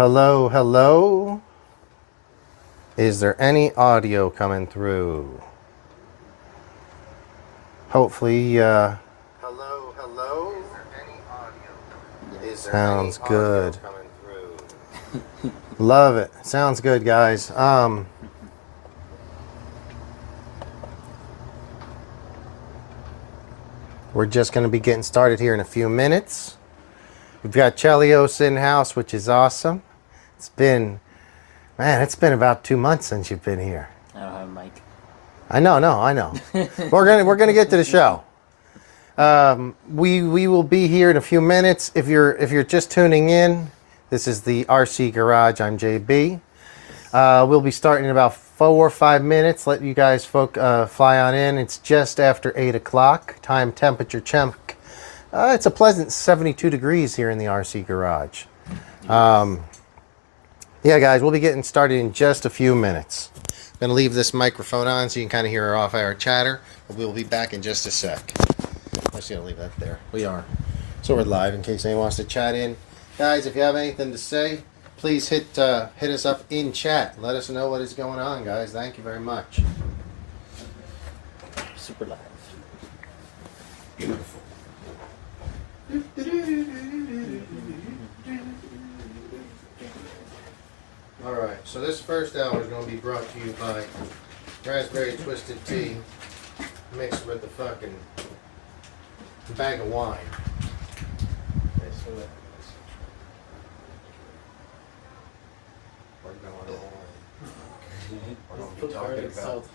Hello, hello. Is there any audio coming through? Hopefully, hello, hello. Is there any audio? Sounds good. Coming through? Love it. Sounds good, guys. We're just going to be getting started here in a few minutes. We've got Chelios in-house, which is awesome. It's been about 2 months since you've been here. I don't have a mic. I know. We're gonna get to the show. We will be here in a few minutes. If you're just tuning in, this is the RC Garage. I'm JB. We'll be starting in about 4 or 5 minutes. Let you guys fly on in. It's just after 8 o'clock. Time temperature check. It's a pleasant 72 degrees here in the RC Garage. Yeah, guys, we'll be getting started in just a few minutes. I'm going to leave this microphone on so you can kind of hear our off-air chatter. But we'll be back in just a sec. I'm just going to leave that there. We are. So we're live in case anyone wants to chat in. Guys, if you have anything to say, please hit us up in chat. Let us know what is going on, guys. Thank you very much. Super live. Beautiful. Alright, so this first hour is going to be brought to you by Raspberry Twisted Tea mixed with the fucking bag of wine. Okay, so we're going on. We're going to be talking about...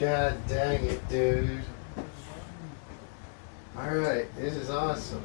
God dang it, dude. Alright, this is awesome.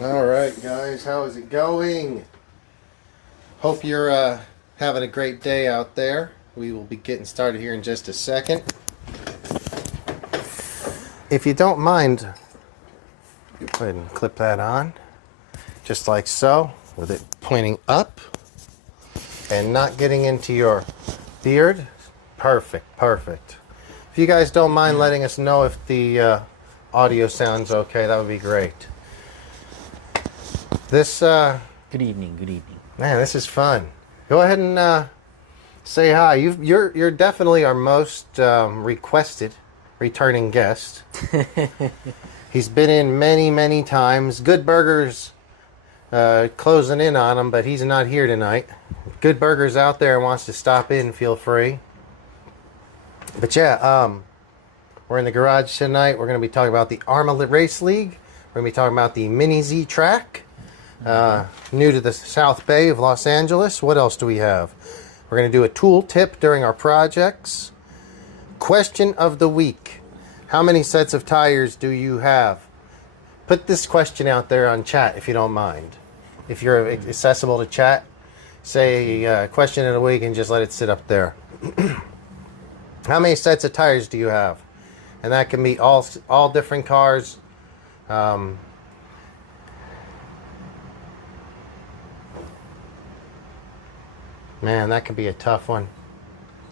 Alright guys, how is it going? Hope you're having a great day out there. We will be getting started here in just a second. If you don't mind, go ahead and clip that on. Just like so, with it pointing up and not getting into your beard. Perfect. If you guys don't mind letting us know if the audio sounds okay, that would be great. This Good evening. man, this is fun. Go ahead and say hi. You're definitely our most requested returning guest. He's been in many times. Good Burger's closing in on him, but he's not here tonight. Good Burger's out there and wants to stop in, feel free. But yeah, we're in the garage tonight. We're going to be talking about the Arrma Racing League. We're going to be talking about the Mini Z track. New to the South Bay of Los Angeles. What else do we have? We're going to do a tool tip during our projects. Question of the week. How many sets of tires do you have? Put this question out there on chat if you don't mind. If you're accessible to chat, say question of the week and just let it sit up there. How many sets of tires do you have? And that can be all different cars. Man, that could be a tough one.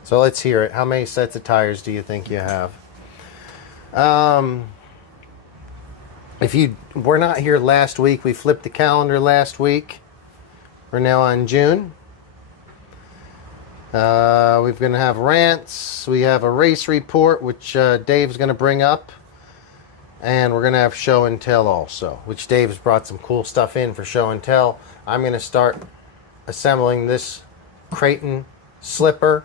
So let's hear it. How many sets of tires do you think you have? If you were not here last week, we flipped the calendar last week. We're now on June. We're going to have rants. We have a race report, which Dave's going to bring up. And we're going to have show and tell also, which Dave's brought some cool stuff in for show and tell. I'm going to start assembling this Kraton slipper.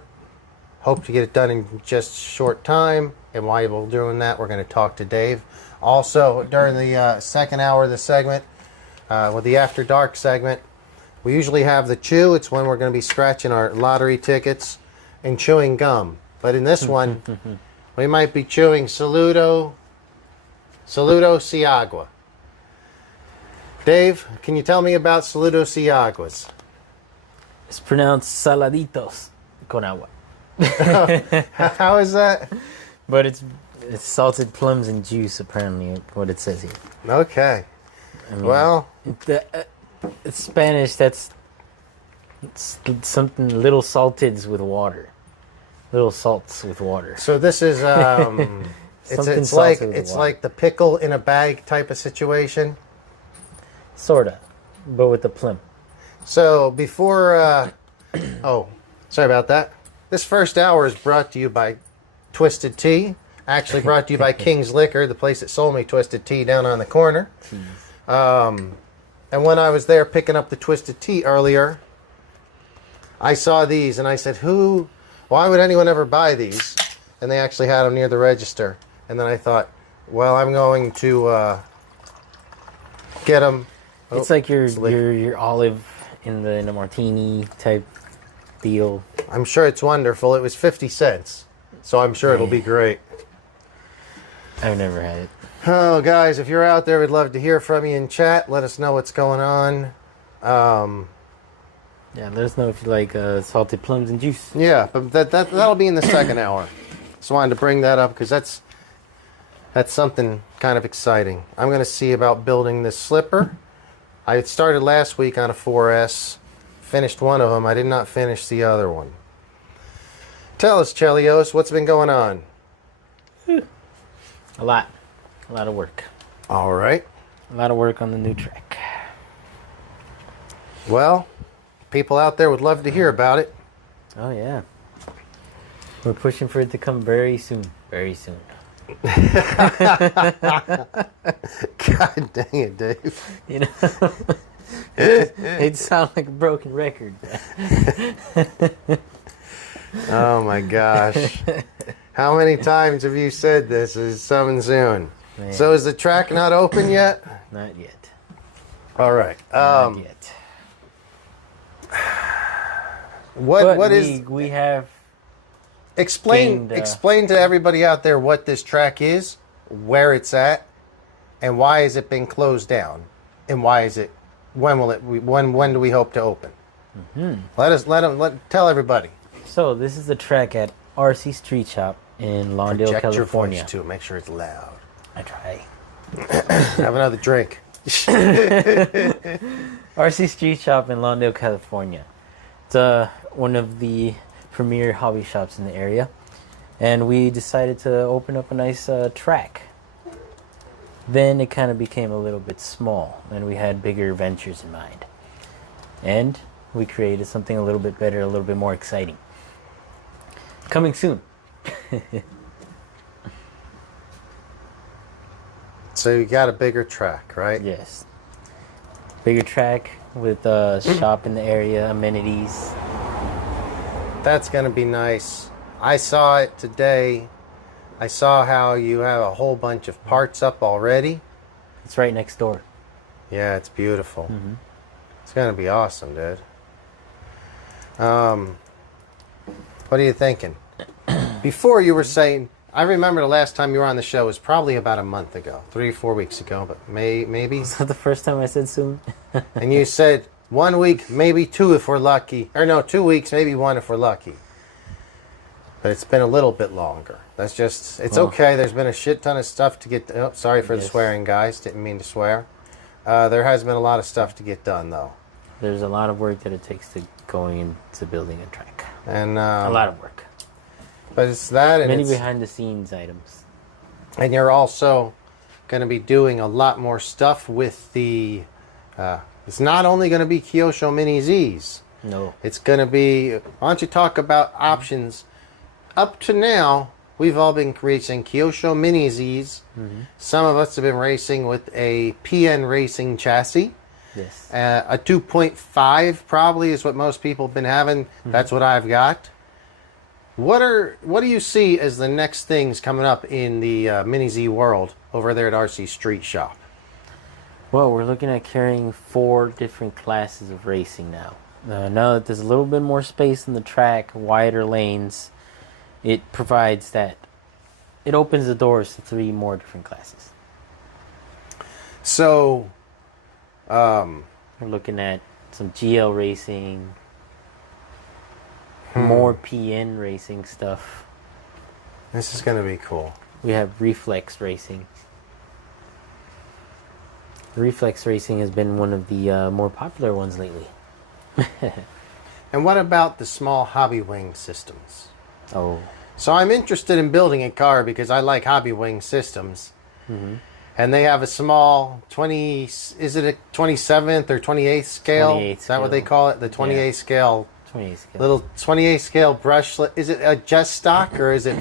Hope to get it done in just a short time. And while we're doing that, we're going to talk to Dave. Also, during the second hour of the segment, with the After Dark segment, we usually have the chew. It's when we're going to be scratching our lottery tickets and chewing gum. But in this one, we might be chewing Saludo Si Agua. Dave, can you tell me about Saludo Si Aguas? It's pronounced saladitos con agua. How is that? But it's salted plums and juice, apparently, what it says here. Okay. I mean, Well, it's Spanish, it's something, little salteds with water. Little salts with water. so this is it's like the pickle in a bag type of situation. Sorta, but with the plum. So before oh, sorry about that. This first hour is brought to you by Twisted Tea. Actually brought to you by King's Liquor, the place that sold me Twisted Tea down on the corner. And when I was there picking up the Twisted Tea earlier, I saw these and I said, why would anyone ever buy these? And they actually had them near the register. And then I thought, well, I'm going to get them. It's like your olive in a martini type deal. I'm sure it's wonderful. It was 50 cents. So I'm sure it'll be great. I've never had it. Oh, guys, if you're out there, we'd love to hear from you in chat. Let us know what's going on. Yeah, let us know if you like salted plums and juice. Yeah, but that'll be in the second hour. Just wanted to bring that up because that's something kind of exciting. I'm going to see about building this slipper. I started last week on a 4S. Finished one of them. I did not finish the other one. Tell us, Chelios, what's been going on? A lot of work. All right. A lot of work on the new track. Well, people out there would love to hear about it. Oh, yeah. We're pushing for it to come very soon. Very soon. God dang it, Dave. You know? It sounds like a broken record. Oh, my gosh. How many times have you said this is coming soon? Man. So is the track not open yet? Not yet. All right. Not yet. What is we have explain to everybody out there what this track is, where it's at, and why has it been closed down, and when do we hope to open? Tell everybody. So this is the track at RC Street Shop in Lawndale, Project California. your voice too. Make sure it's loud. I try. Have another drink. RC Street Shop in Lawndale, California. It's one of the premier hobby shops in the area, and we decided to open up a nice track. Then it kind of became a little bit small, and we had bigger ventures in mind. And we created something a little bit better, a little bit more exciting. Coming soon. So you got a bigger track, right? Yes. Bigger track with a shop in the area, amenities. That's going to be nice. I saw it today. I saw how you have a whole bunch of parts up already. It's right next door. Yeah, it's beautiful. Mm-hmm. It's going to be awesome, dude. What are you thinking? Before you were saying, I remember the last time you were on the show was probably about a month ago, 3 or 4 weeks ago, but maybe. Is that the first time I said soon? And you said 1 week, maybe 2 if we're lucky. Or no, 2 weeks, maybe 1 if we're lucky. But it's been a little bit longer. That's just, it's okay. There's been a shit ton of stuff to get, sorry for the swearing, guys. Didn't mean to swear. There has been a lot of stuff to get done, though. There's a lot of work that it takes to going into building a track. And a lot of work. But it's that, and many it's, behind-the-scenes items. And you're also going to be doing a lot more stuff with the. It's not only going to be Kyosho Mini Z's. No. It's going to be. Why don't you talk about options? Up to now, we've all been racing Kyosho Mini Z's. Mm-hmm. Some of us have been racing with a PN Racing chassis. Yes. A 2.5 probably is what most people have been having. Mm-hmm. That's what I've got. What do you see as the next things coming up in the Mini Z world over there at RC Street Shop? Well, we're looking at carrying 4 different classes of racing now. Now that there's a little bit more space in the track, wider lanes, it provides that. It opens the doors to 3 more different classes. So, we're looking at some GL racing, more PN racing stuff. This is going to be cool. We have reflex racing. Reflex racing has been one of the more popular ones lately. And what about the small hobby wing systems? Oh. So I'm interested in building a car because I like hobby wing systems. Mm-hmm. And they have a small 20, is it a 27th or 28th scale? 28th Is that what they call it? The 28th scale. 28th scale. Little 28th scale brushless. Is it a just stock or is it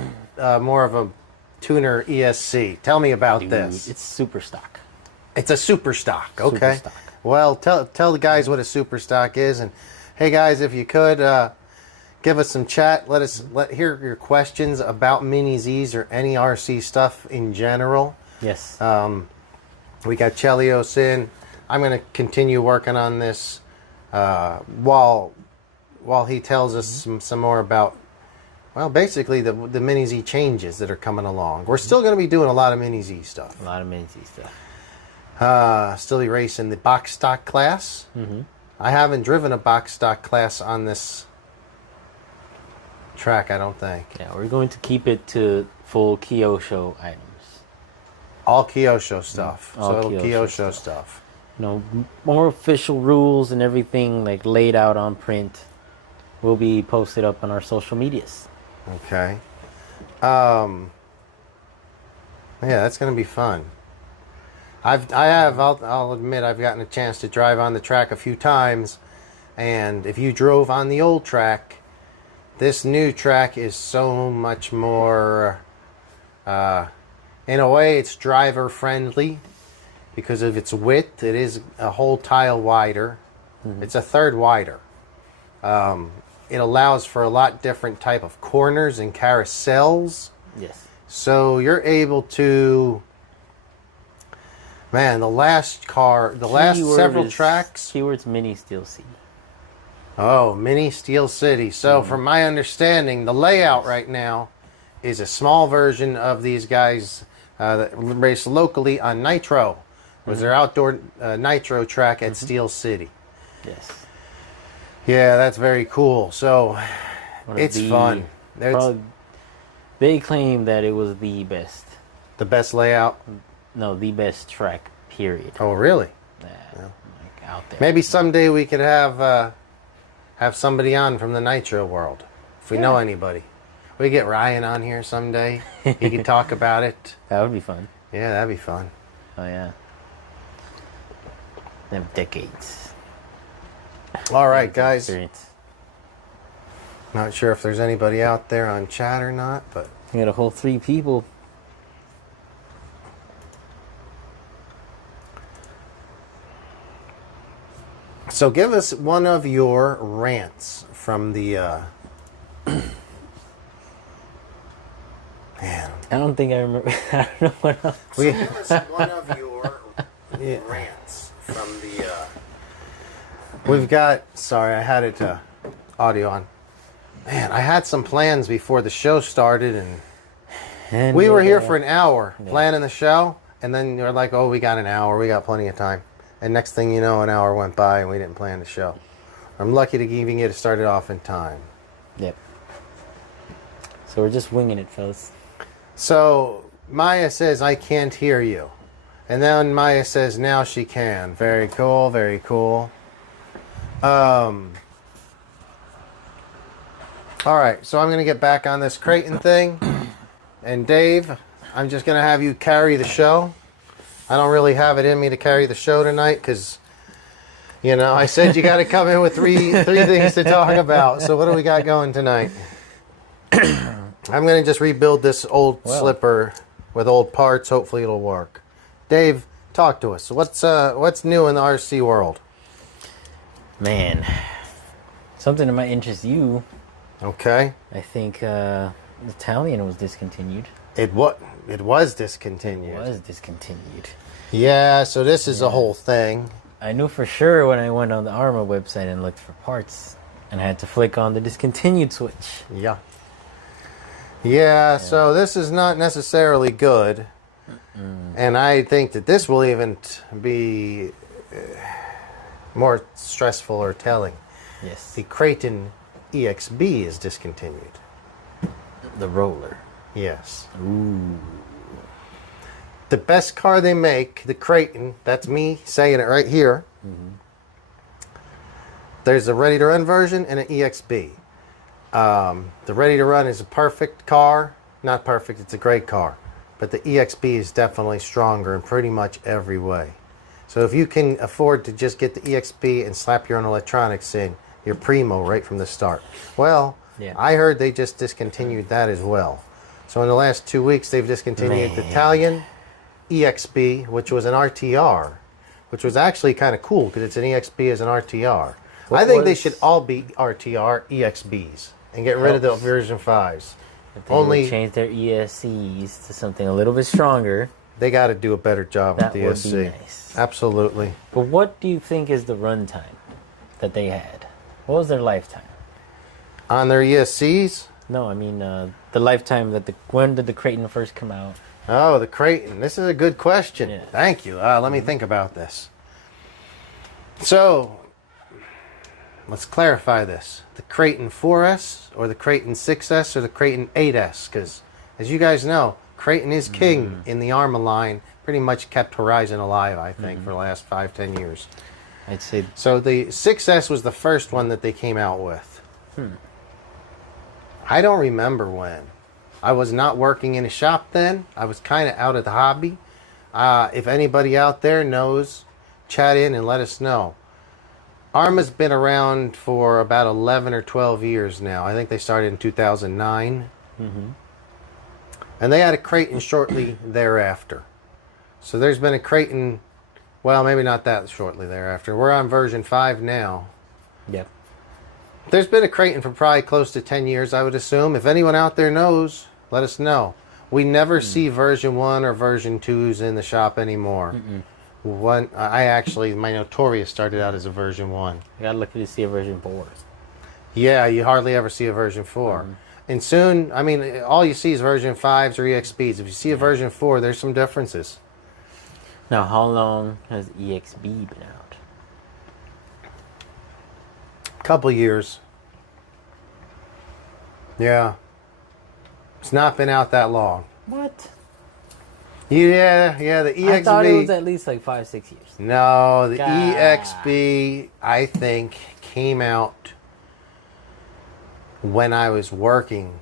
more of a tuner ESC? Tell me about this. It's super stock. It's a super stock. Okay. Super stock. Well, tell the guys what a super stock is, and hey guys, if you could give us some chat, let hear your questions about Mini Zs or any RC stuff in general. Yes. We got Chelios in. I'm going to continue working on this while he tells us some more about, well, basically the Mini Z changes that are coming along. We're still going to be doing a lot of Mini Z stuff. A lot of Mini Z stuff. Still be racing the box stock class. Mm-hmm. I haven't driven a box stock class on this track, I don't think. Yeah, we're going to keep it to full Kyosho items. All Kyosho stuff. All So it'll Kyosho Kyosho stuff. You know, more official rules and everything like laid out on print will be posted up on our social medias. Okay. Yeah, that's going to be fun. I'll admit I've gotten a chance to drive on the track a few times, and if you drove on the old track, this new track is so much more, in a way it's driver friendly because of its width. It is a whole tile wider. Mm-hmm. It's a third wider. It allows for a lot different type of corners and carousels. Yes. So you're able to, man, the last several tracks. Keyword's Mini Steel City. Oh, Mini Steel City. So from my understanding, the layout right now is a small version of these guys that race locally on Nitro. It was their outdoor Nitro track at Steel City. Yes. Yeah, that's very cool. So it's fun. They claim that it was the best. The best layout? No, the best track, period. Oh, really? Yeah. Like out there. Maybe someday we could have somebody on from the Nitro world, if we know anybody. We get Ryan on here someday. He could talk about it. That would be fun. Yeah, that'd be fun. Oh, yeah. They have decades. All right, guys. Experience. Not sure if there's anybody out there on chat or not, but We got a whole 3 people. so give us one of your rants from the man. I don't think I remember. I don't know what else. Give us one of your rants from the we've got, sorry, I had it audio on. Man, I had some plans before the show started, and we were here for an hour planning the show, and then you're like, oh, we got an hour, we got plenty of time. And next thing you know, an hour went by and we didn't plan the show. I'm lucky to even get it started off in time. Yep. So we're just winging it, fellas. So Maya says, I can't hear you. And then Maya says, now she can. Very cool, very cool. All right, so I'm going to get back on this Kraton thing. And Dave, I'm just going to have you carry the show. I don't really have it in me to carry the show tonight because, you know, I said you got to come in with three things to talk about. So what do we got going tonight? I'm going to just rebuild this old slipper with old parts. Hopefully it'll work. Dave, talk to us. What's new in the RC world? Man, something that might interest you. Okay. I think Italian was discontinued. It was discontinued. It was discontinued. Yeah, so this is a whole thing. I knew for sure when I went on the Arrma website and looked for parts, and I had to flick on the discontinued switch. Yeah. Yeah, so this is not necessarily good. And I think that this will even be more stressful or telling. Yes. The Kraton EXB is discontinued. The roller. Yes. Ooh. The best car they make, the Kraton, that's me saying it right here. There's a ready-to-run version and an EXB. The ready-to-run is a perfect car. Not perfect, it's a great car. But the EXB is definitely stronger in pretty much every way. So if you can afford to just get the EXB and slap your own electronics in, you're primo right from the start. Well, Yeah. I heard they just discontinued that as well. So in the last 2 weeks, they've discontinued the Italian EXB, which was an RTR, which was actually kind of cool because it's an EXB as an RTR. I think they should all be RTR EXBs and get rid of the version 5s. If they would change their ESCs to something a little bit stronger. They got to do a better job That with the would ESC. be nice. Absolutely. But what do you think is the runtime that they had? What was their lifetime? On their ESCs? No, I mean the lifetime that when did the Kraton first come out? Oh, the Kraton. This is a good question. Yeah. Thank you. Let me think about this. So, let's clarify this. The Kraton 4S or the Kraton 6S or the Kraton 8S? Because, as you guys know, Kraton is king in the Arrma line. Pretty much kept Horizon alive, I think, for the last 5-10 years. I'd say So the 6S was the first one that they came out with. I don't remember when. I was not working in a shop then. I was kind of out of the hobby. If anybody out there knows, chat in and let us know. Arrma's been around for about 11 or 12 years now. I think they started in 2009. And they had a Kraton shortly thereafter. So there's been a Kraton, well, maybe not that shortly thereafter. We're on version 5 now. yep. There's been a Kraton for probably close to 10 years, I would assume. If anyone out there knows, let us know. We never see version 1 or version 2s in the shop anymore. My Notorious started out as a version 1. I got lucky to see a version 4. Yeah, you hardly ever see a version 4. And soon, I mean, all you see is version 5s or EXBs. If you see a version 4, there's some differences. Now, how long has EXB been out? Couple years. Yeah. It's not been out that long. What? Yeah, the EXB. I thought it was at least like 5-6 years. No, the God. EXB, I think, came out when I was working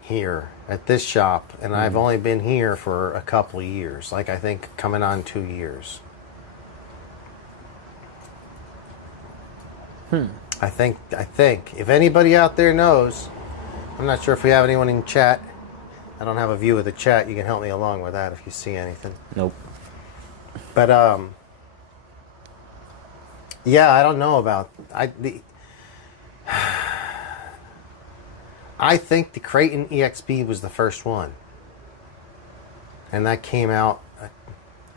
here at this shop, and I've only been here for a couple of years. Like, I think coming on 2 years. I think. If anybody out there knows, I'm not sure if we have anyone in chat. I don't have a view of the chat. You can help me along with that if you see anything. Nope. But yeah, I don't know about I think the Kraton EXB was the first one, and that came out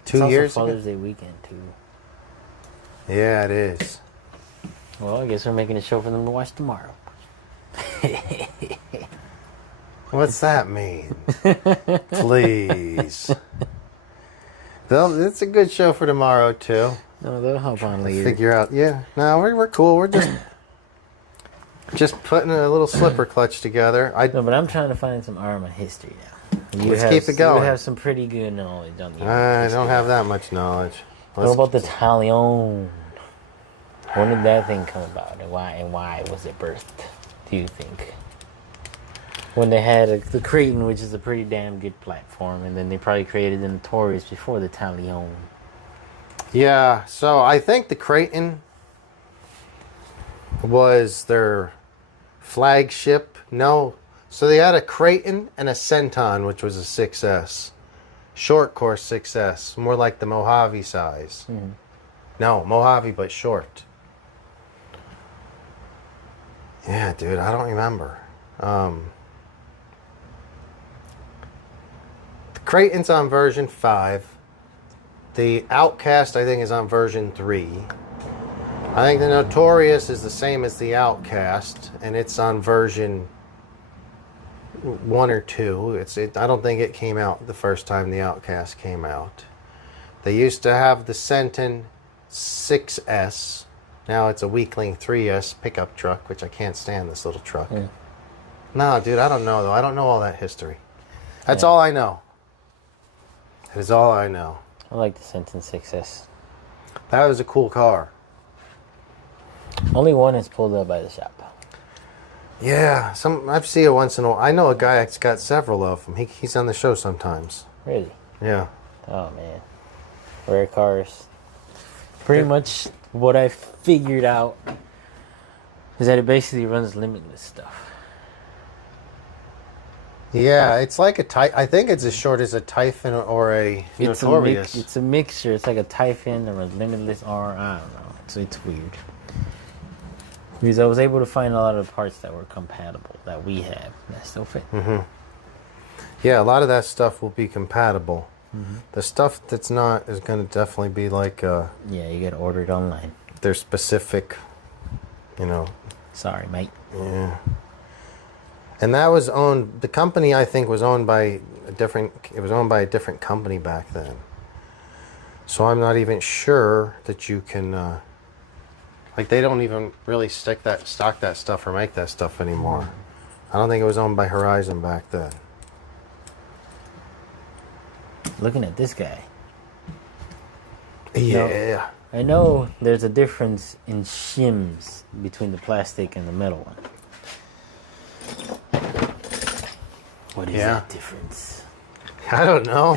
2 years It's also ago. Father's Day weekend too. Yeah, it is. Well, I guess we're making a show for them to watch tomorrow. What's that mean? Please. It's a good show for tomorrow too. No, they'll hop on later. Figure out. Yeah. No, we're cool. We're just putting a little slipper clutch together. No, but I'm trying to find some Arrma history now. Let's keep it going. You have some pretty good knowledge on the I don't have that much knowledge. What about the Talion? When did that thing come about, and why was it birthed? Do you think? When they had the Kraton, which is a pretty damn good platform, and then they probably created the Notorious before the Talion. Yeah, so I think the Kraton was their flagship. No, so they had a Kraton and a Centon, which was a 6S. Short course 6S, more like the Mojave size. No, Mojave, but short. Yeah, dude, I don't remember. The Kraton's on version 5. The Outcast, I think, is on version 3. I think the Notorious is the same as the Outcast, and it's on version 1 or 2. I don't think it came out the first time the Outcast came out. They used to have the Senton 6S. Now it's a Weakling 3S pickup truck, which I can't stand this little truck. Yeah. No, dude, I don't know, though. I don't know all that history. That's all I know. That is all I know. I like the Senton 6S. That was a cool car. Only one is pulled up by the shop. Yeah, I've seen it once in a while. I know a guy that's got several of them. He's on the show sometimes. Really? Yeah. Oh, man. Rare cars. Pretty much what I figured out is that it basically runs limitless stuff. Yeah, it's like I think it's as short as a Typhon or a Notorious. It's a mixture. It's like a Typhon or a limitless R. I don't know. It's weird. Because I was able to find a lot of parts that were compatible that we have that still fit. Mm-hmm. Yeah, a lot of that stuff will be compatible. Mm-hmm. The stuff that's not is going to definitely be like... yeah, you got to order it online. They're specific, Sorry, mate. Yeah. And that was owned... The company, I think, was owned by a different... It was owned by a different company back then. So I'm not even sure that you can... like, they don't even really stock that stuff or make that stuff anymore. I don't think it was owned by Horizon back then. Looking at this guy. Yeah. Now, I know there's a difference in shims between the plastic and the metal one. What is that difference? I don't know.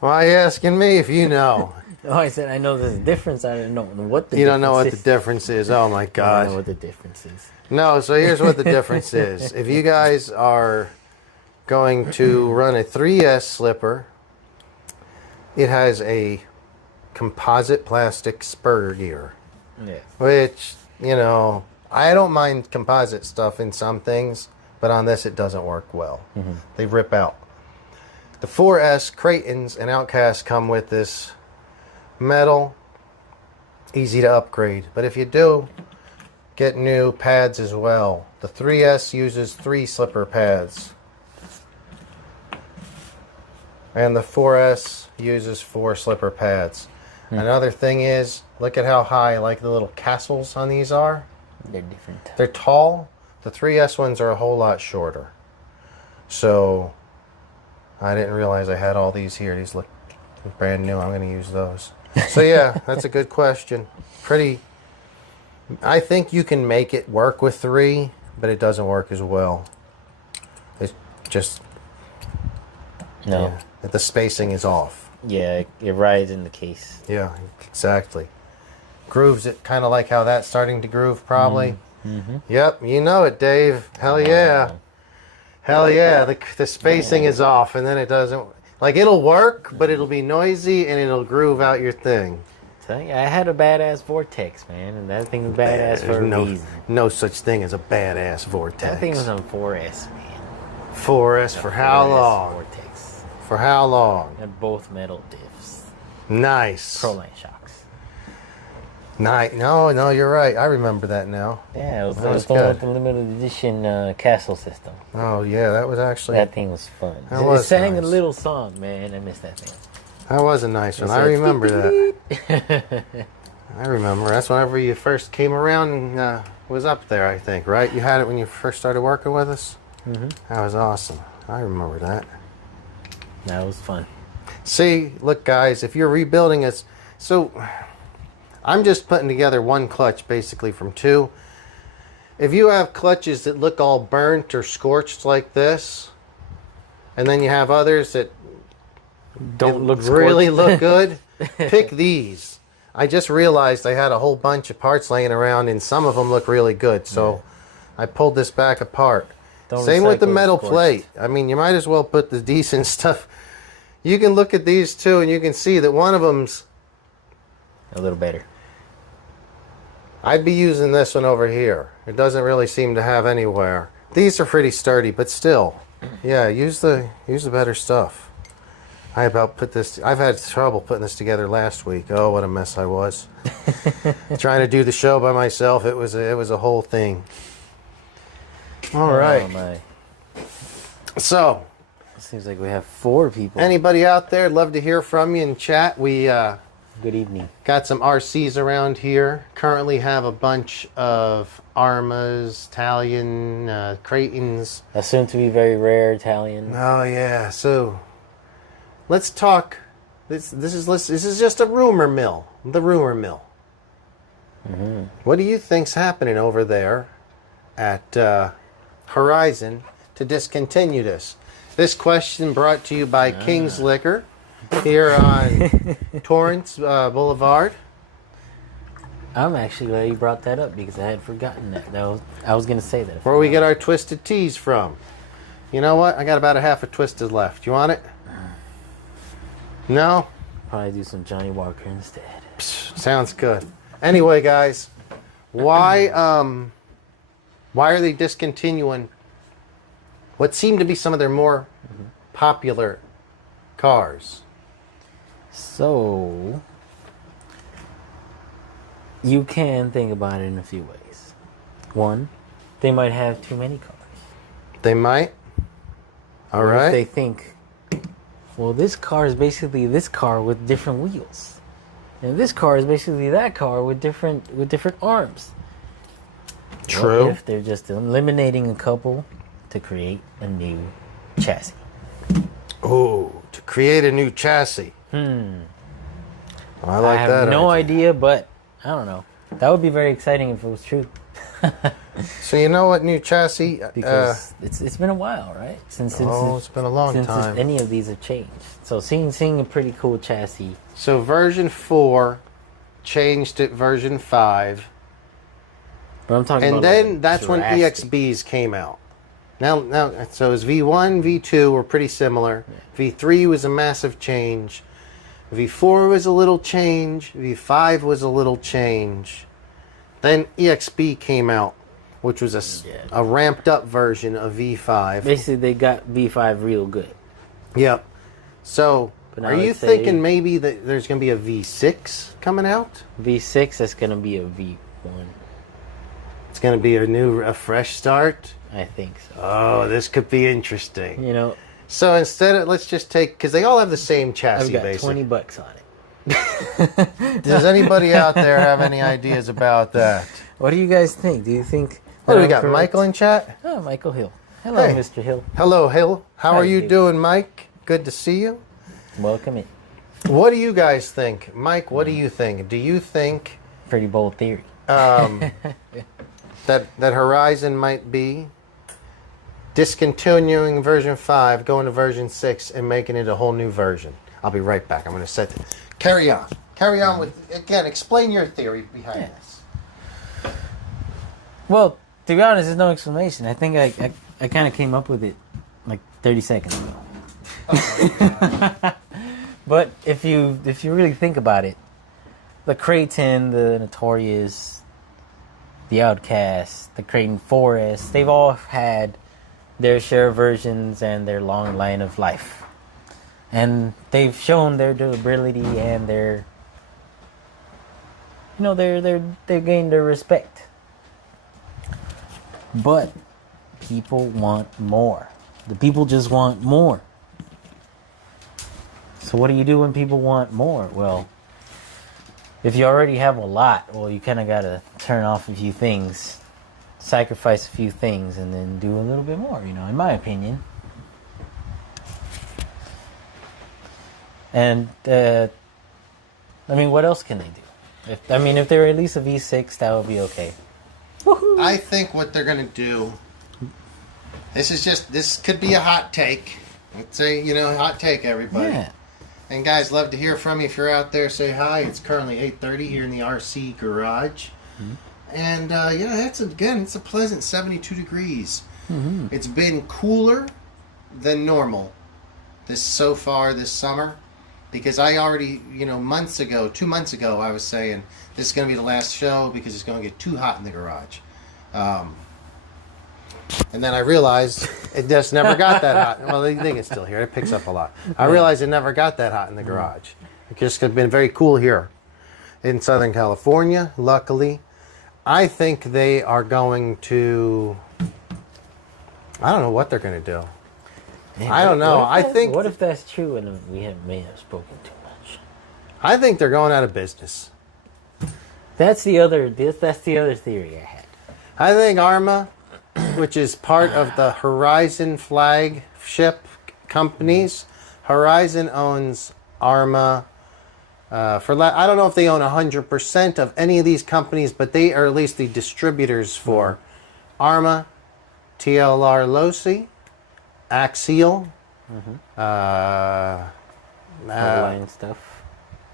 Why are you asking me if you know? Oh, I said I know there's a difference. I don't know what the difference is. You don't know what the difference is. Oh, my God. I don't know what the difference is. No, so here's what the difference is. If you guys are going to run a 3S slipper, it has a composite plastic spur gear. Yeah. Which, I don't mind composite stuff in some things, but on this it doesn't work well. Mm-hmm. They rip out. The 4S Kratons and Outcasts come with this metal, easy to upgrade. But if you do, get new pads as well. The 3S uses 3 slipper pads. And the 4S uses 4 slipper pads. Another thing is, look at how high like the little castles on these are. They're different. They're tall. The 3S ones are a whole lot shorter. So, I didn't realize I had all these here. These look brand new. I'm going to use those. So yeah, that's a good question. I think you can make it work with 3, but it doesn't work as well. It's just... No. Yeah, the spacing is off. Yeah, it rides in the case. Yeah, exactly. Grooves it kind of like how that's starting to groove, probably. Mm-hmm. Yep, you know it, Dave. Hell yeah. Hell yeah. The spacing is off, and then it doesn't... Like, it'll work, but it'll be noisy, and it'll groove out your thing. I had a badass Vortex, man, and that thing was badass for a reason. No such thing as a badass Vortex. That thing was on 4S, man. 4S for how long? Vortex. For how long? And both metal diffs. Nice. Proline shocks. Nice. No, you're right. I remember that now. Yeah, it was the one with the limited edition castle system. Oh, yeah, that was actually... That thing was fun. It sang nice. a little song, man. I miss that thing. That was a nice one. I remember that. I remember. That's whenever you first came around and was up there, I think, right? You had it when you first started working with us? Mm-hmm. That was awesome. I remember that. That was fun. See, look, guys, if you're rebuilding us... So, I'm just putting together one clutch, basically, from 2. If you have clutches that look all burnt or scorched like this, and then you have others that don't look really look good, pick these. I just realized I had a whole bunch of parts laying around, and some of them look really good, so I pulled this back apart. Same with the metal plate. I mean, you might as well put the decent stuff. You can look at these two, and you can see that one of them's a little better. I'd be using this one over here. It doesn't really seem to have anywhere. These are pretty sturdy, but still. Yeah, use the better stuff. I've had trouble putting this together last week. Oh, what a mess I was. Trying to do the show by myself, it was a whole thing. All right. Oh, my. So, It seems like we have 4 people. anybody out there, love to hear from you in chat. We Good evening. got some RCs around here. Currently have a bunch of Arrmas, Italian, Kratons. A soon to be very rare Italian. Oh yeah. So let's talk. This is just a rumor mill. The rumor mill. Mm-hmm. What do you think's happening over there at Horizon to discontinue this? This question brought to you by King's Liquor here on Torrance Boulevard. I'm actually glad you brought that up because I had forgotten that. I was going to say that. Where we get our Twisted Teas from. You know what? I got about a half a Twisted left. You want it? No? Probably do some Johnny Walker instead. Psst, sounds good. Anyway, guys, why are they discontinuing what seem to be some of their more popular cars? So, you can think about it in a few ways. One, they might have too many cars. They might. All Or right. if they think, well, this car is basically this car with different wheels, and this car is basically that car with different arms. True. What if they're just eliminating a couple to create a new chassis? Oh, to create a new chassis. I like I have that. no idea. idea, but I don't know. That would be very exciting if it was true. So you know what new chassis? Because it's been a while, right? Since it's been a long time. any of these have changed. So seeing a pretty cool chassis. So version 4 changed at version 5. But I'm talking And about then like that's when drastic. EXBs came out. Now, so it was V1, V2 were pretty similar. V3 was a massive change. V4 was a little change. V5 was a little change. Then EXB came out, which was a ramped up version of V5. Basically, they got V5 real good. Yep. So, But now are you let's say- thinking maybe that there's going to be a V6 coming out? V6, that's going to be a V1. It's going to be a fresh start? I think so. Oh, this could be interesting. You know, So instead of, let's just take, because they all have the same chassis, I've got basically. $20 on it. Does anybody out there have any ideas about that? What do you guys think? Do you think... What do we I'm got, correct? Michael in chat? Oh, Michael Hill. Hello, Hey. Mr. Hill. Hello, Hill. How Hi, are you dude. doing, Mike? Good to see you. Welcome in. What do you guys think? Mike, what do you think? Do you think Pretty bold theory. that Horizon might be discontinuing version 5, going to version 6, and making it a whole new version? I'll be right back. I'm going to set it. Carry on. Carry on with, again, explain your theory behind this. Well, to be honest, there's no explanation. I think I kind of came up with it like 30 seconds ago. But if you really think about it, the Kraton, the Notorious, the Outcast, the Kraton Forest, they've all had their share of versions and their long line of life. And they've shown their durability and their, you know, they've gained their respect. But people want more. The people just want more. So what do you do when people want more? Well, if you already have a lot, well, you kind of got to turn off a few things, sacrifice a few things, and then do a little bit more, you know, in my opinion. And, I mean, what else can they do? If they release a V6, that would be okay. Woohoo! I think what they're going to do, this could be a hot take. Let's say, hot take, everybody. Yeah. And guys, love to hear from you. If you're out there, say hi. It's currently 8:30 here in the RC garage. Mm-hmm. And, it's a pleasant 72 degrees. Mm-hmm. It's been cooler than normal so far this summer. because I already, months ago, 2 months ago, I was saying this is going to be the last show because it's going to get too hot in the garage. And then I realized it just never got that hot. Well, they think it's still here. It picks up a lot. I realized it never got that hot in the garage. It just has been very cool here in Southern California, luckily. I think they are going to... I don't know what they're going to do. Man, I don't know. What if that's true and we may have spoken too much? I think they're going out of business. That's the other theory I had. I think Arrma, which is part of the Horizon flagship companies, Horizon owns Arrma. I don't know if they own 100% of any of these companies, but they are at least the distributors for Arrma, TLR Losi, Axial, Proline stuff.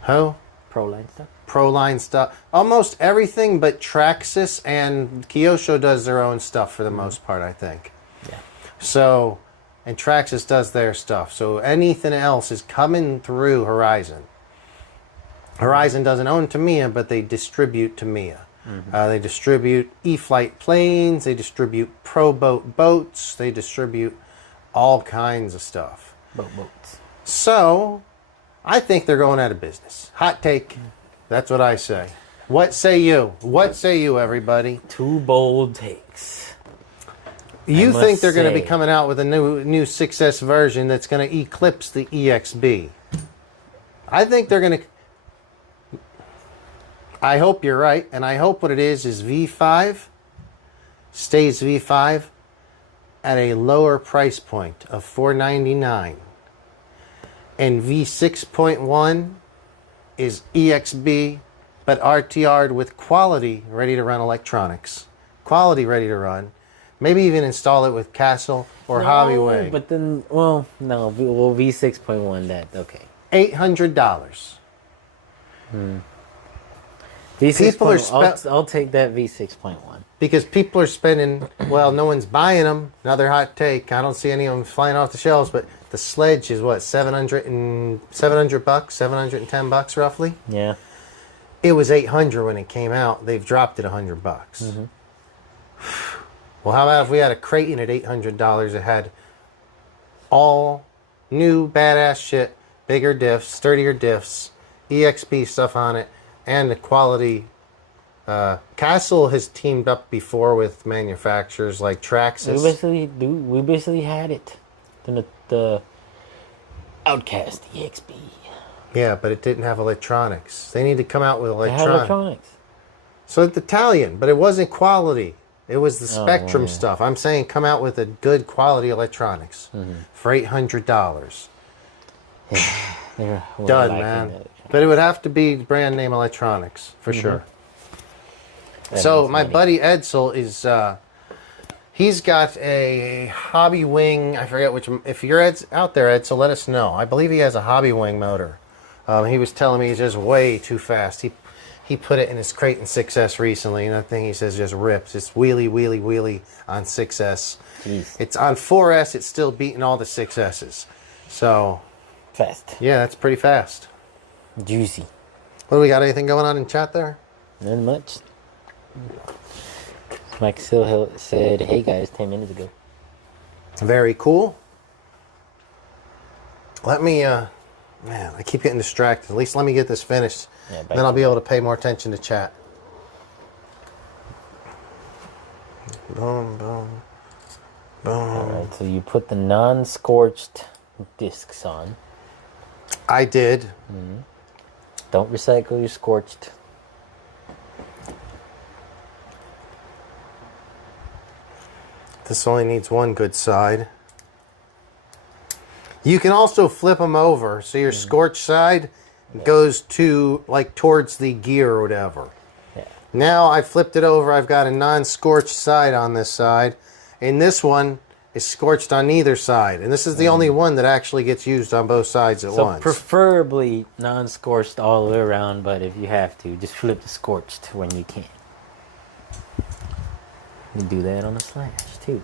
Who? Proline stuff. Proline stuff. Almost everything but Traxxas and Kyosho does their own stuff for the most part, I think. Yeah. So, and Traxxas does their stuff. So anything else is coming through Horizon. Horizon doesn't own Tamiya, but they distribute Tamiya. They distribute E-Flight planes. They distribute Pro Boat boats. They distribute all kinds of stuff. Boats. So, I think they're going out of business. Hot take. That's what I say. What say you? What say you, everybody? Two bold takes. You think they're going to be coming out with a new 6S version that's going to eclipse the EXB? I think they're going to... I hope you're right, and I hope what it is V5 stays V5 at a lower price point of $499, and V6.1 is EXB but RTR'd with quality ready to run electronics, quality ready to run. Maybe even install it with Castle or Hobbywing. But then, V6.1 that okay. $800. V6. I'll take that V6.1. Because people are spending, well, no one's buying them. Another hot take. I don't see any of them flying off the shelves, but the sledge is what, $700 bucks, $710 roughly? Yeah. It was $800 when it came out. They've dropped it $100 bucks. Well, how about if we had a Kraton at $800 that had all new badass shit, bigger diffs, sturdier diffs, EXP stuff on it, and the quality. Castle has teamed up before with manufacturers like Traxxas. We basically had it. The Outcast EXP. Yeah, but it didn't have electronics. They need to come out with electronics. It had electronics. So it's Italian, but it wasn't quality. It was the Spectrum stuff. I'm saying come out with a good quality electronics for $800. Done, man. But it would have to be brand name electronics for sure. So my buddy Edsel is he's got a Hobby Wing. I forget which. If you're out there, Edsel, let us know. I believe he has a Hobby Wing motor. He was telling me he's just way too fast. He put it in his Kraton 6S recently, and I think he says just rips. It's wheelie, wheelie, wheelie on 6S. Jeez. It's on 4S. It's still beating all the 6Ss. So fast. Yeah, that's pretty fast. Juicy. What do we got? Anything going on in chat there? Not much. Mike Silhill said, "Hey guys, 10 minutes ago." Very cool. Let me, man, I keep getting distracted. At least let me get this finished. Yeah, then I'll be able to pay more attention to chat. Boom, boom, boom. Alright, so you put the non-scorched discs on. I did. Don't recycle your scorched. This only needs one good side. You can also flip them over so your scorched side goes to like towards the gear or whatever. Yeah. Now I flipped it over. I've got a non-scorched side on this side, and this one is scorched on either side. And this is the only one that actually gets used on both sides at once. So preferably non-scorched all the way around, but if you have to, just flip the scorched when you can. You do that on the slash too.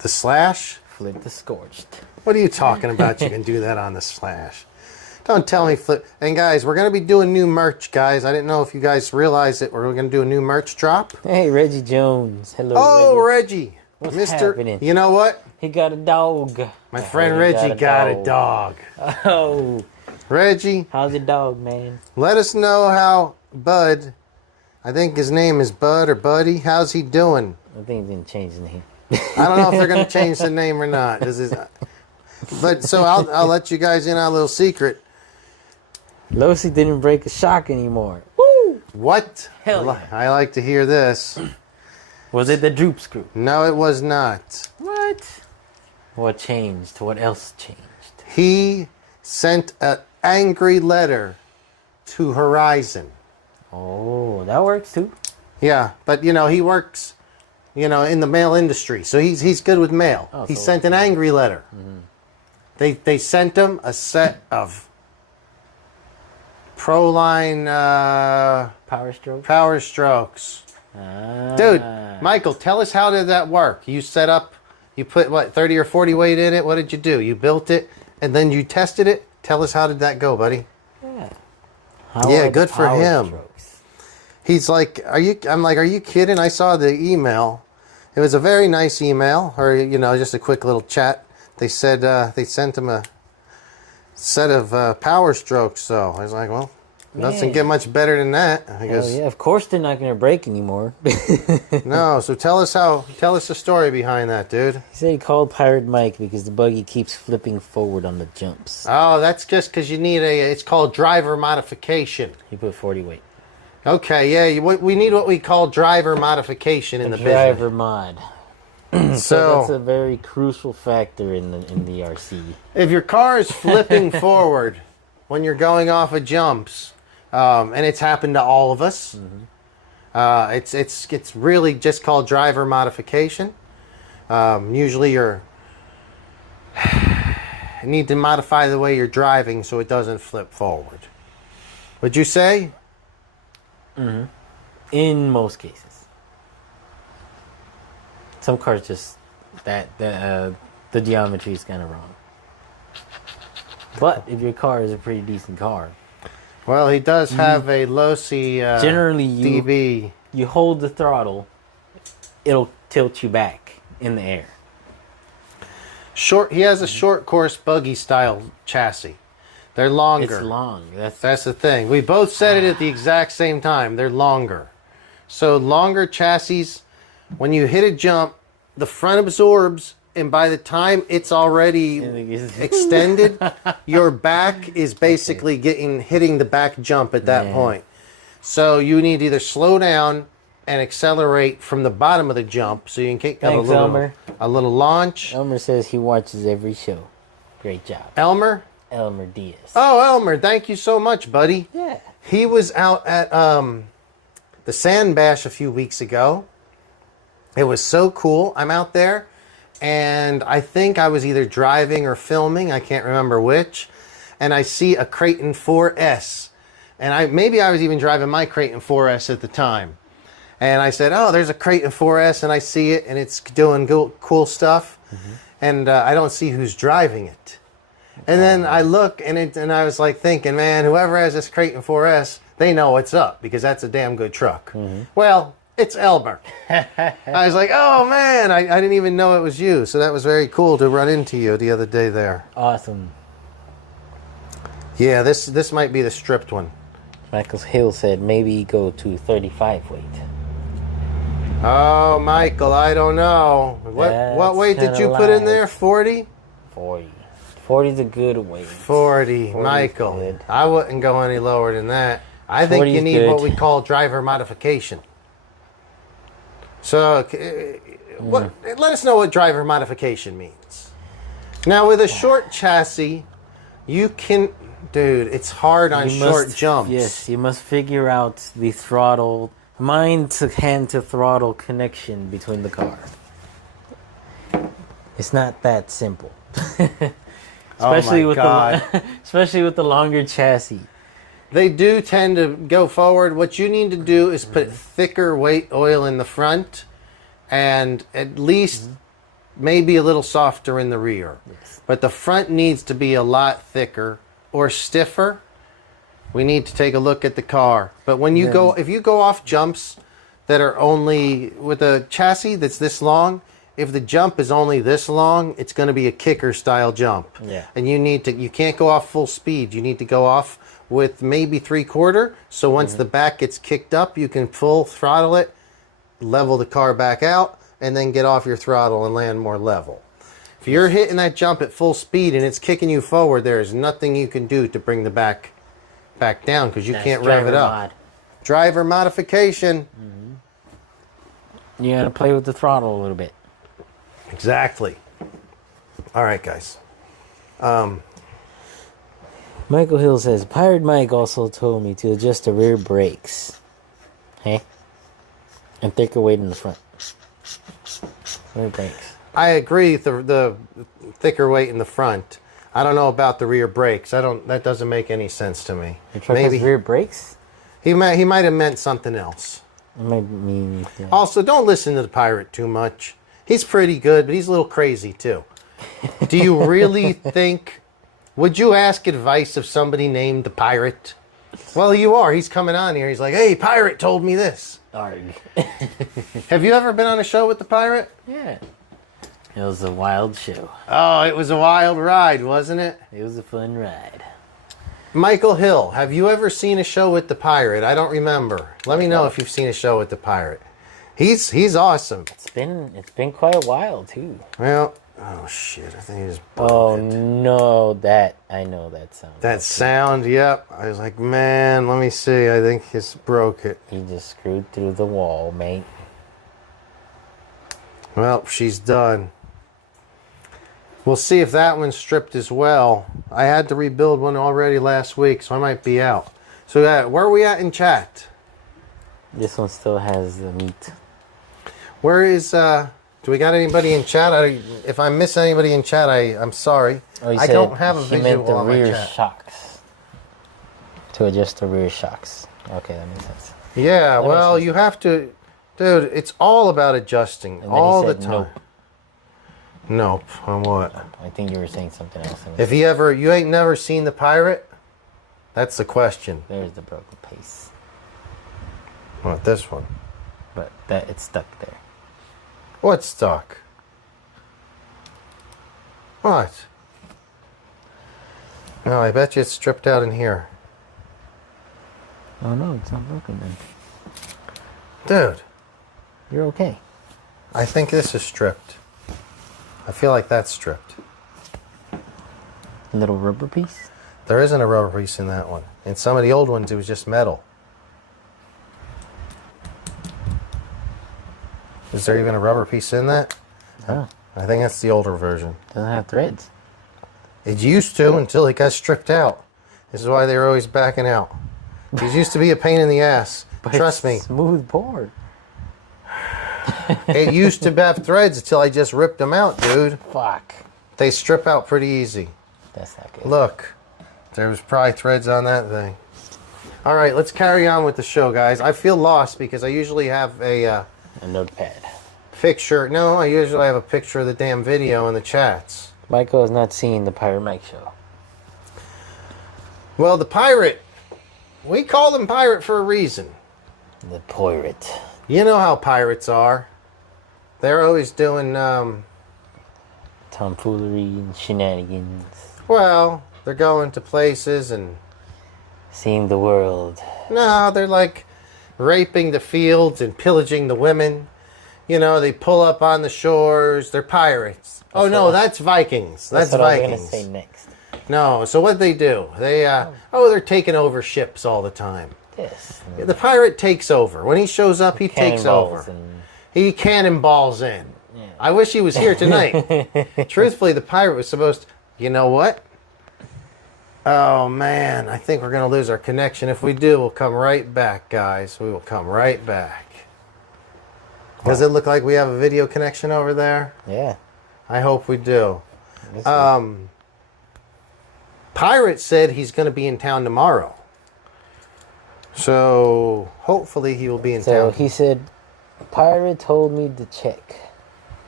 The slash? Flip the scorched. What are you talking about? You can do that on the slash. Don't tell me flip. And guys, we're going to be doing new merch, guys. I didn't know if you guys realize it. We're going to do a new merch drop. Hey, Reggie Jones. Hello, Oh, Reggie. What's Mr. happening? You know what? He got a dog. My friend Reggie got a dog. Oh. Reggie. How's your dog, man? Let us know how Bud, I think his name is Bud or Buddy. How's he doing? I think he's going to change his name. I don't know if they're going to change the name or not. But so I'll let you guys in on a little secret. Losi didn't break a shock anymore. Woo! What? Hell yeah. I like to hear this. Was it the droop screw? No, it was not. What? What changed? What else changed? He sent an angry letter to Horizon. Oh, that works too. Yeah, but he works, in the mail industry, so he's good with mail. Oh, he so- sent an angry letter. Mm-hmm. They sent him a set of Proline Power Power Strokes. Ah. Dude, Michael, tell us how did that work? You put what, 30 or 40 weight in it? What did you do? You built it and then you tested it? Tell us how did that go, buddy? Yeah. Yeah, good for him. He's like, are you kidding? I saw the email. It was a very nice email, or just a quick little chat. They said they sent him a set of Power Strokes. So I was like, well, it doesn't get much better than that. I guess. Yeah, of course they're not going to break anymore. No, so tell us the story behind that, dude. He said he called Pirate Mike because the buggy keeps flipping forward on the jumps. Oh, that's just because you need it's called driver modification. He put 40 weight. Okay, yeah, we need what we call driver modification in the driver mod. business. So that's a very crucial factor in the RC. If your car is flipping forward when you're going off of jumps, and it's happened to all of us, it's really just called driver modification. Usually you need to modify the way you're driving so it doesn't flip forward. Would you say? Mm-hmm. In most cases. Some cars just the geometry is kind of wrong. But if your car is a pretty decent car, Well, he does have a Losi generally DB. you hold the throttle, it'll tilt you back in the air. He has a short course buggy style chassis. They're longer. It's long. That's the thing. We both said it at the exact same time. They're longer. So longer chassis, when you hit a jump, the front absorbs, and by the time it's already extended, your back is basically hitting the back jump at that point. So you need to either slow down and accelerate from the bottom of the jump so you can get a little launch. Elmer says he watches every show. Great job. Elmer Diaz. Oh, Elmer, thank you so much, buddy. Yeah. He was out at the Sand Bash a few weeks ago. It was so cool. I'm out there, and I think I was either driving or filming. I can't remember which. And I see a Kraton 4S. And maybe I was even driving my Kraton 4S at the time. And I said, oh, there's a Kraton 4S, and I see it, and it's doing cool stuff. Mm-hmm. And I don't see who's driving it. And then I look, and I was like thinking, man, whoever has this Kraton 4S, they know what's up, because that's a damn good truck. Mm-hmm. Well, it's Elmer. I was like, oh, man, I didn't even know it was you. So that was very cool to run into you the other day there. Awesome. Yeah, this might be the stripped one. Michael Hill said maybe go to 35 weight. Oh, Michael, I don't know. What weight did you put in there? 40? 40. 40 is a good weight. 40, Michael. Good. I wouldn't go any lower than that. I think you need what we call driver modification. So, let us know what driver modification means. Now, with a short chassis, you can... Dude, it's hard on short jumps. Yes, you must figure out the throttle, mind-to-hand to throttle connection between the car. It's not that simple. Especially with the longer chassis. They do tend to go forward. What you need to do is put thicker weight oil in the front and at least maybe a little softer in the rear. Yes. But the front needs to be a lot thicker or stiffer, we need to take a look at the car. But when you go, if you go off jumps that are only with a chassis that's this long, if the jump is only this long, it's going to be a kicker style jump. Yeah. And you can't go off full speed. You need to go off with maybe 3/4. So once the back gets kicked up, you can full throttle it, level the car back out, and then get off your throttle and land more level. If you're hitting that jump at full speed and it's kicking you forward, there is nothing you can do to bring the back down because you can't rev it up. Mod. Driver modification. You gotta play with the throttle a little bit. Exactly. All right, guys. Michael Hill says, Pirate Mike also told me to adjust the rear brakes. Hey? And thicker weight in the front. Rear brakes. I agree. The thicker weight in the front. I don't know about the rear brakes. That doesn't make any sense to me. Your truck has rear brakes? He might have meant something else. It might mean. Yeah. Also, don't listen to the pirate too much. He's pretty good, but he's a little crazy too. Do you really think? Would you ask advice of somebody named the pirate? Well, you are. He's coming on here. He's like, "Hey, pirate told me this." Arg. Have you ever been on a show with the pirate? Yeah. It was a wild show. Oh, it was a wild ride, wasn't it? It was a fun ride. Michael Hill, have you ever seen a show with the pirate? I don't remember. Let me know if you've seen a show with the pirate. He's awesome. It's been quite a while too. Well, oh shit! I think he just broke Oh it. no, I know that sound. That sound, yep. I was like, man, let me see. I think he's broke it. He just screwed through the wall, mate. Well, she's done. We'll see if that one's stripped as well. I had to rebuild one already last week, so I might be out. So where are we at in chat? This one still has the meat. Where is, do we got anybody in chat? If I miss anybody in chat, I'm sorry. Oh, I don't have a he visual meant the on my rear chat. shocks. To adjust the rear shocks. Okay, that makes sense. Yeah, That well, makes sense. you have to... Dude, it's all about adjusting. And then All he the said time. nope. Nope. On what? I think you were saying something else. If you ain't never seen The Pirate, that's the question. There's the broken pace. What, this one? But it's stuck there. What's stuck? What? No, I bet you it's stripped out in here. Oh no, it's not broken then. Dude, You're okay. I think this is stripped. I feel like that's stripped. A little rubber piece? There isn't a rubber piece in that one. In some of the old ones, it was just metal. Is there even a rubber piece in that? Oh, I think that's the older version. doesn't have threads. It used to until it got stripped out. This is why they were always backing out. These used to be a pain in the ass. But Trust me. it's smooth board. It used to have threads until I just ripped them out, dude. Fuck. They strip out pretty easy. That's not good. Look, there was probably threads on that thing. All right, let's carry on with the show, guys. I feel lost because I usually have a notepad. picture. No, I usually have a picture of the damn video in the chats. Michael has not seen the Pirate Mike show. Well, the pirate, we call them pirate for a reason. The pirate. You know how pirates are. They're always doing, Tomfoolery and shenanigans. well, they're going to places and... Seeing the world. No, they're like raping the fields and pillaging the women. You know, they pull up on the shores. They're pirates. Oh, no, that's Vikings. That's what Vikings. I was going to say next. No, so what they do? They, they're taking over ships all the time. Yes. The pirate takes over. When he shows up, he takes over. And, He cannonballs in. yeah. I wish he was here tonight. Truthfully, the pirate was supposed to... You know what? Oh, man. I think we're going to lose our connection. If we do, we'll come right back, guys. We will come right back. Does it look like we have a video connection over there? Yeah. I hope we do. Pirate said he's going to be in town tomorrow. So, hopefully he will be in So town. he said, Pirate told me to check.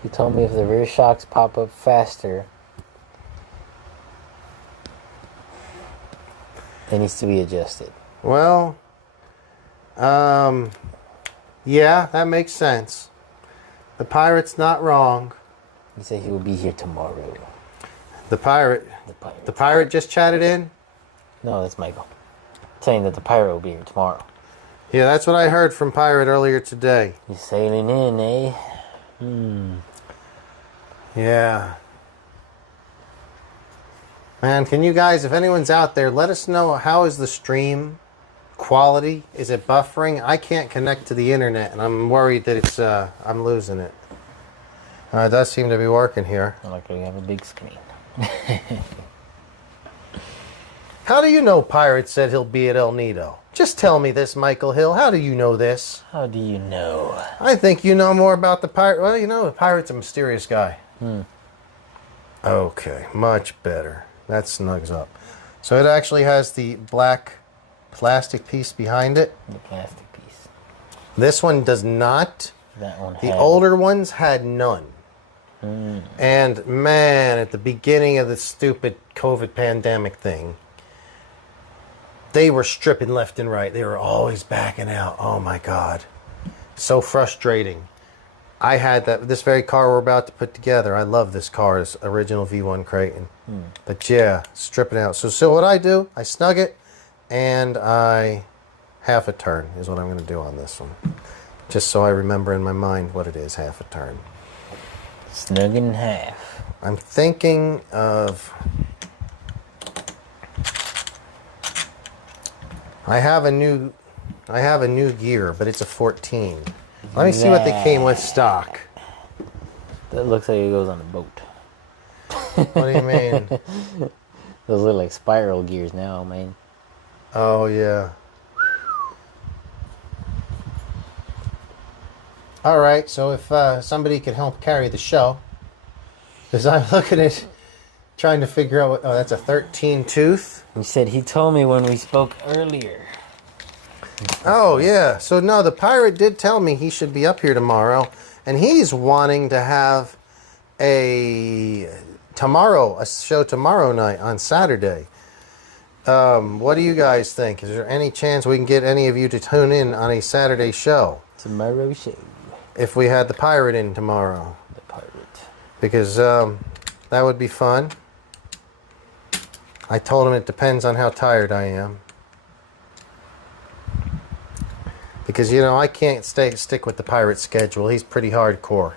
He told me if the rear shocks pop up faster. It needs to be adjusted. Well, yeah, that makes sense. The pirate's not wrong. He said he will be here tomorrow. The pirate just chatted in? No, that's Michael. Saying that the pirate will be here tomorrow. Yeah, that's what I heard from Pirate earlier today. He's sailing in, eh? Yeah. Man, can you guys, if anyone's out there, let us know, how is the stream quality? Is it buffering? I can't connect to the internet, and I'm worried that it's I'm losing it. It does seem to be working here. I like how you have a big screen. How do you know Pirate said he'll be at El Nido? Just tell me this, Michael Hill. How do you know this? How do you know? I think you know more about the pirate. Well, you know, the pirate's a mysterious guy. Okay, much better. That snugs up. So it actually has the black plastic piece behind it. The plastic piece. This one does not. That one The older ones had none. And man, at the beginning of the stupid COVID pandemic thing, they were stripping left and right. They were always backing out. Oh my God. So frustrating. I had this very car we're about to put together. I love this car, this original V1 Kraton. But yeah, stripping out. So what I do, I snug it, and I half a turn is what I'm going to do on this one. Just so I remember in my mind what it is, half a turn. Snug in half. I'm thinking of... I have a new gear, but it's a 14. Let me see what they came with stock. That looks like it goes on a boat. What do you mean? Those look like spiral gears now, man. Oh, yeah. All right, so if somebody could help carry the show, because I'm looking at trying to figure out what... Oh, that's a 13 tooth. You said he told me when we spoke earlier. Oh, yeah. So, no, the pirate did tell me he should be up here tomorrow, and he's wanting to have a show tomorrow night on Saturday. What do you guys think? Is there any chance we can get any of you to tune in on a Saturday show? Tomorrow show. If we had the pirate in tomorrow. The pirate. Because that would be fun. I told him it depends on how tired I am. Because, you know, I can't stick with the pirate schedule. He's pretty hardcore.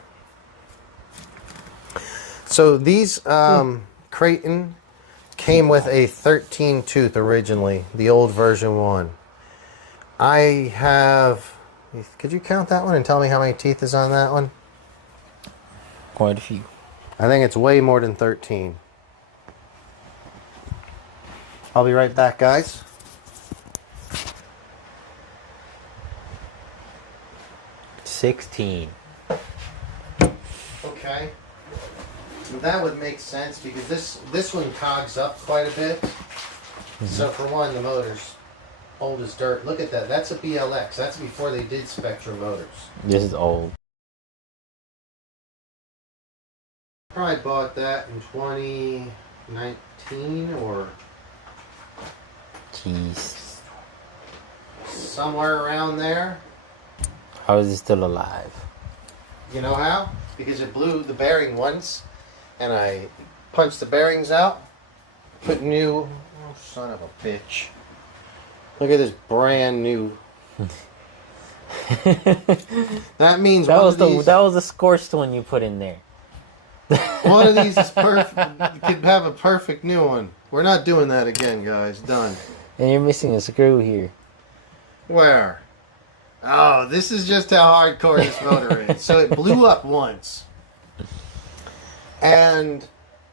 So these Kraton came with a 13 tooth originally, the old version 1. I have... Could you count that one and tell me how many teeth is on that one? Quite a few. I think it's way more than 13. I'll be right back, guys. $16. Okay. That would make sense because this one cogs up quite a bit. So for one, the motor's old as dirt. Look at that. That's a BLX. That's before they did Spectrum motors. This is old. Probably bought that in 2019 or... Jeez. somewhere around there. How is it still alive? You know how? Because it blew the bearing once, and I punched the bearings out, put new... Oh, son of a bitch. Look at this brand new... That means that was the scorched one you put in there. One of these is perfect. You could have a perfect new one. We're not doing that again, guys. Done. And you're missing a screw here. Where? Oh, this is just how hardcore this motor is. So it blew up once. And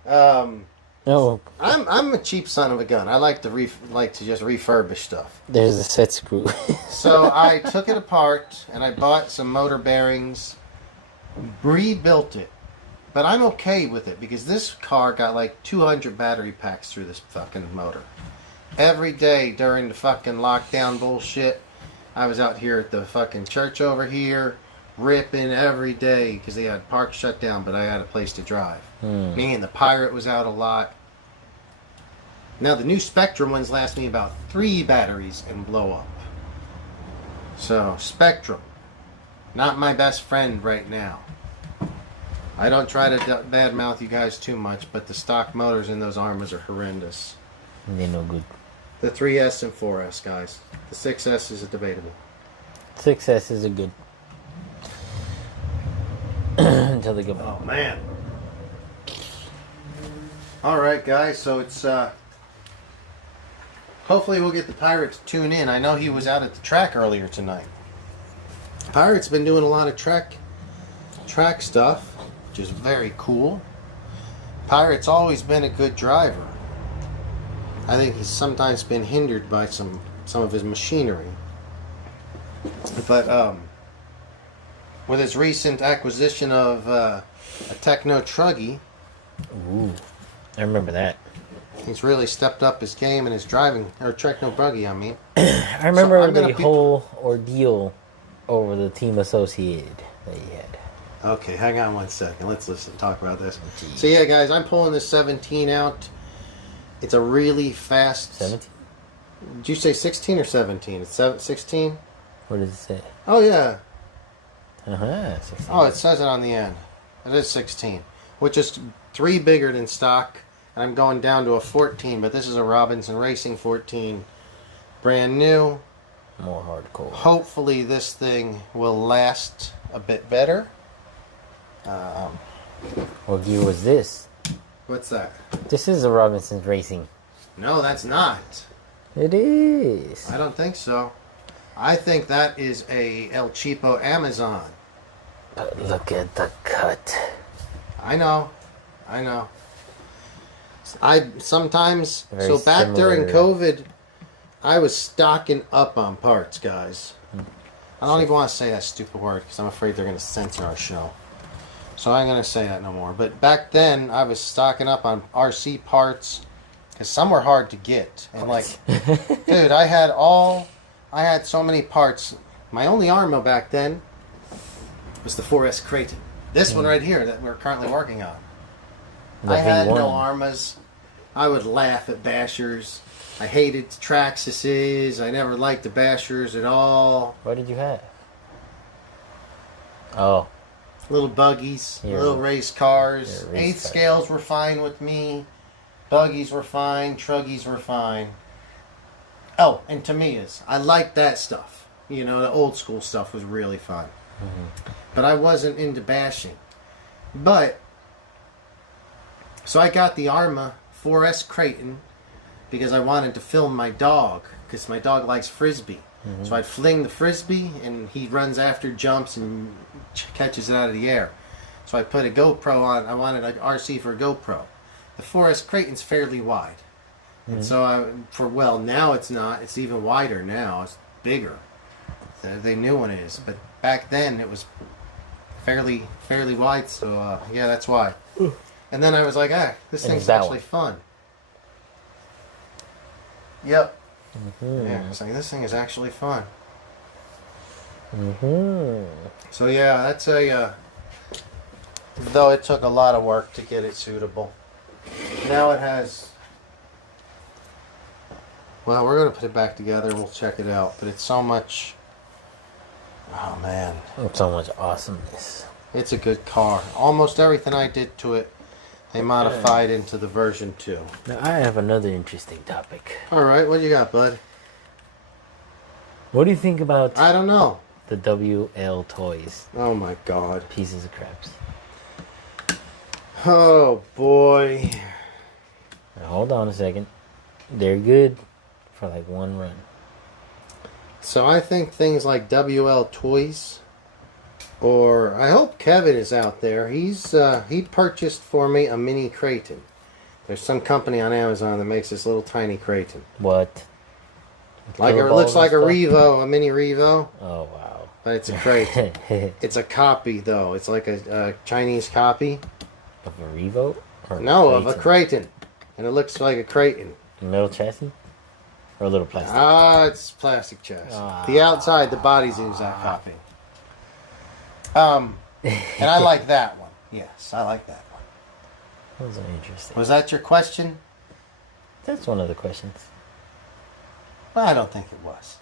No. I'm a cheap son of a gun. I like to just refurbish stuff. There's a set screw. So I took it apart and I bought some motor bearings, rebuilt it. But I'm okay with it because this car got like 200 battery packs through this fucking motor. Every day during the fucking lockdown bullshit, I was out here at the fucking church over here, ripping every day because they had park shut down, but I had a place to drive. Me and the pirate was out a lot. Now the new Spectrum ones last me about 3 batteries and blow up. So Spectrum, not my best friend right now. I don't try to badmouth you guys too much, but the stock motors in those Arrmas are horrendous. They're no good. The 3S and 4S, guys. The 6S is debatable. 6S is a good. Until they go back. Oh, man. Alright, guys, so it's, hopefully we'll get the Pirate to tune in. I know he was out at the track earlier tonight. Pirate's been doing a lot of track stuff, which is very cool. Pirate's always been a good driver. I think he's sometimes been hindered by some of his machinery. But with his recent acquisition of a Techno Truggy, Ooh, I remember that. he's really stepped up his game in his driving, or Techno Buggy, I mean. I remember the whole ordeal over the team associated that he had. Okay, hang on one second. Let's talk about this. So yeah, guys, I'm pulling this 17 out. It's a really fast... 17? Did you say 16 or 17? It's 16? What does it say? Oh, yeah. 16. Oh, it says it on the end. It is 16, which is 3 bigger than stock. And I'm going down to a 14, but this is a Robinson Racing 14. Brand new. More hardcore. Hopefully this thing will last a bit better. What gear was this? What's that? This is a Robinson's Racing. No, that's not. It is. I don't think so. I think that is a El Cheapo Amazon. But look at the cut. I know. I sometimes... Very so back during COVID, I was stocking up on parts, guys. I don't even want to say that stupid word because I'm afraid they're going to censor our show. So I'm going to say that no more. But back then, I was stocking up on RC parts because some were hard to get. And like, dude, I had so many parts. My only Arrma back then was the 4S Kraton. This one right here that we're currently working on. The I had V1. no Arrmas. I would laugh at bashers. I hated Traxxas's. I never liked the bashers at all. What did you have? Oh. Little buggies, Yeah. little race cars. Yeah, race 8th cars. scales were fine with me. Buggies were fine. Truggies were fine. Oh, and Tamiya's. I liked that stuff. You know, the old school stuff was really fun. Mm-hmm. But I wasn't into bashing. But, so I got the Arrma 4S Kraton because I wanted to film my dog. Because my dog likes Frisbee. Mm-hmm. So I'd fling the Frisbee and he runs after, jumps, and catches it out of the air. So I put a GoPro on. I wanted an RC for a GoPro. The 4S Kraton's fairly wide. And so now it's not. It's even wider now. It's bigger. The new one is. But back then it was fairly wide. So yeah, that's why. And then I was like, this And thing's that actually one. fun. Yep. Mm-hmm. Yeah, I was like, this thing is actually fun. Mm-hmm. So yeah, that's a... though it took a lot of work to get it suitable. Now it has... Well, we're going to put it back together and we'll check it out. But it's so much... Oh, man. So much awesomeness. It's a good car. Almost everything I did to it, they modified into the version 2. Now I have another interesting topic. Alright, what you got, bud? What do you think about I don't know. the WL toys? Oh, my God. Pieces of craps. Oh, boy. Now, hold on a second. They're good for like one run. So I think things like WL Toys, or I hope Kevin is out there. He purchased for me a mini Kraton. There's some company on Amazon that makes this little tiny Kraton. What? Like it looks like a Revo, a mini Revo, Oh wow. but it's a Kraton. It's a copy though. It's like a Chinese copy. Of a Revo? Or No, of a Kraton? Kraton, and it looks like a Kraton. Metal chassis? Or a little plastic? It's plastic chassis. The outside, the body's the exact copy. And I like that one. Yes, I like that one. Those are interesting. Was that your question? That's one of the questions. Well, I don't think it was.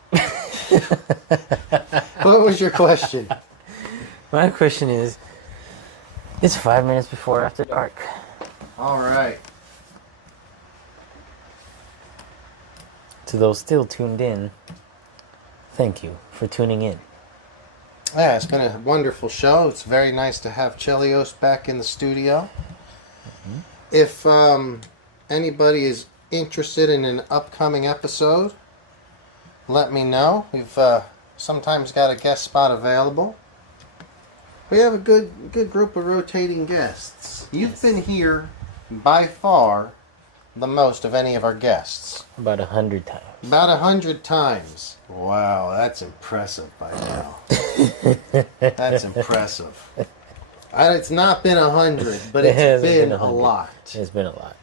What was your question? My question is, it's 5 minutes before after dark. All right. To those still tuned in, thank you for tuning in. Yeah, it's been a wonderful show. It's very nice to have Chelios back in the studio. Mm-hmm. If anybody is interested in an upcoming episode, let me know. We've sometimes got a guest spot available. We have a good group of rotating guests. You've been here by far the most of any of our guests. About 100 times. About 100 times. Wow, that's impressive by now. That's impressive. It's not been 100, but it's been a lot. It's been a lot.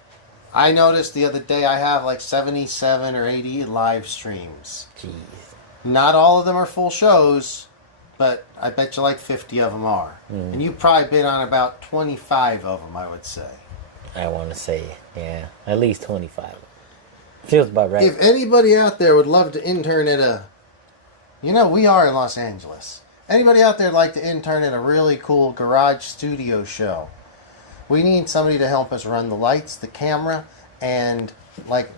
I noticed the other day I have like 77 or 80 live streams. Jeez. Not all of them are full shows, but I bet you like 50 of them are. And you've probably been on about 25 of them, I would say. I want to say, yeah, at least 25. Feels about right. If anybody out there would love to intern at a... we are in Los Angeles. Anybody out there would like to intern at a really cool garage studio show? We need somebody to help us run the lights, the camera, and like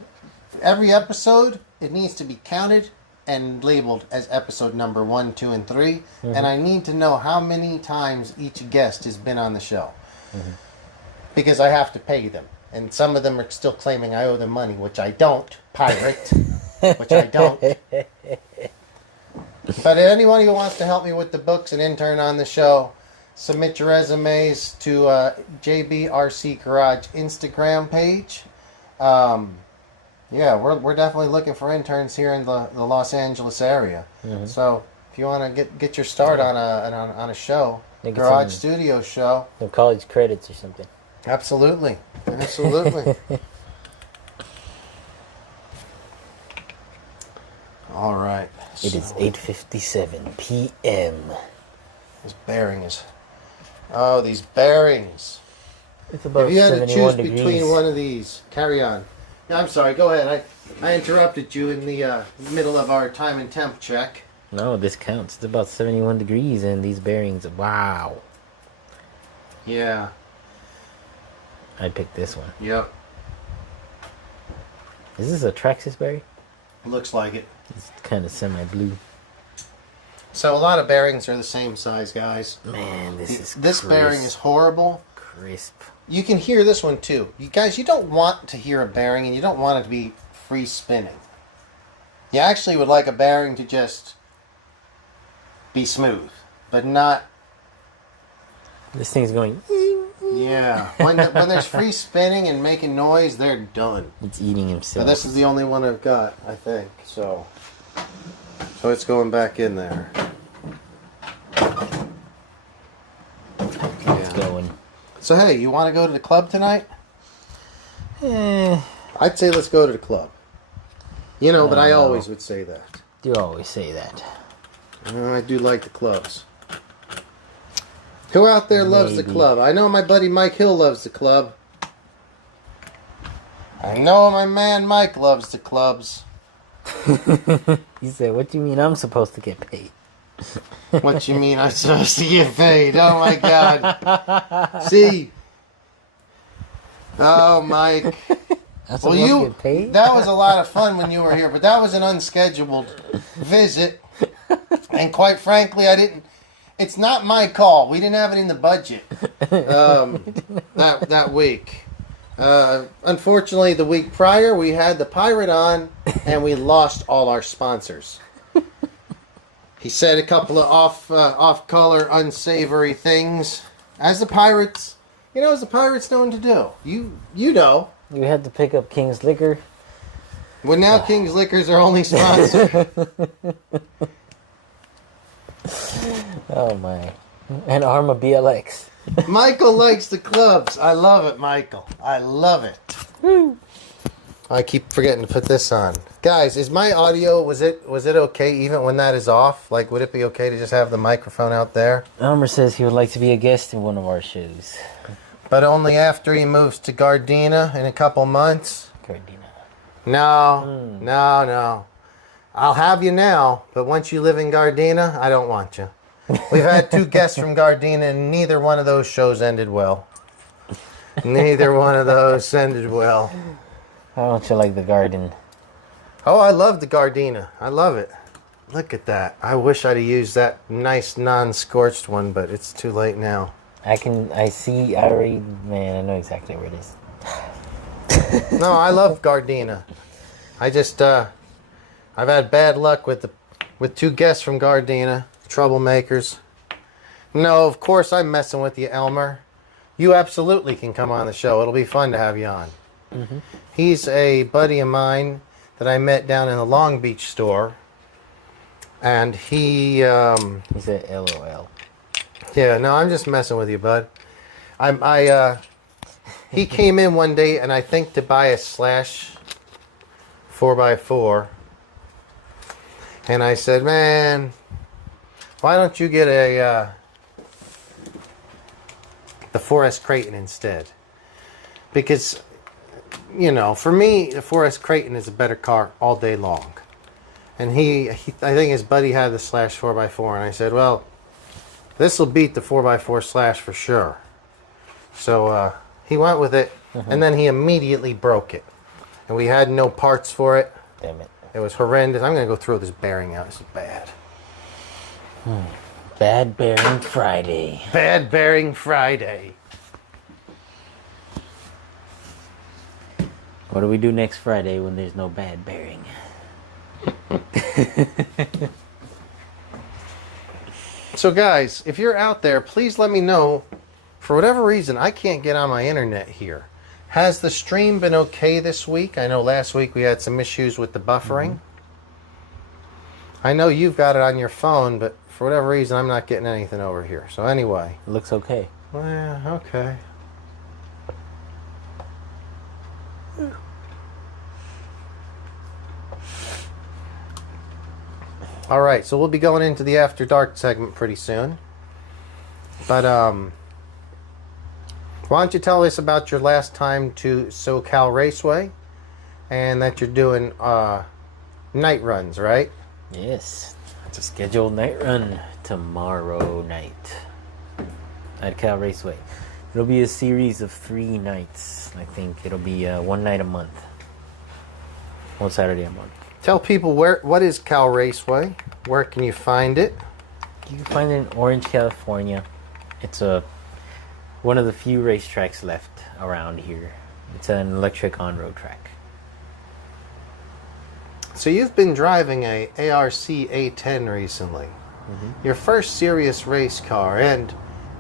every episode, it needs to be counted and labeled as episode number 1, 2, and 3. Mm-hmm. And I need to know how many times each guest has been on the show. Mm-hmm. Because I have to pay them. And some of them are still claiming I owe them money, which I don't. Pirate. Which I don't. But anyone who wants to help me with the books and intern on the show, submit your resumes to JBRC Garage Instagram page. Yeah, we're definitely looking for interns here in the Los Angeles area. Mm-hmm. So if you want to get your start on a show, garage studio show, some college credits or something. Absolutely. Absolutely. All right. It is 8:57 p.m. This bearing is... Oh, these bearings. It's about 71 degrees. If you had to choose between one of these... Carry on. Yeah, I'm sorry. Go ahead. I interrupted you in the middle of our time and temp check. No, this counts. It's about 71 degrees and these bearings. Wow. Yeah. I picked this one. Yep. Is this a Traxxas berry? Looks like it. It's kind of semi-blue. So a lot of bearings are the same size, guys. Man, this bearing is horrible. Crisp. You can hear this one too. You guys, you don't want to hear a bearing, and you don't want it to be free spinning. You actually would like a bearing to just be smooth, but not. This thing's going. Yeah, when there's free spinning and making noise, they're done. It's eating himself. Now, this is the only one I've got, I think. So it's going back in there. It's going. So hey, you want to go to the club tonight? I'd say let's go to the club. But I always would say that. You always say that. I do like the clubs. Who out there loves the club? I know my buddy Mike Hill loves the club. I know my man Mike loves the clubs. He said, what do you mean I'm supposed to get paid? What you mean I'm supposed to get paid? Oh my God. See? Oh, Mike. Well, get paid? That was a lot of fun when you were here, but that was an unscheduled visit. And quite frankly, it's not my call. We didn't have it in the budget that week. Unfortunately, the week prior, we had the pirate on, and we lost all our sponsors. He said a couple of off-color, unsavory things, as the pirates known to do. You know. You had to pick up King's Liquor. Well, now King's Liquor's our only sponsor. Oh my. And Arrma BLX. Michael likes the clubs. I love it, Michael. I love it. Woo. I keep forgetting to put this on. Guys, is my audio, was it okay even when that is off? Like, would it be okay to just have the microphone out there? Elmer says he would like to be a guest in one of our shows. But only after he moves to Gardena in a couple months. Gardena. No, no. I'll have you now, but once you live in Gardena, I don't want you. We've had 2 guests from Gardena, and neither one of those shows ended well. Neither one of those ended well. How don't you like the garden? Oh, I love the Gardena. I love it. Look at that. I wish I'd have used that nice non-scorched one, but it's too late now. I already, man, I know exactly where it is. No, I love Gardena. I just, I've had bad luck with 2 guests from Gardena, troublemakers. No, of course I'm messing with you, Elmer. You absolutely can come on the show. It'll be fun to have you on. Mm-hmm. He's a buddy of mine that I met down in the Long Beach store. And he said LOL. Yeah, no, I'm just messing with you, bud. He came in one day, and I think to buy a Slash 4x4. And I said, man, why don't you get the 4S Kraton instead? Because, you know, for me, the 4S Kraton is a better car all day long. And I think his buddy had the Slash 4x4, and I said, well, this will beat the 4x4 Slash for sure. So he went with it, and then he immediately broke it. And we had no parts for it. Damn it. It was horrendous. I'm going to go throw this bearing out. This is bad. Bad Bearing Friday. Bad Bearing Friday. What do we do next Friday when there's no bad bearing? So guys, if you're out there, please let me know. For whatever reason, I can't get on my internet here. Has the stream been okay this week? I know last week we had some issues with the buffering. Mm-hmm. I know you've got it on your phone, but for whatever reason, I'm not getting anything over here. So anyway. It looks okay. Well, okay. All right, so we'll be going into the After Dark segment pretty soon. But why don't you tell us about your last time to SoCal Raceway, and that you're doing night runs, right? Yes, it's a scheduled night run tomorrow night at Cal Raceway. It'll be a series of 3 nights. I think it'll be 1 night a month, 1 Saturday a month. Tell people what is Cal Raceway? Where can you find it? You can find it in Orange, California. It's one of the few racetracks left around here. It's an electric on-road track. So you've been driving a ARC A10 recently. Mm-hmm. Your first serious race car, and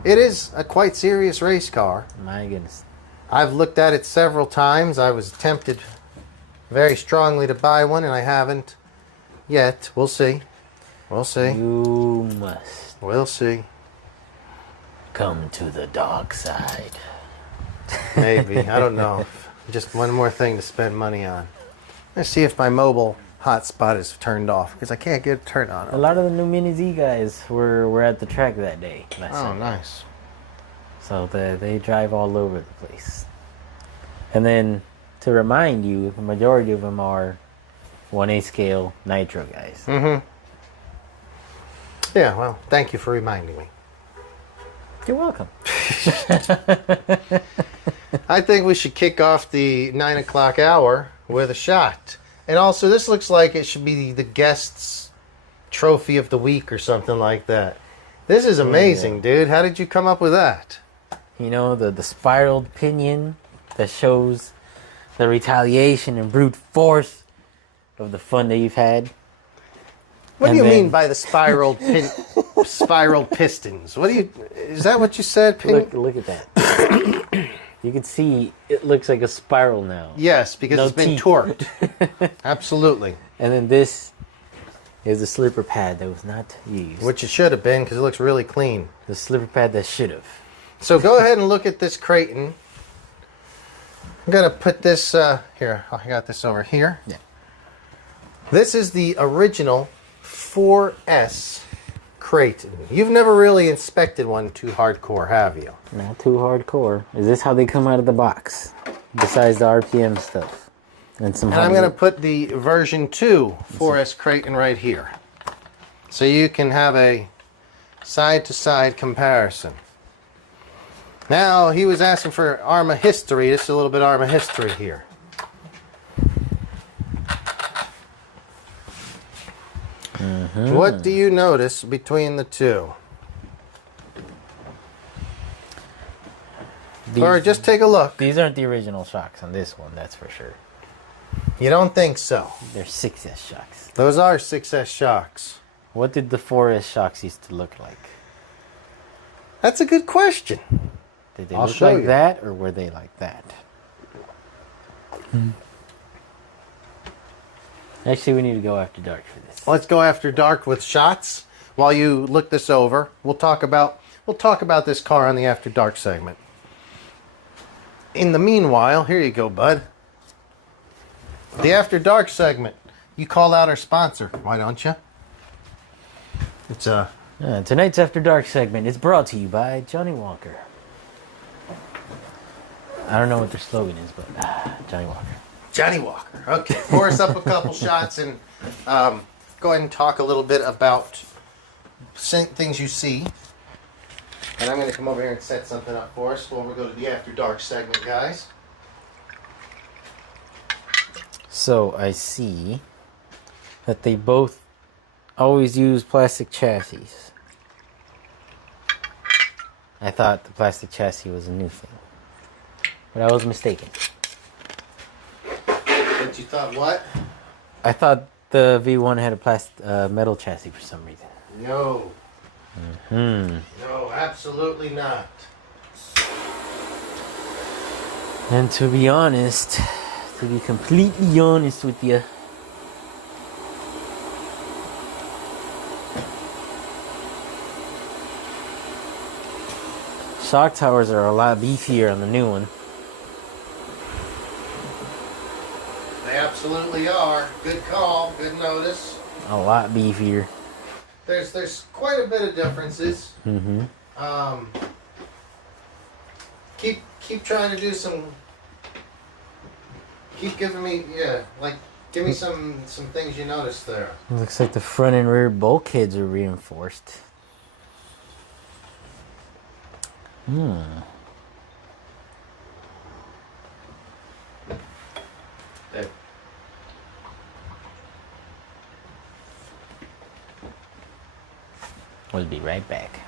it is a quite serious race car. My goodness. I've looked at it several times. I was tempted very strongly to buy one, and I haven't yet. We'll see. We'll see. You must. We'll see. Come to the dark side. Maybe. I don't know. Just one more thing to spend money on. Let's see if my mobile hotspot is turned off, because I can't get it turned on. A lot of the new Mini Z guys were at the track that day. Oh, nice. So they drive all over the place. And then, to remind you, the majority of them are 1A scale nitro guys. Mm-hmm. Yeah, well, thank you for reminding me. You're welcome. I think we should kick off the 9 o'clock hour with a shot. And also, this looks like it should be the guest's trophy of the week or something like that. This is amazing, dude. How did you come up with that? You know, the spiraled pinion that shows the retaliation and brute force of the fun that you've had. What do you mean by the spiraled pistons? Is that what you said, Pink? Look at that. You can see it looks like a spiral now. Yes, because it's been torqued. Absolutely. And then this is the slipper pad that was not used. Which it should have been, because it looks really clean. The slipper pad that should have. So go ahead and look at this Kraton. I'm going to put this, here, I got this over here. Yeah. This is the original 4S Kraton. You've never really inspected one too hardcore, have you? Not too hardcore. Is this how they come out of the box? Besides the RPM stuff. And some. And I'm going to put the version 2 4S Kraton right here. So you can have a side-to-side comparison. Now, he was asking for Arrma history. This is a little bit Arrma history here. What do you notice between the two? Or just take a look. These aren't the original shocks on this one, that's for sure. You don't think so? They're 6S shocks. Those are 6S shocks. What did the 4S shocks used to look like? That's a good question. Did they I'll look show like you. that, or were they like that? Actually, we need to go after dark for this. Let's go after dark with shots. While you look this over, we'll talk about this car on the After Dark segment. In the meanwhile, here you go, bud. The After Dark segment. You call out our sponsor, why don't you? It's Tonight's After Dark segment is brought to you by Johnny Walker. I don't know what their slogan is, but Johnny Walker. Johnny Walker. Okay, pour us up a couple shots and go ahead and talk a little bit about things you see. And I'm going to come over here and set something up for us before we go to the After Dark segment, guys. So I see that they both always use plastic chassis. I thought the plastic chassis was a new thing, but I was mistaken. But you thought what? I thought the V1 had a metal chassis for some reason. No. No, absolutely not. And to be honest, to be completely honest with you, shock towers are a lot beefier on the new one. They absolutely are. Good call. Good notice. A lot beefier. There's quite a bit of differences. Keep trying to do some. Keep giving me give me some things you noticed there. Looks like the front and rear bulkheads are reinforced. There. We'll be right back.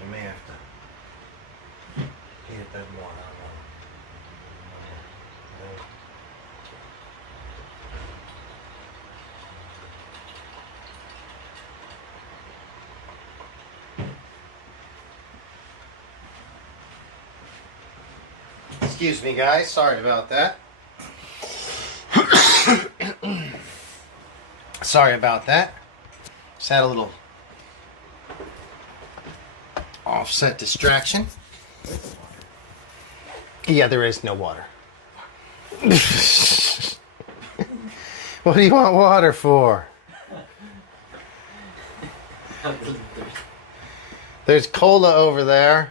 You may have to heat it a bit more. I don't know. Excuse me, guys. Sorry about that. Sorry about that. Just had a little offset distraction. Yeah, there is no water. What do you want water for? There's cola over there.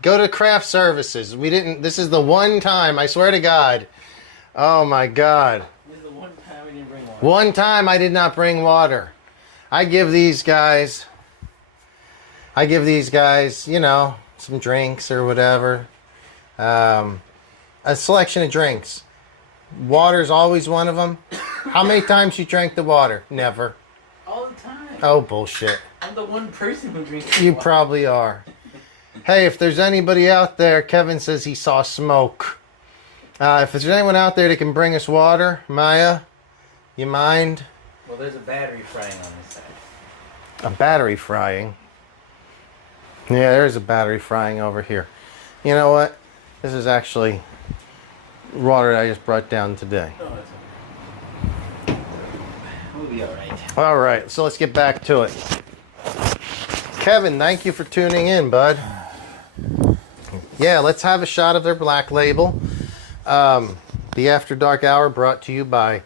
Go to craft services. This is the one time, I swear to God. Oh my God. This is the one time we didn't bring water. One time I did not bring water. I give these guys, you know, some drinks or whatever. A selection of drinks. Water's always one of them. How many times you drank the water? Never. All the time. Oh, bullshit. I'm the one person who drinks You water. probably are. Hey, if there's anybody out there, Kevin says he saw smoke. If there's anyone out there that can bring us water, Maya, you mind? Well, there's a battery frying on this side. A battery frying? Yeah, there's a battery frying over here. You know what? This is actually water that I just brought down today. Oh, that's okay. We'll be alright. All right, so let's get back to it. Kevin, thank you for tuning in, bud. Yeah, let's have a shot of their black label. The After Dark Hour brought to you by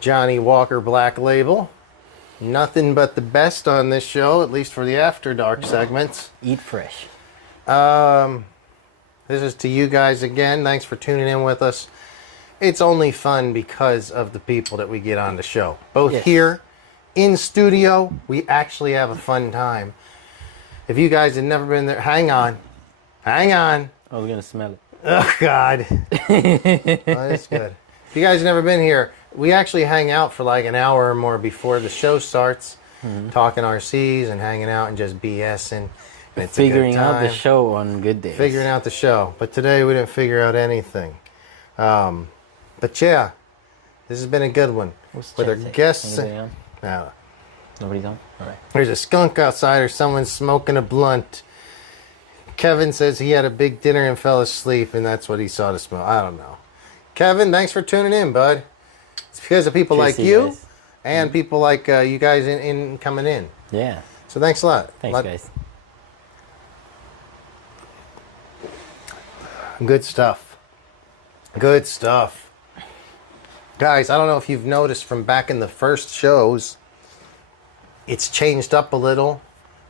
Johnny Walker Black Label. Nothing but the best on this show, at least for the After Dark segments. Eat fresh. This is to you guys again. Thanks for tuning in with us. It's only fun because of the people that we get on the show. Both here, in studio, we actually have a fun time. If you guys have never been there, hang on. Hang on. Oh, we're going to smell it. Oh, God. Oh, that's good. If you guys have never been here, we actually hang out for like an hour or more before the show starts, talking RCs and hanging out and just BSing. And it's figuring out the show on good days. Figuring out the show. But today we didn't figure out anything. But yeah, this has been a good one. With our guests. No. Nobody's on? All right. There's a skunk outside or someone's smoking a blunt. Kevin says he had a big dinner and fell asleep, and that's what he saw to smoke. I don't know. Kevin, thanks for tuning in, bud. It's because of people like you and people like you guys in coming in. Yeah. So thanks a lot. Thanks, guys. Good stuff. Good stuff. Guys, I don't know if you've noticed from back in the first shows, it's changed up a little.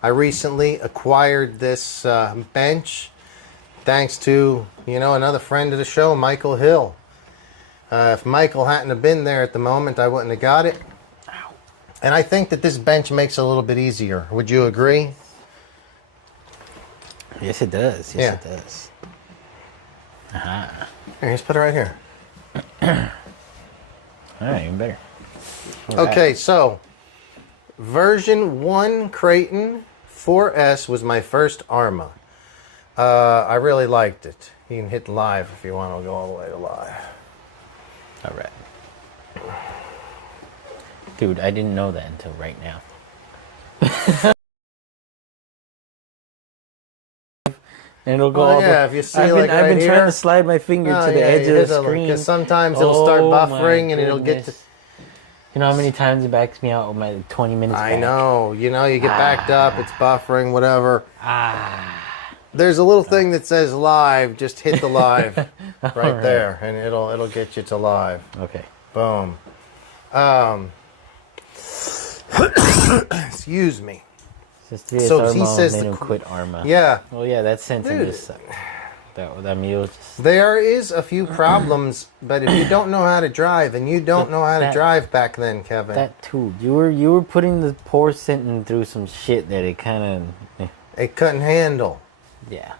I recently acquired this bench thanks to, another friend of the show, Michael Hill. If Michael hadn't have been there at the moment, I wouldn't have got it. And I think that this bench makes it a little bit easier. Would you agree? Yes, it does. Yes, it does. Here, just put it right here. All right, even better. Okay, so version 1 Kraton 4S was my first Arrma. I really liked it. You can hit live if you want to go all the way to live. All right. Dude, I didn't know that until right now. And it'll go all if you see I've been here, trying to slide my finger to the edge of the screen. Because sometimes it'll start buffering and it'll get to... You know how many times it backs me out with my 20 minutes back? I know. You get backed up, it's buffering, whatever. There's a little thing that says live. Just hit the live right there, and it'll get you to live. Okay. Boom. Excuse me. So he says they don't quit Arrma. Yeah. Well, yeah, that sentence just sucked. That meal just... There is a few problems, but if you don't know how to drive, and you don't know how to drive back then, Kevin. That too. You were putting the poor sentence through some shit that it kind of... It couldn't handle. Yeah.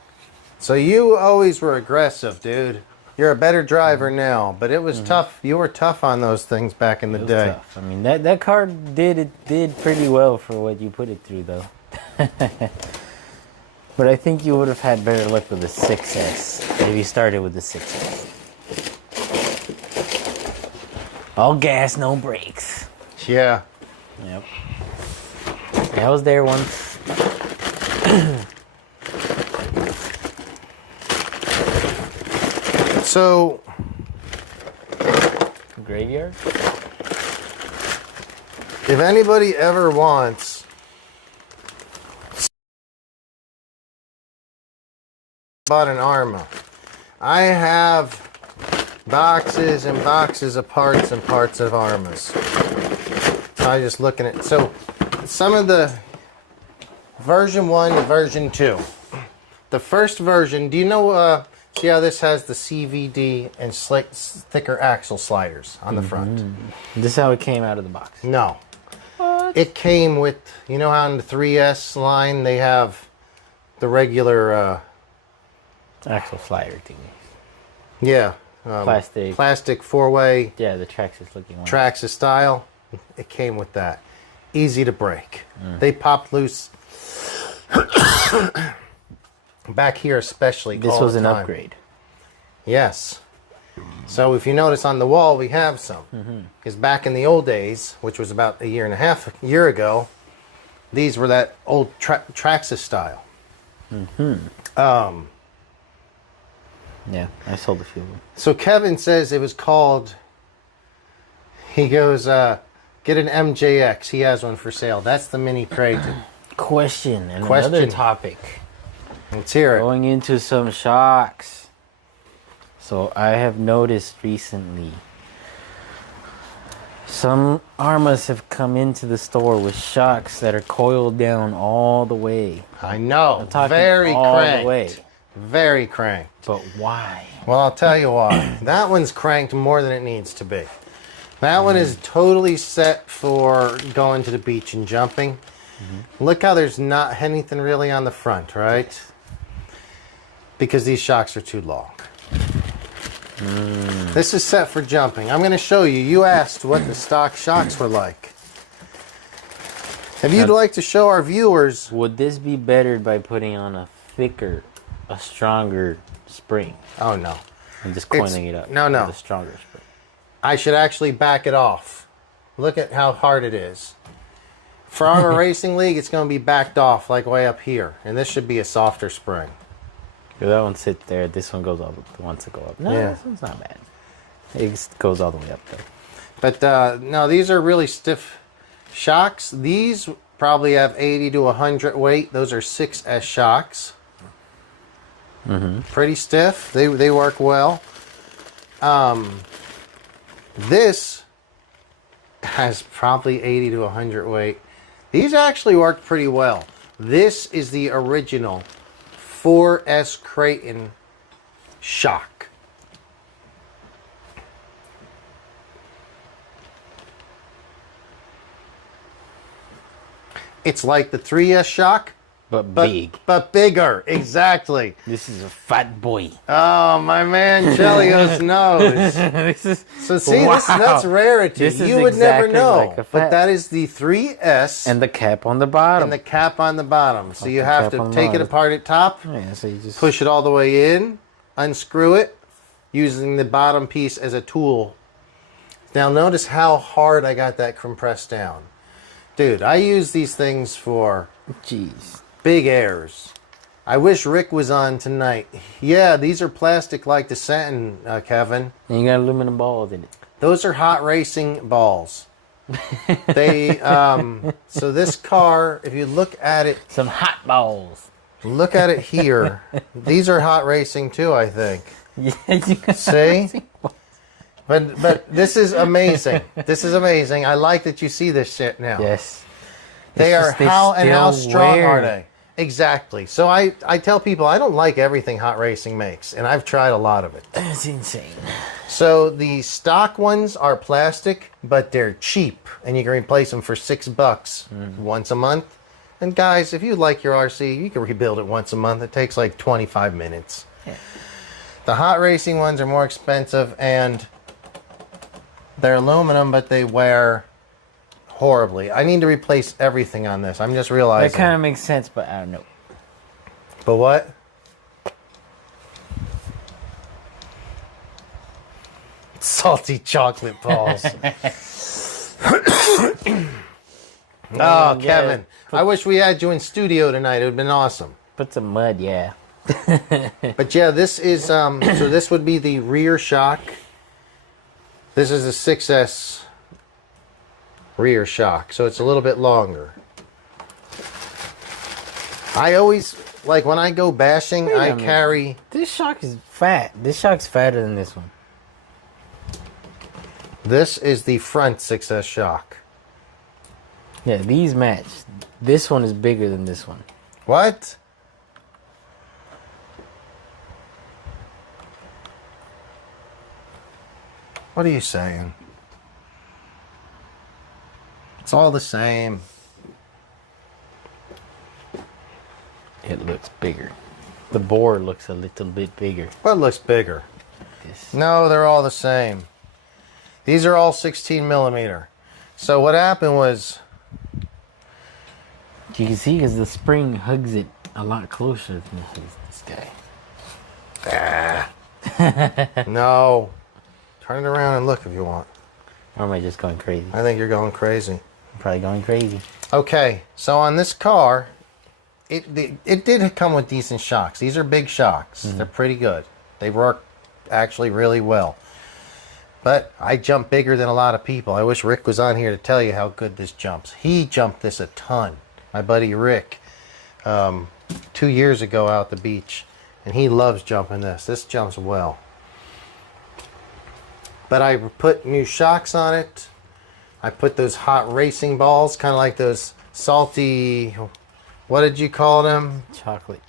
So you always were aggressive, dude. You're a better driver now, but it was tough. You were tough on those things back in the day. Tough. I mean, that car did pretty well for what you put it through, though. But I think you would have had better luck with the 6S if you started with the 6S. All gas, no brakes. Yeah. Yep. I was there once. So, graveyard? If anybody ever wants bought an Arrma, I have boxes and boxes of parts and parts of Arrmas. So I'm just looking at some of the version 1 and version 2. The first version, do you know see how this has the CVD and thicker axle sliders on the front? This is how it came out of the box. No. What? It came with, you know how in the 3S line they have the regular axle slider thingy. Yeah. Plastic 4-way. Yeah, the Traxxas looking one. Traxxas style. It came with that. Easy to break. They popped loose. Back here especially. This was an upgrade. Yes. So if you notice on the wall we have some. Because back in the old days, which was about a year ago, these were that old Traxxas style. Yeah, I sold a few of them. So Kevin says it was called, he goes, get an MJX. He has one for sale. That's the Mini Kraton. Question. Another topic. Let's hear it. Going into some shocks. So I have noticed recently Some Arrmas have come into the store with shocks that are coiled down all the way. I know. I'm talking Very all cranked. the way. Very cranked. But why? Well, I'll tell you why. That one's cranked more than it needs to be. That one is totally set for going to the beach and jumping. Look how there's not anything really on the front, right? Because these shocks are too long. This is set for jumping. I'm going to show you. You asked what the stock shocks were like. If you'd like to show our viewers... Would this be bettered by putting on a thicker, a stronger spring? Oh, no. And just coiling it up. No. With a stronger spring. I should actually back it off. Look at how hard it is. For Arrma Racing League, it's going to be backed off like way up here. And this should be a softer spring. If that one sits there, this one goes all the ones that go up. No, Yeah. this one's not bad. It goes all the way up there. But no, these are really stiff shocks. These probably have 80 to 100 weight. Those are 6S shocks. Pretty stiff. They work well. This has probably 80 to 100 weight. These actually work pretty well. This is the original 4S Kraton shock. It's like the 3S shock, But big. but bigger. Exactly. This is a fat boy. Oh, my man Chelios knows. This is So see, wow. that's rarity. This is You would never exactly know. like a But fat- that is the 3S and the cap on the bottom. and the cap on the bottom. So you the have cap to on the take it bottom. apart at top, Yeah, so you just push it all the way in, unscrew it, using the bottom piece as a tool. Now notice how hard I got that compressed down. Dude, I use these things for Jeez. big airs. I wish Rick was on tonight. Yeah, these are plastic like the satin, Kevin. And you got aluminum balls in it. Those are hot racing balls. They so this car, if you look at it, Some hot balls. look at it here. These are hot racing too, I think. Yeah, you got See? But this is amazing. This is amazing. I like that you see this shit now. Yes. They It's are just they how still strong wear. are they? Exactly. So I tell people I don't like everything hot racing makes, and I've tried a lot of it. That's insane. So the stock ones are plastic, but they're cheap, and you can replace them for $6 once a month. And guys, if you like your RC, you can rebuild it once a month. It takes like 25 minutes. Yeah. The hot racing ones are more expensive, and they're aluminum, but they wear horribly. I need to replace everything on this. I'm just That realizing. kind of makes sense, but I don't know. But what? Salty chocolate balls. Oh, Kevin. I wish we had you in studio tonight. It would have been awesome. Put some mud, yeah. But yeah, this is, so this would be the rear shock. This is a 6S rear shock, so it's a little bit longer. I always, like when I go bashing, Wait a I minute. carry, This shock is fat. This shock's fatter than this one. this is the front 6S shock. Yeah, these match. This one is bigger than this one. What? What are you saying? It's all the same. It looks bigger. The bore looks a little bit bigger. What looks bigger? This. No, they're all the same. These are all 16 millimeter. So what happened was, You can see because the spring hugs it a lot closer than it hugs this guy. no. Turn it around and look if you want. Or am I just going crazy? I think you're going crazy. I'm probably going crazy. Okay, so on this car, it did come with decent shocks. These are big shocks. They're pretty good. They work actually really well. But I jump bigger than a lot of people. I wish Rick was on here to tell you how good this jumps. He jumped this a ton. My buddy Rick, 2 years ago out at the beach, and he loves jumping this. This jumps well. But I put new shocks on it. I put those hot racing balls, kind of like those salty, what did you call them? Chocolate.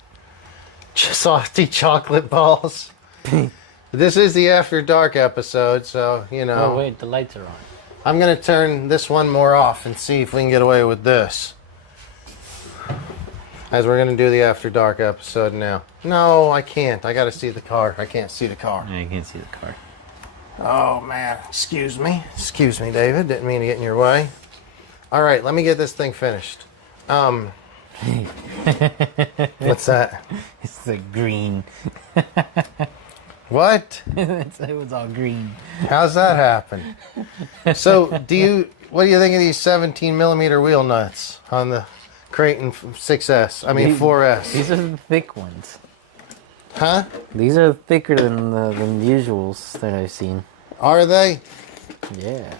Salty chocolate balls. This is the After Dark episode, so, you know. Oh, wait, the lights are on. I'm going to turn this one more off and see if we can get away with this. As we're going to do the After Dark episode now. No, I can't. I got to see the car. I can't see the car. Yeah, you can't see the car. Oh, man. Excuse me. Excuse me, David. Didn't mean to get in your way. All right, let me get this thing finished. What's that? It's the green. What? It was all green. How's that happen? So, what do you think of these 17 millimeter wheel nuts on the Kraton 6S? I mean 4S. These are the thick ones. Huh? These are thicker than the usuals that I've seen. Are they? Yeah.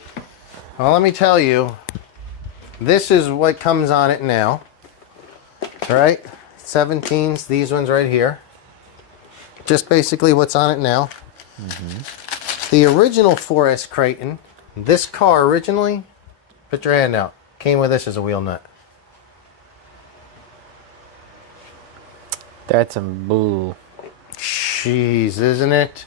Well, let me tell you. This is what comes on it now. All right? 17s, these ones right here. Just basically what's on it now. Mm-hmm. The original 4S Kraton, this car originally, put your hand out, came with this as a wheel nut. That's a bull. Jeez, isn't it?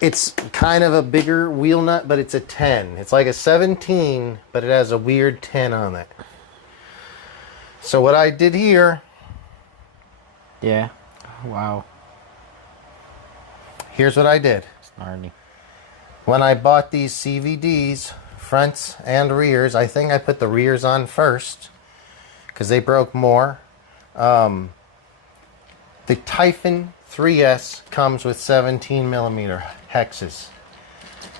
It's kind of a bigger wheel nut, but it's a 10. It's like a 17, but it has a weird 10 on it. So what I did here... Yeah. Wow. Here's what I did. Snarly. When I bought these CVDs, fronts and rears, I think I put the rears on first because they broke more. The Typhon 3S comes with 17 millimeter hexes.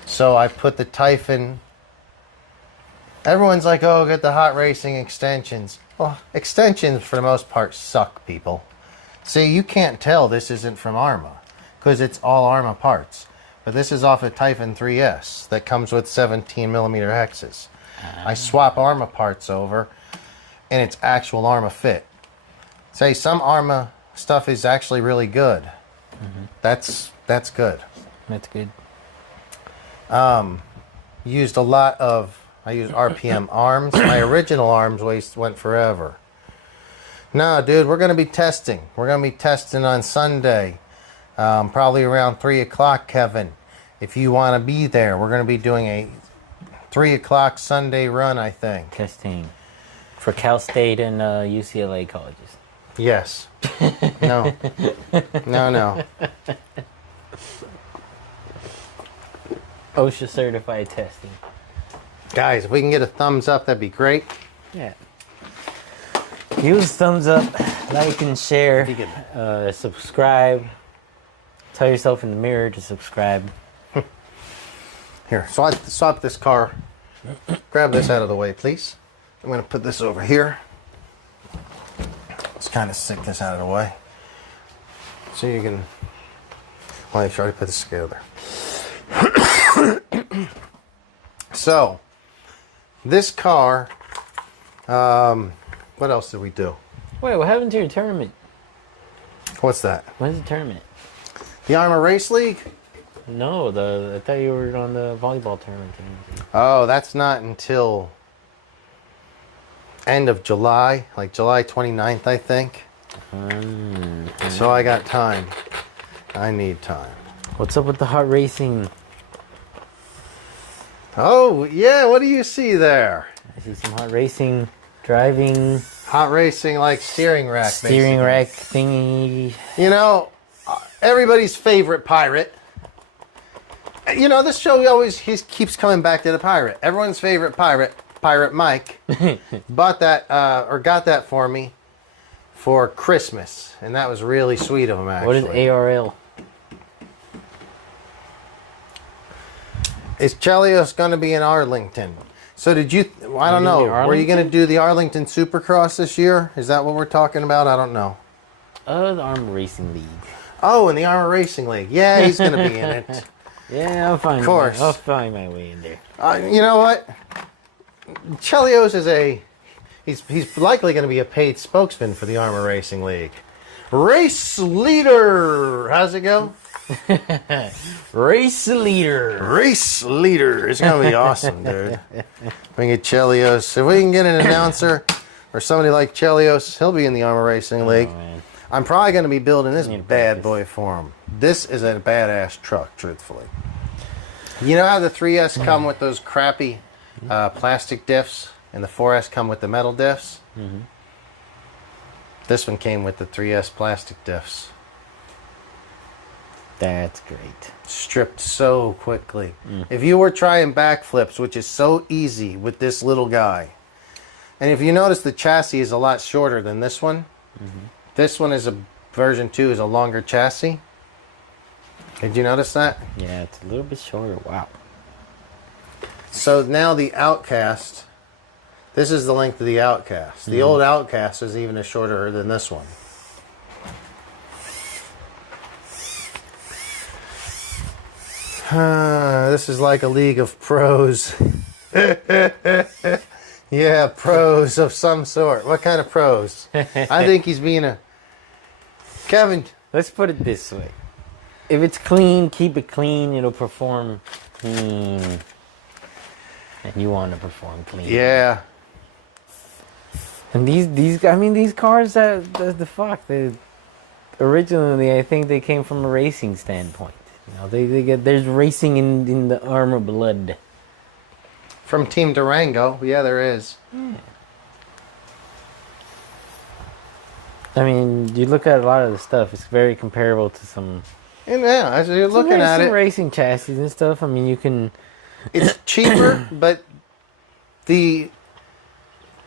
So I put the Typhon... Everyone's like, oh, get the hot racing extensions. Well, extensions for the most part suck, people. See, you can't tell this isn't from Arrma because it's all Arrma parts. But this is off a Typhon 3S that comes with 17 millimeter hexes. I swap Arrma parts over and it's actual Arrma fit. Say, some Arrma stuff is actually really good. Mm-hmm. That's good. That's good. Used a lot of... I used RPM arms. My original arms went forever. No, dude, we're going to be testing. We're going to be testing on Sunday. Probably around 3 o'clock, Kevin. If you want to be there, we're going to be doing a 3 o'clock Sunday run, I think. Testing. For Cal State and UCLA colleges. Yes. No. No. OSHA certified testing. Guys, if we can get a thumbs up, that'd be great. Yeah. Give us a thumbs up, like and share, subscribe. Tell yourself in the mirror to subscribe. Here, so I swap this car. Grab this out of the way, please. I'm going to put this over here. Let's kind of stick this out of the way. So you can... Well, I try to put this together. So, this car... what else did we do? Wait, what happened to your tournament? What's that? When's the tournament? The Arrma Racing League? No, I thought you were on the volleyball tournament. Oh, that's not until end of July, like July 29th, I think. So I got time. I need time. What's up with the hot racing? Oh, yeah, what do you see there? I see some hot racing, driving. Hot racing, like steering rack, Steering basically. rack thingy. You know, everybody's favorite pirate. You know, this show he keeps coming back to the pirate. Everyone's favorite pirate, Pirate Mike, bought that or got that for me for Christmas, and that was really sweet of him. Actually, What is ARL? Is Chelios going to be in Arlington? So did you? I don't know. Were you going to do the Arlington Supercross this year? Is that what we're talking about? I don't know. The Arrma Racing League. Oh, in the Arrma Racing League. Yeah, he's going to be in it. Yeah, I'll find my way in there. You know what? Chelios is he's likely going to be a paid spokesman for the Arrma Racing League. Race leader. How's it go? Race leader. Race leader. It's going to be awesome, dude. We can get Chelios. If we can get an announcer or somebody like Chelios, he'll be in the Arrma Racing League. Man. I'm probably going to be building this Need bad practice. boy for him. This is a badass truck, truthfully. You know how the 3S come with those crappy plastic diffs and the 4S come with the metal diffs? Mm-hmm. This one came with the 3S plastic diffs. That's great. Stripped so quickly. If you were trying backflips, which is so easy with this little guy, and if you notice the chassis is a lot shorter than this one, this one is a version 2 is a longer chassis. Did you notice that? Yeah, it's a little bit shorter. Wow. So now the Outcast, this is the length of the Outcast. The old Outcast is even shorter than this one. This is like a league of pros. Yeah, pros of some sort. What kind of pros? I think he's being a... Kevin. Let's put it this way. If it's clean, keep it clean. It'll perform clean. And you want to perform clean. Yeah. And these cars, the fuck, originally I think they came from a racing standpoint. You know, there's racing in the Arrma blood. From Team Durango. Yeah, there is. Yeah. I mean, you look at a lot of the stuff, it's very comparable to some... And yeah, as you're looking at some it, racing chassis and stuff. I mean, you can... it's cheaper, but the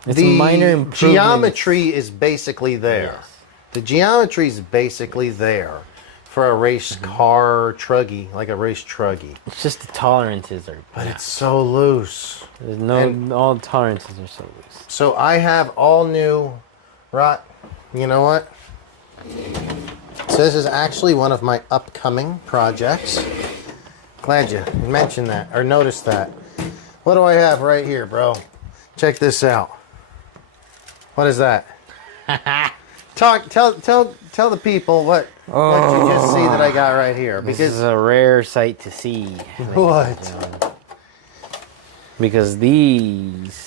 minor improvements. geometry is basically there. Yes. The geometry is basically there for a race car truggy, like a race truggy. It's just the tolerances are... But it's so loose. There's no... all the tolerances are so loose. So I have all new rot. You know what? So this is actually one of my upcoming projects. Glad you mentioned that or noticed that. What do I have right here, bro? Check this out. What is that? Tell the people what you just see that I got right here, This because is a rare sight to see. what? Because these...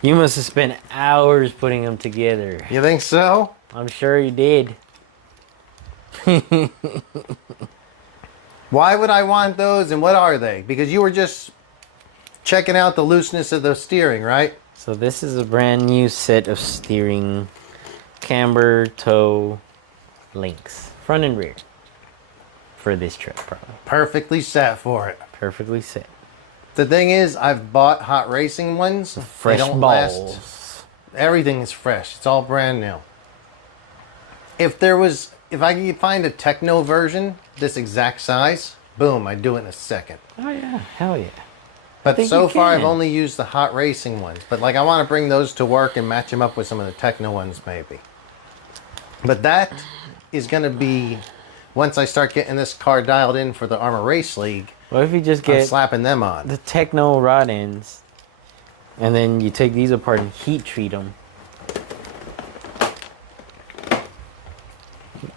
You must have spent hours putting them together. You think so? I'm sure you did. Why would I want those, and what are they? Because you were just checking out the looseness of the steering, right? So this is a brand new set of steering camber, toe, links, front and rear, for this trip, probably. Perfectly set for it. Perfectly set. The thing is, I've bought hot racing ones. Fresh they don't balls. last. Everything is fresh. It's all brand new. If I could find a techno version, this exact size, boom, I'd do it in a second. Oh yeah, hell yeah. But think so you far, I've can. only used the hot racing ones. But like, I want to bring those to work and match them up with some of the techno ones, maybe. But that is going to be, once I start getting this car dialed in for the Arrma Race League, Well, if you just I'm get slapping them on. the techno rod ends, and then you take these apart and heat treat them,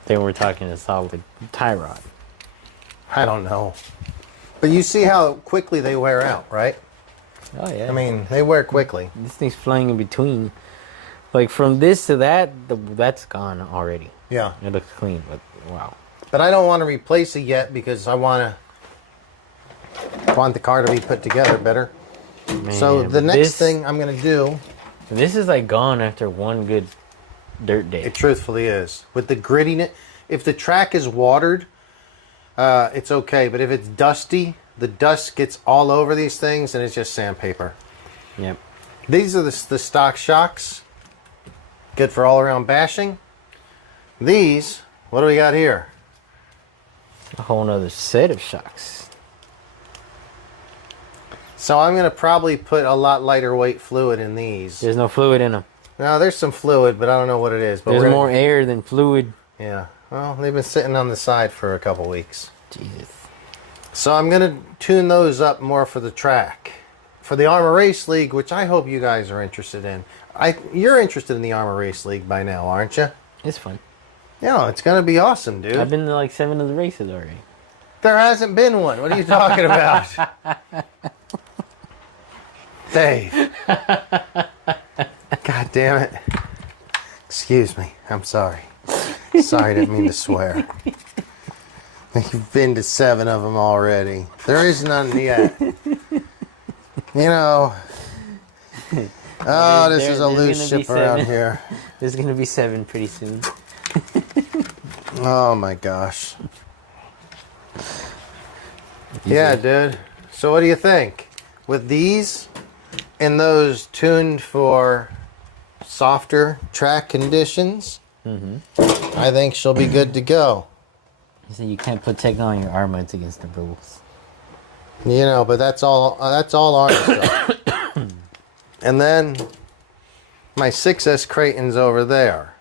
then we're talking a solid tie rod. I don't know. But you see how quickly they wear out, right? Oh yeah. I mean, they wear quickly. this thing's flying in between. Like from this to that, that's gone already. Yeah. It looks clean, but wow. But I don't want to replace it yet because I want the car to be put together better. Man, So the but next thing I'm going to do, this is like gone after one good dirt day. it truthfully is, with the grittiness, if the track is watered, it's okay. But if it's dusty, the dust gets all over these things and it's just sandpaper. Yep. These are the stock shocks. Good for all around bashing. These, what do we got here? A whole nother set of shocks. So I'm going to probably put a lot lighter weight fluid in these. There's no fluid in them. No, there's some fluid, but I don't know what it is. But There's we're more air than fluid. Yeah. Well, they've been sitting on the side for a couple weeks. Jesus. So I'm going to tune those up more for the track. For the Arrma Race League, which I hope you guys are interested in. You're interested in the Arrma Race League by now, aren't you? It's fun. Yeah, it's gonna be awesome, dude. I've been to like 7 of the races already. There hasn't been one. What are you talking about? Dave. God damn it. Excuse me. I'm sorry. Sorry, didn't mean to swear. You've been to 7 of them already. There is none yet. You know. Oh, this is a loose ship around here. There's going to be 7 pretty soon. Oh my gosh. Yeah, dude. So what do you think? With these and those tuned for softer track conditions, I think she'll be good to go. You say you can't put tech on your Arrma, it's against the rules. You know, but that's all our stuff. And then my 6S Kraton's over there.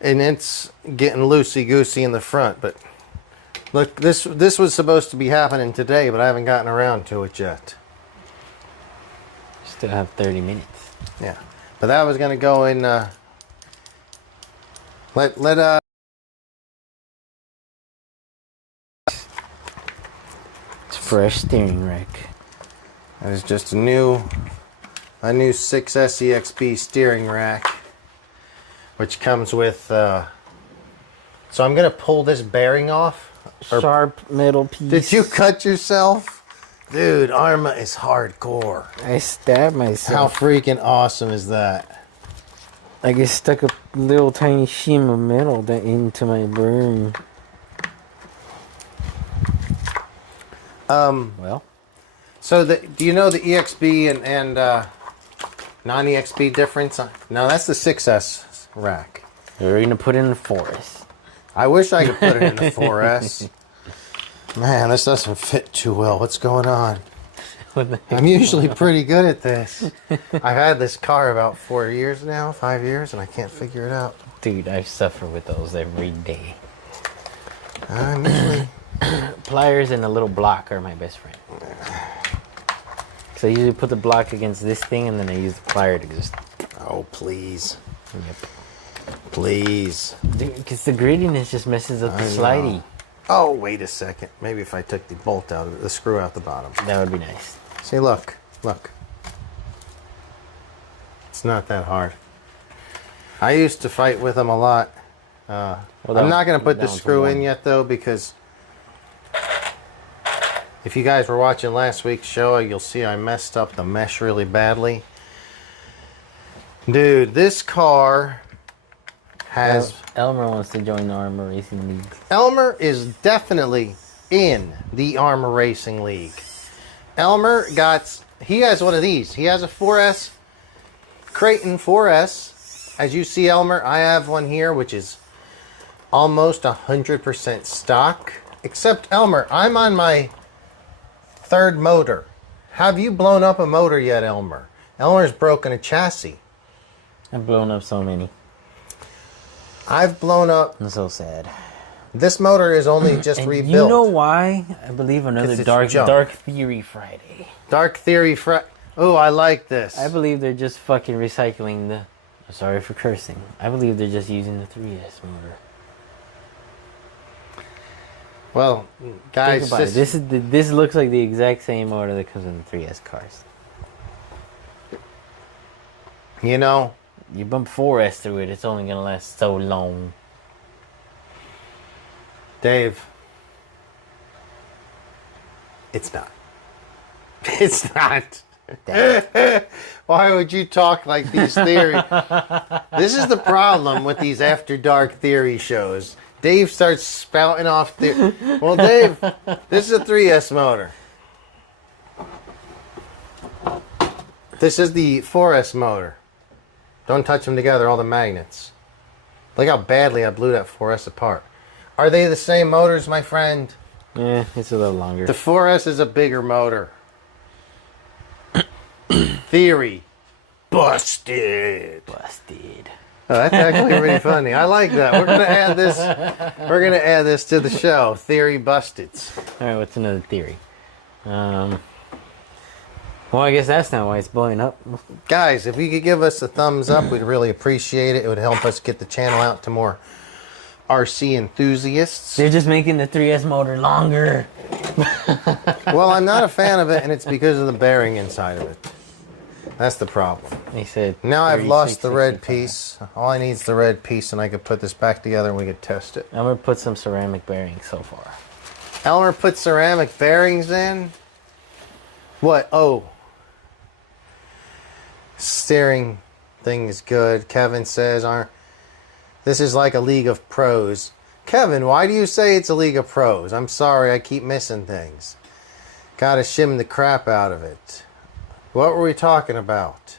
And it's getting loosey-goosey in the front, but look, this was supposed to be happening today, but I haven't gotten around to it yet. Still have 30 minutes. Yeah, but that was gonna go in. It's a fresh steering rack. That is just a new 6S EXP steering rack, which comes with. So I'm gonna pull this bearing off. Sharp metal piece. Did you cut yourself? Dude, Arrma is hardcore. I stabbed myself. How freaking awesome is that? I just stuck a little tiny shim of metal into my burn. Well. So do you know the EXB and non-EXB difference? No, that's the 6S rack. We're gonna put it in the forest. I wish I could put it in the 4S. Man, this doesn't fit too well. What's going on? I'm usually pretty good at this. I've had this car about 4 years now, 5 years, and I can't figure it out. Dude, I suffer with those every day. I'm usually... Pliers and a little block are my best friend. So I usually put the block against this thing, and then I use the plier to just... Oh, please. Yep. Please. Dude, because the grittiness just messes up the slidey. Oh, wait a second. Maybe if I took the bolt out of it, the screw out the bottom. That would be nice. See, look. It's not that hard. I used to fight with them a lot. I'm not going to put the screw in yet, though, because if you guys were watching last week's show, you'll see I messed up the mesh really badly. Dude, this car has... Elmer wants to join the Arrma Racing League. Elmer is definitely in the Arrma Racing League. Elmer he has one of these. He has a 4S, Kraton 4S. As you see, Elmer, I have one here, which is almost 100% stock. Except, Elmer, I'm on my 3rd motor. Have you blown up a motor yet, Elmer? Elmer's broken a chassis. I've blown up so many. I've blown up... I'm so sad. This motor is only just and rebuilt. You know why? I believe another Dark Theory Friday. Dark Theory Friday. Oh, I like this. I believe they're just fucking recycling the... Sorry for cursing. I believe they're just using the 3S motor. Well, guys, think about it. This looks like the exact same motor that comes in the 3S cars. You know... You bump 4S through it, it's only going to last so long. Dave, it's not. It's not. Why would you talk like these theories? This is the problem with these After Dark theory shows. Dave starts spouting off theory. Well, Dave, this is a 3S motor. This is the 4S motor. Don't touch them together, all the magnets. Look how badly I blew that 4S apart. Are they the same motors, my friend? Yeah, it's a little longer. The 4S is a bigger motor. Theory. Busted. Busted. Oh, that's actually really funny. I like that. We're gonna add this. We're gonna add this to the show. Theory busted. All right, what's another theory? Well, I guess that's not why it's blowing up. Guys, if you could give us a thumbs up, we'd really appreciate it. It would help us get the channel out to more RC enthusiasts. They're just making the 3S motor longer. Well, I'm not a fan of it, and it's because of the bearing inside of it. That's the problem. He said. Now I've lost the red 36, piece. All I need is the red piece, and I could put this back together, and we could test it. I'm gonna put some ceramic bearings so far. Elmer put ceramic bearings in. What? Oh. Steering thing is good. Kevin says, this is like a league of pros. Kevin, why do you say it's a league of pros? I'm sorry, I keep missing things. Gotta shim the crap out of it. What were we talking about?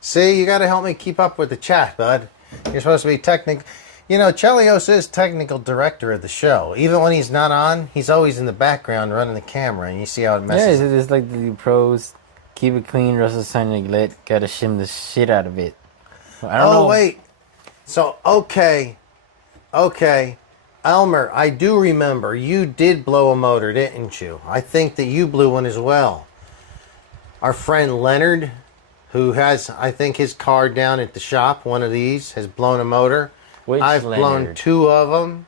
See, you gotta help me keep up with the chat, bud. You're supposed to be technical. You know, Chelios is technical director of the show. Even when he's not on, he's always in the background running the camera, and you see how it messes. Yeah, it's like the pros. Keep it clean, Russell's trying to let. Gotta shim the shit out of it. I don't know. Oh, wait. So, okay. Elmer, I do remember you did blow a motor, didn't you? I think that you blew one as well. Our friend Leonard, who has, I think, his car down at the shop, one of these, has blown a motor. Which I've Leonard? blown 2 of them.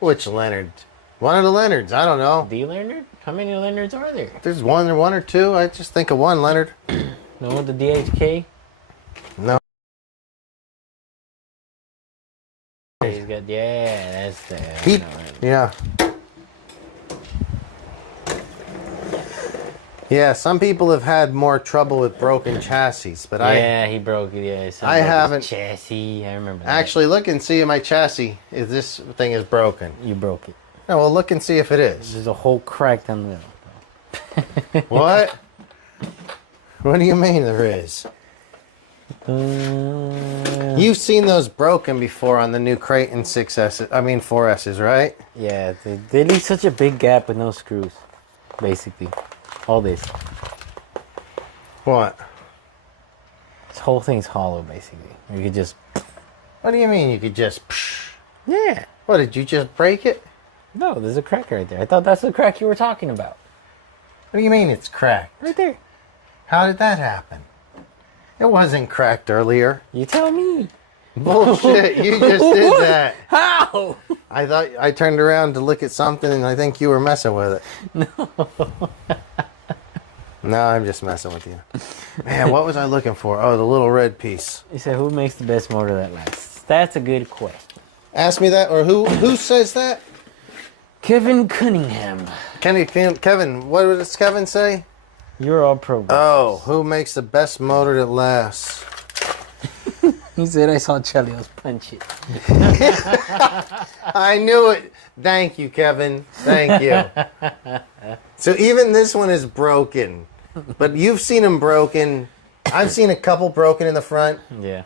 Which Leonard? One of the Leonards. I don't know. The Leonard? How many Leonards are there? There's one or two. I just think of one Leonard. No, with the DHK? No. He's got, yeah, that's the. Yeah. Yeah, some people have had more trouble with broken chassis, but he broke it. Yeah, I haven't. Chassis. I remember. That. Actually, look and see if my chassis, if this thing is broken. You broke it. No, well, look and see if it is. There's a whole crack down the middle. What? What do you mean there is? You've seen those broken before on the new Kraton 4S's, right? Yeah, they leave such a big gap with no screws, basically. All this. What? This whole thing's hollow, basically. You could just... What do you mean you could just... Yeah. What, did you just break it? No, there's a crack right there. I thought that's the crack you were talking about. What do you mean it's cracked? Right there. How did that happen? It wasn't cracked earlier. You tell me. Bullshit, you just did that. How? I thought I turned around to look at something and I think you were messing with it. No. No, I'm just messing with you. Man, what was I looking for? Oh, the little red piece. You said, who makes the best motor that lasts? That's a good question. Ask me that, or who says that? Kevin Cunningham. Kevin, what does Kevin say? You're all pro. Oh, who makes the best motor that lasts? He said I saw Chelios punch it. I knew it. Thank you, Kevin. Thank you. So even this one is broken. But you've seen them broken. I've seen a couple broken in the front. Yeah.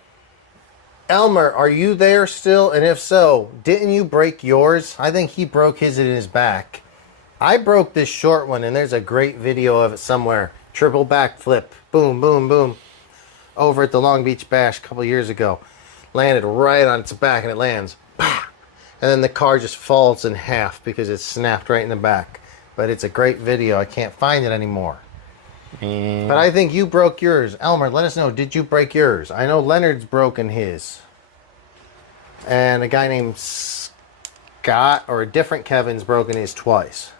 Elmer, are you there still? And if so, didn't you break yours? I think he broke his in his back. I broke this short one, and there's a great video of it somewhere. Triple backflip. Boom, boom, boom. Over at the Long Beach Bash a couple years ago. Landed right on its back, and it lands. Bah! And then the car just falls in half because it snapped right in the back. But it's a great video. I can't find it anymore. But I think you broke yours. Elmer, let us know. Did you break yours? I know Leonard's broken his. And a guy named Scott, or a different Kevin's broken his twice.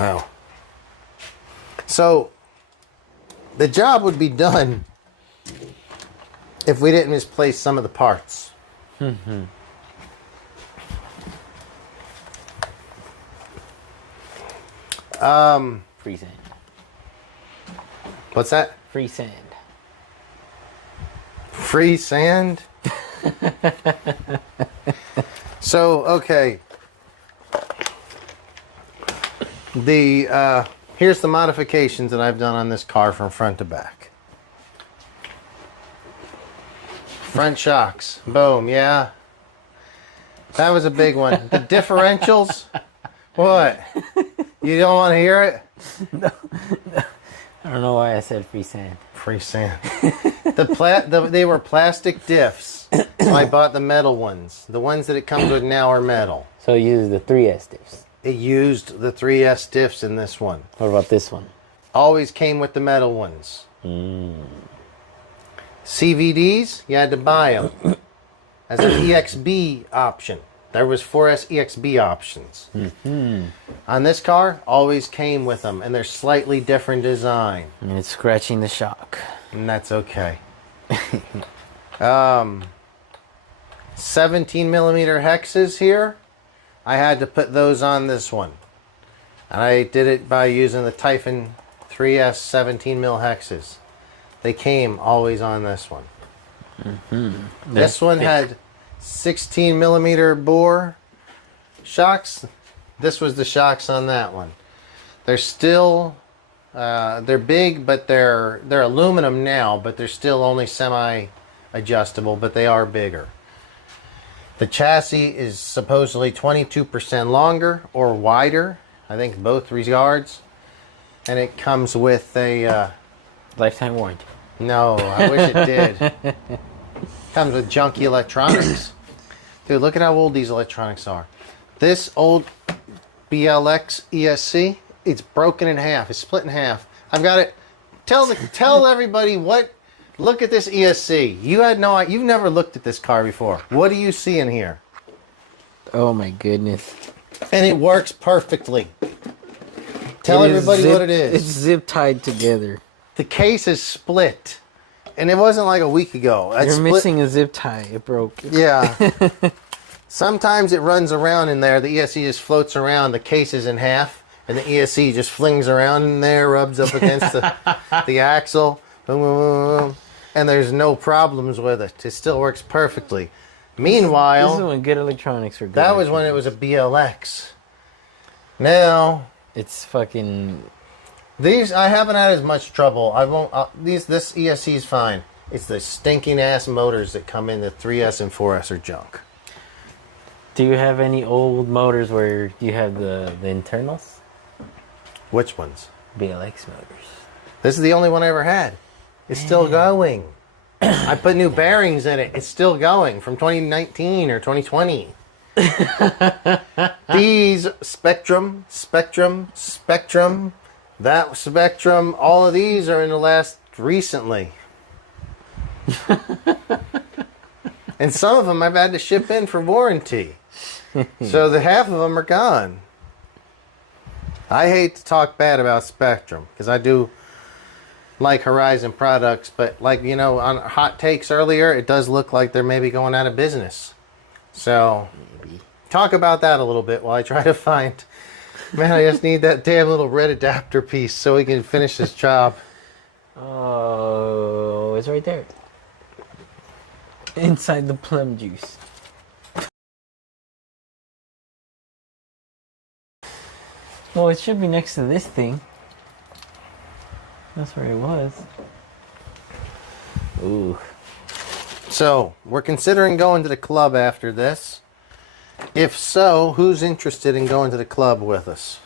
Oh. So, the job would be done if we didn't misplace some of the parts. Mm-hmm. Free sand. What's that? Free sand. Free sand? So, okay. Here's the modifications that I've done on this car from front to back. Front shocks. Boom, yeah. That was a big one. The differentials. What? You don't want to hear it? No. I don't know why I said free sand. Free sand. They were plastic diffs. So I bought the metal ones. The ones that it comes with now are metal. So you use the 3S diffs. It used the 3S diffs in this one. What about this one? Always came with the metal ones. CVDs, you had to buy them as an EXB option. There was 4S EXB options. On this car, always came with them, and they're slightly different design. And it's scratching the shock. And that's okay. 17 millimeter hexes here. I had to put those on this one. And I did it by using the Typhon 3S 17 mil hexes. They came always on this one. This one had 16 millimeter bore shocks. This was the shocks on that one. They're still, they're big, but they're aluminum now, but they're still only semi-adjustable, but they are bigger. The chassis is supposedly 22% longer or wider. I think both regards. And it comes with a... Lifetime warranty. No, I wish it did. Comes with junky electronics. Dude, look at how old these electronics are. This old BLX ESC, it's broken in half. It's split in half. I've got it. Tell everybody what. Look at this ESC. You've never looked at this car before. What do you see in here? Oh my goodness. And it works perfectly. Tell everybody what it is. It's zip tied together. The case is split. And it wasn't like a week ago. You're missing a zip tie. It broke. Yeah. Sometimes it runs around in there. The ESC just floats around. The case is in half. And the ESC just flings around in there, rubs up against the axle. Boom, boom, boom, boom. And there's no problems with it. It still works perfectly. Meanwhile... This is when good electronics were good. That was when it was a BLX. Now... It's fucking... These, I haven't had as much trouble. I won't... this ESC is fine. It's the stinking ass motors that come in the 3S and 4S are junk. Do you have any old motors where you have the internals? Which ones? BLX motors. This is the only one I ever had. It's still going. I put new bearings in it. It's still going from 2019 or 2020. These Spectrum, that Spectrum, all of these are in the last recently. And some of them I've had to ship in for warranty. So the half of them are gone. I hate to talk bad about Spectrum because I do like Horizon products, but like, you know, on Hot Takes earlier, it does look like they're maybe going out of business. So maybe talk about that a little bit while I try to find... Man, I just need that damn little red adapter piece so we can finish this job. Oh, it's right there. Inside the plum juice. Well, it should be next to this thing. That's where it was. Ooh. So, we're considering going to the club after this. If so, who's interested in going to the club with us?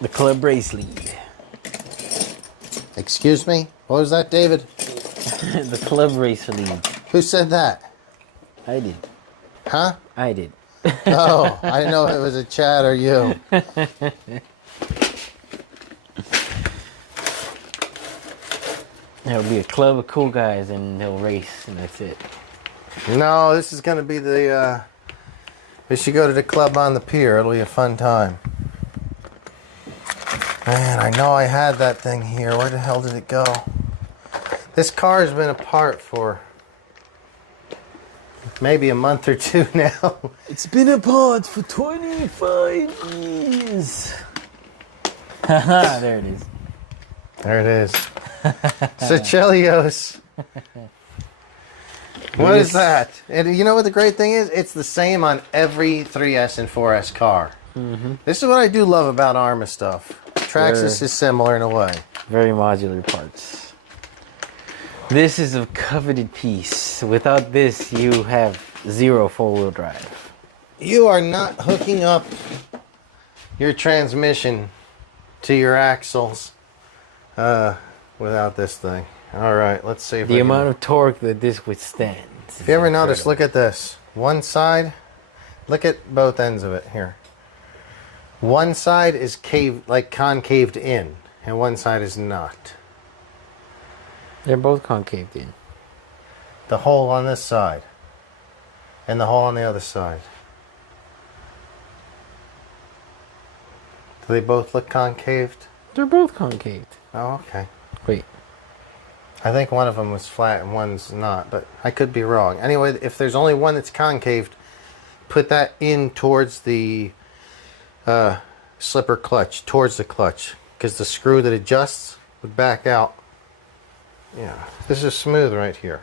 The Club Race League. Excuse me? What was that, David? The Club Race League. Who said that? I did. Huh? I did. Oh, I didn't know if it was a Chad or you. There'll be a club of cool guys and they'll race and that's it. No, this is going to be the... we should go to the club on the pier. It'll be a fun time. Man, I know I had that thing here. Where the hell did it go? This car has been apart for maybe a month or two now. It's been apart for 25 years. There it is. There it is. So Chelios. What is that? And you know what the great thing is? It's the same on every 3S and 4S car. Mm-hmm. This is what I do love about Arrma stuff. Traxxas is similar in a way. Very modular parts. This is a coveted piece. Without this, you have zero four-wheel drive. You are not hooking up your transmission to your axles without this thing. All right, let's see if the amount of torque that this withstands. If you ever notice, look at this. One side, look at both ends of it here. One side is like concaved in, and one side is not. They're both concaved in. The hole on this side, and the hole on the other side. Do they both look concaved? They're both concaved. Oh, okay. Wait. I think one of them was flat and one's not, but I could be wrong. Anyway, if there's only one that's concaved, put that in towards the slipper clutch, towards the clutch, because the screw that adjusts would back out. Yeah, this is smooth right here.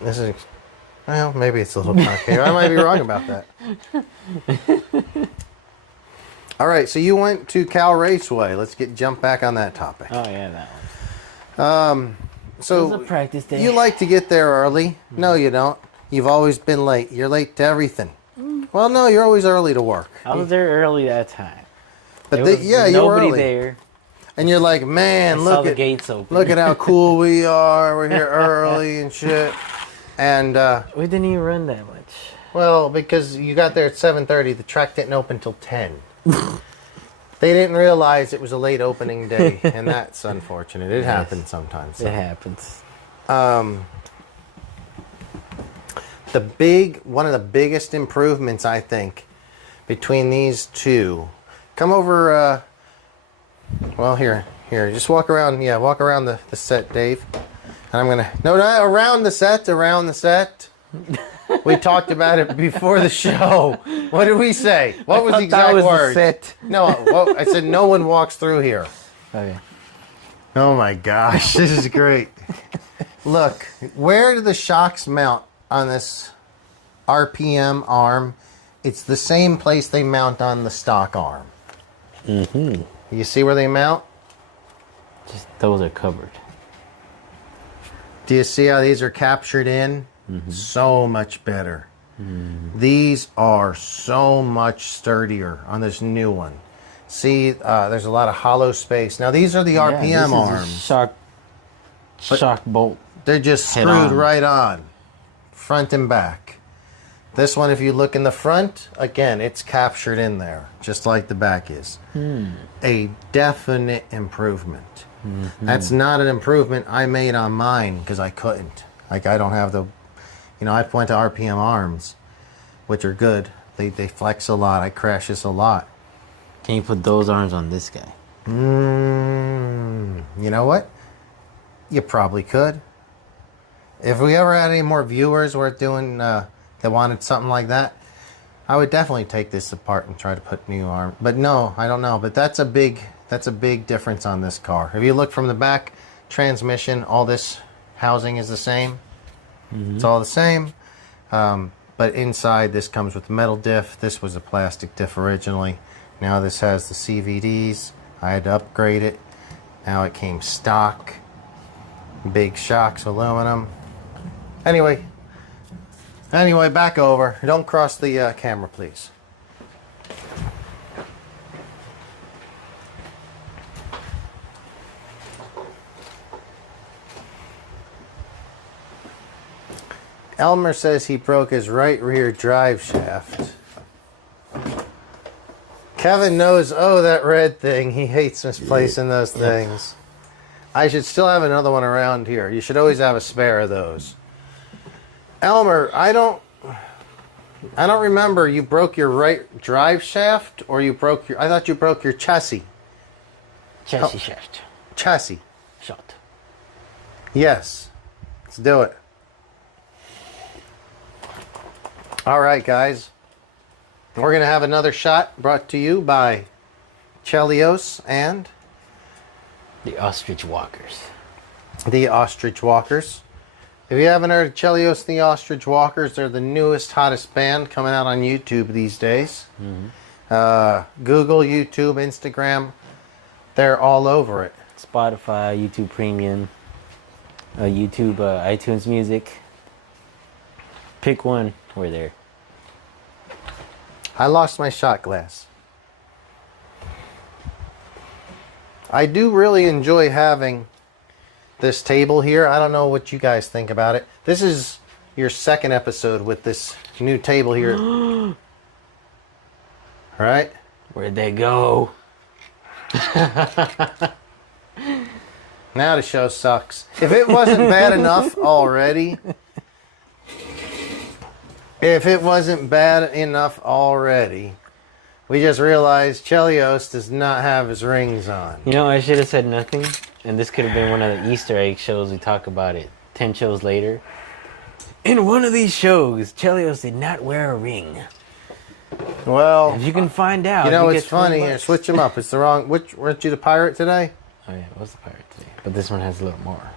This is, well, maybe it's a little concave. I might be wrong about that. All right, so you went to Cal Raceway. Let's jump back on that topic. Oh yeah, that one. So It was a practice day. you like to get there early. No, you don't. You've always been late. You're late to everything. Well, no, you're always early to work. I was there early that time. But There was yeah, you were nobody early. there. And you're like, man, I saw look the at gates open. look at how cool we are. We're here early and shit. And We didn't even run that much. well, because you got there at 7:30, the track didn't open till 10. They didn't realize it was a late opening day, and that's unfortunate. It happens sometimes. It happens. One of the biggest improvements, I think, between these two. Come over. Well, here, just walk around. Yeah, walk around the set, Dave. And I'm gonna not around the set. We talked about it before the show. What did we say? What was the exact word? Set. No, I said no one walks through here. Okay. Oh my gosh, this is great. Look, where do the shocks mount on this RPM arm? It's the same place they mount on the stock arm. Mm-hmm. You see where they mount? Just those are covered. Do you see how these are captured in? Mm-hmm. So much better. Mm. These are so much sturdier on this new one. See, there's a lot of hollow space. Now, these are the RPM arms. Shock bolt. They're just screwed right on, front and back. This one, if you look in the front, again, it's captured in there, just like the back is. A definite improvement. Mm-hmm. That's not an improvement I made on mine because I couldn't. Like, I don't have the, I went to RPM arms, which are good. They flex a lot. I crash this a lot. Can you put those arms on this guy? You know what? You probably could. If we ever had any more viewers worth doing that wanted something like that, I would definitely take this apart and try to put new arm. But no, I don't know. But that's a big difference on this car. If you look from the back, transmission, all this housing is the same. Mm-hmm. It's all the same. But inside, this comes with metal diff. This was a plastic diff originally. Now this has the CVDs. I had to upgrade it. Now it came stock. Big shocks, aluminum. Anyway, back over. Don't cross the camera, please. Elmer says he broke his right rear drive shaft. Kevin knows, that red thing. He hates misplacing those things. I should still have another one around here. You should always have a spare of those. Elmer, I don't remember. You broke your right drive shaft, or I thought you broke your chassis. Chassis shaft. Chassis. Shot. Yes. Let's do it. All right, guys. We're going to have another shot brought to you by Chelios and the Ostrich Walkers. The Ostrich Walkers. If you haven't heard of Chelios, the Ostrich Walkers, they're the newest, hottest band coming out on YouTube these days. Mm-hmm. Google, YouTube, Instagram, they're all over it. Spotify, YouTube Premium, YouTube, iTunes Music. Pick one, we're there. I lost my shot glass. I do really enjoy having this table here. I don't know what you guys think about it. This is your second episode with this new table here. Right? Where'd they go? Now the show sucks. If it wasn't bad enough already, we just realized Chelios does not have his rings on. You know, I should have said nothing, and this could have been one of the Easter egg shows. We talk about it 10 shows later. In one of these shows, Chelios did not wear a ring. Well, if you can find out, you know what's funny here? Switch them up. It's the wrong. Weren't you the pirate today? Oh yeah, it was the pirate today, but this one has a little more.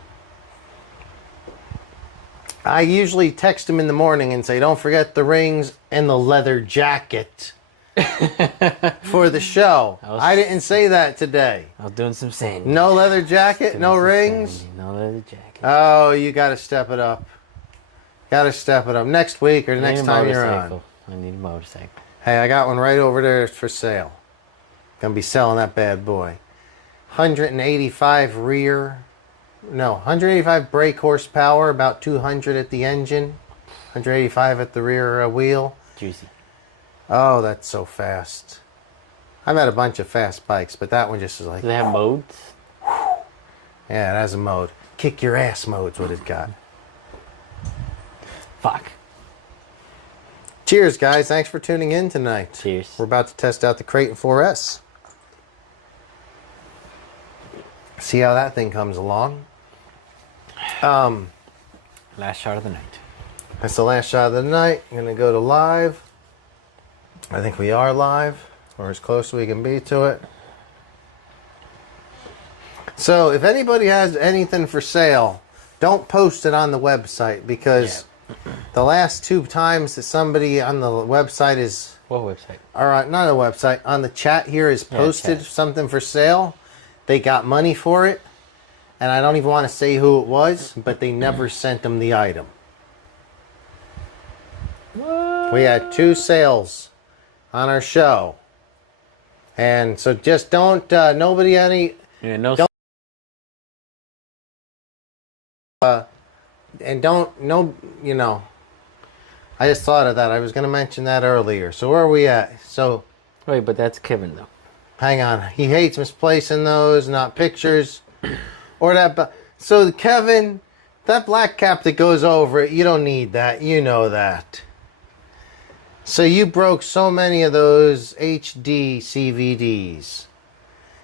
I usually text him in the morning and say, "Don't forget the rings and the leather jacket for the show." I didn't say that today. I was doing some sanding. No leather jacket, no rings. Sanding, no leather jacket. Oh, you got to step it up. Got to step it up next week or the next time you're on. I need a motorcycle. Hey, I got one right over there for sale. Gonna be selling that bad boy. 185 brake horsepower, about 200 at the engine, 185 at the rear wheel. Juicy. Oh, that's so fast. I've had a bunch of fast bikes, but that one just is like... Does it have modes? Yeah, it has a mode. Kick your ass mode's what it got. Fuck. Cheers, guys. Thanks for tuning in tonight. Cheers. We're about to test out the Kraton 4S. See how that thing comes along. Last shot of the night. That's the last shot of the night. I'm going to go to live. I think we are live, or as close as we can be to it. So if anybody has anything for sale, don't post it on the website, because the last 2 times that somebody on the website is... What website? All right, not a website. On the chat here is posted something for sale. They got money for it. And I don't even want to say who it was, but they never sent them the item. What? We had 2 sales on our show. And so just don't, nobody any... Yeah, no... Don't, and don't, no, you know... I just thought of that. I was going to mention that earlier. So where are we at? So... Wait, but that's Kevin, though. Hang on. He hates misplacing those, not pictures. Or that... So, Kevin, that black cap that goes over it, you don't need that. You know that. So you broke so many of those HD CVDs.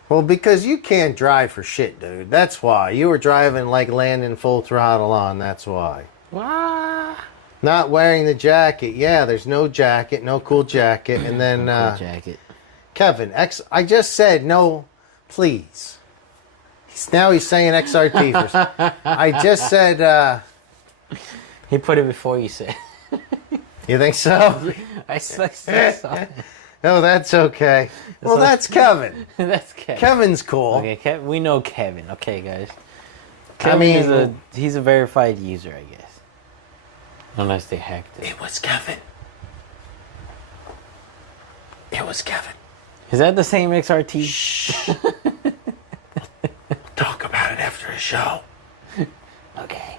Well, because you can't drive for shit, dude. That's why. You were driving like landing full throttle on. That's why. What? Not wearing the jacket. Yeah, there's no jacket. No cool jacket. And then... cool jacket. Kevin, I just said no, please. Now he's saying XRT first. I just said... He put it before you said. You think so? I saw it. No, that's okay. Well, that's Kevin. That's Kevin. Kevin's cool. Okay, we know Kevin. Okay, guys. Kevin he's a verified user, I guess. Unless they hacked it. It was Kevin. It was Kevin. Is that the same XRT? Shh. Talk about it after the show. Okay.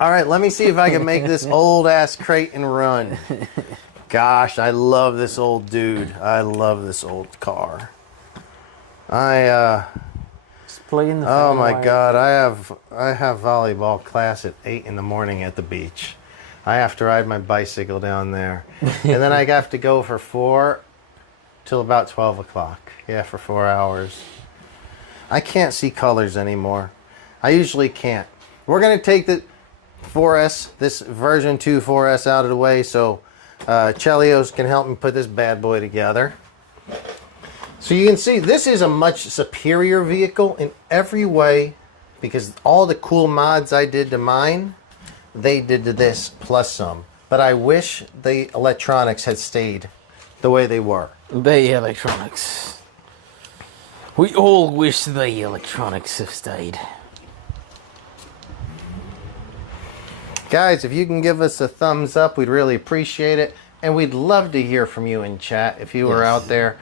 All right, let me see if I can make this old ass Kraton run. Gosh, I love this old dude. I love this old car. Just plug in the oh my God, I have volleyball class at 8 in the morning at the beach. I have to ride my bicycle down there. And then I have to go for 4 till about 12 o'clock. Yeah, for 4 hours. I can't see colors anymore. I usually can't. We're going to take the 4S, this version 2 4S out of the way so Chelios can help me put this bad boy together. So you can see this is a much superior vehicle in every way, because all the cool mods I did to mine, they did to this plus some. But I wish the electronics had stayed the way they were. The electronics. We all wish the electronics have stayed. Guys, if you can give us a thumbs up, we'd really appreciate it. And we'd love to hear from you in chat if you are out there.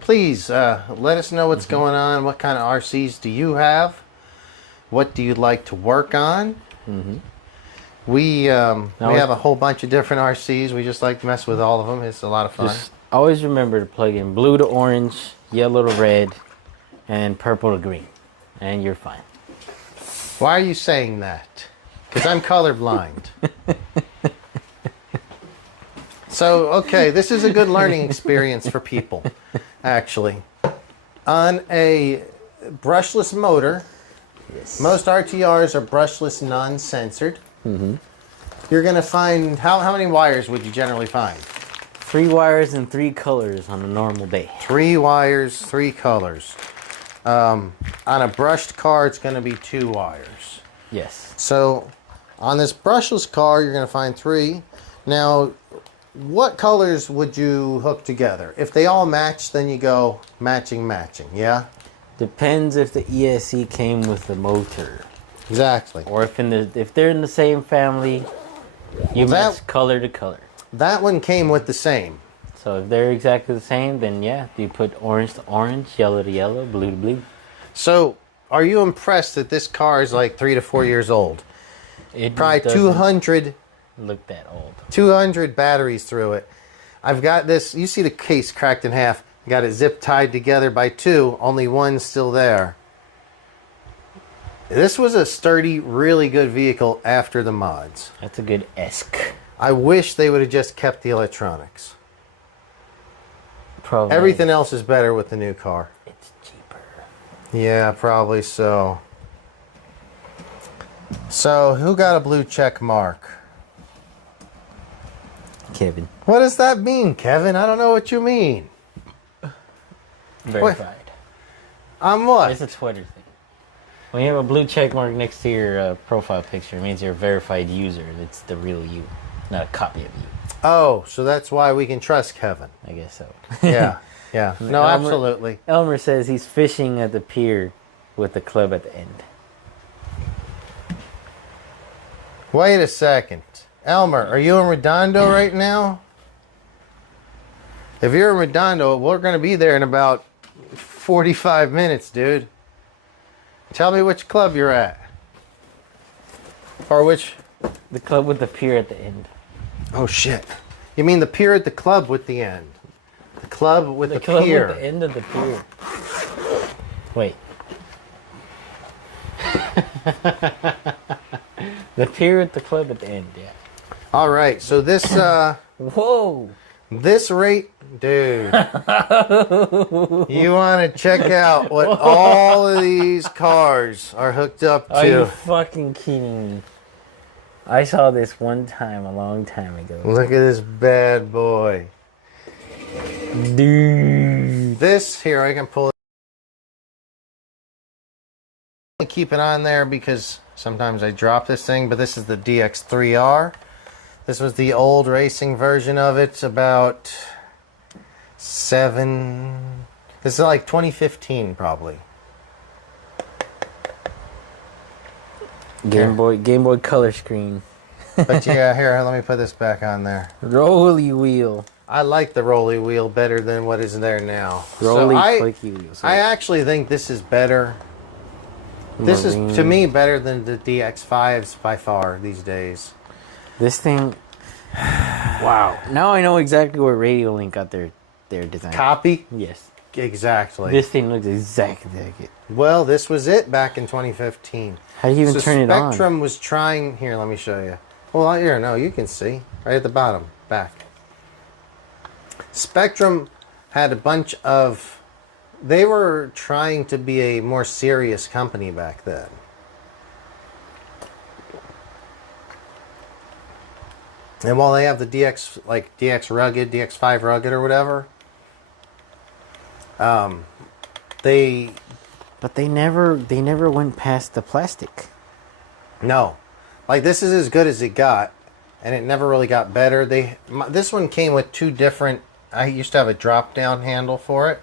Please let us know what's going on. What kind of RCs do you have? What do you like to work on? We have a whole bunch of different RCs. We just like to mess with all of them. It's a lot of fun. Just always remember to plug in blue to orange, yellow to red, and purple to green, and you're fine. Why are you saying that? Because I'm colorblind. So, okay, this is a good learning experience for people, actually. On a brushless motor, Yes. most RTRs are brushless, non-censored. Mm-hmm. You're going to find, how many wires would you generally find? 3 wires and 3 colors on a normal day. 3 wires, 3 colors. On a brushed car, it's going to be 2 wires. Yes. So, on this brushless car, you're going to find 3. Now, what colors would you hook together? If they all match, then you go matching, yeah? Depends if the ESC came with the motor. Exactly. Or if they're in the same family, you match color to color. That one came with the same. So if they're exactly the same, then yeah, you put orange to orange, yellow to yellow, blue to blue. So, are you impressed that this car is like 3 to 4 years old? It Probably 200 look that old. 200 batteries through it. I've got this, you see the case cracked in half. Got it zip tied together by 2, only 1's still there. This was a sturdy, really good vehicle after the mods. That's a good esque. I wish they would have just kept the electronics. Probably. Everything else is better with the new car. It's cheaper. Yeah, probably so. So, who got a blue check mark? Kevin. What does that mean, Kevin? I don't know what you mean. Verified. On what? It's a Twitter thing. When you have a blue check mark next to your profile picture, it means you're a verified user. It's the real you, not a copy of you. Oh, so that's why we can trust Kevin. I guess so. Yeah, yeah. No, absolutely. Elmer says he's fishing at the pier with the club at the end. Wait a second. Elmer, are you in Redondo right now? If you're in Redondo, we're going to be there in about 45 minutes, dude. Tell me which club you're at. Or which... The club with the pier at the end. Oh, shit. You mean the pier at the club with the end. The club with the club pier. with the end of the pier. Wait. The pier at the club at the end, yeah. All right, so this... Whoa! This rate... Dude. You want to check out what all of these cars are hooked up to. Are you fucking kidding me? I saw this one time a long time ago. Look at this bad boy. Dude. This, here, I can pull it. Keep it on there because sometimes I drop this thing, but this is the DX3R. This was the old racing version of it, about 7... This is like 2015, probably. Game Boy Color screen. But yeah, here, let me put this back on there. Rolly wheel. I like the rolly wheel better than what is there now. Rolly clicky wheel. I actually think this is better. This is, to me, better than the DX5s by far these days. This thing... Wow. Now I know exactly where Radio Link got their design. Copy? Yes. Exactly. This thing looks exactly like it. Well, this was it back in 2015. How do you even turn it on? Spectrum was trying... Here, let me show you. Well, here, no, you can see. Right at the bottom. Back. Spectrum had a bunch of... They were trying to be a more serious company back then. And while they have the DX, like DX Rugged, DX5 Rugged or whatever, they never went past the plastic. No, like this is as good as it got, and it never really got better. This one came with 2 different. I used to have a drop down handle for it,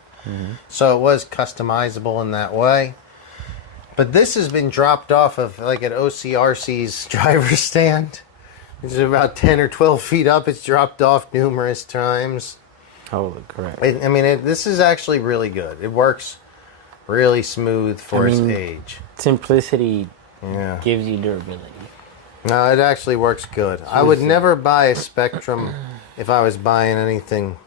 so it was customizable in that way. But this has been dropped off of like an OCRC's driver stand. It's about 10 or 12 feet up. It's dropped off numerous times. Oh, correct. I mean, this is actually really good. It works really smooth for its age. Simplicity Yeah. gives you durability. No, it actually works good. I would never buy a Spectrum if I was buying anything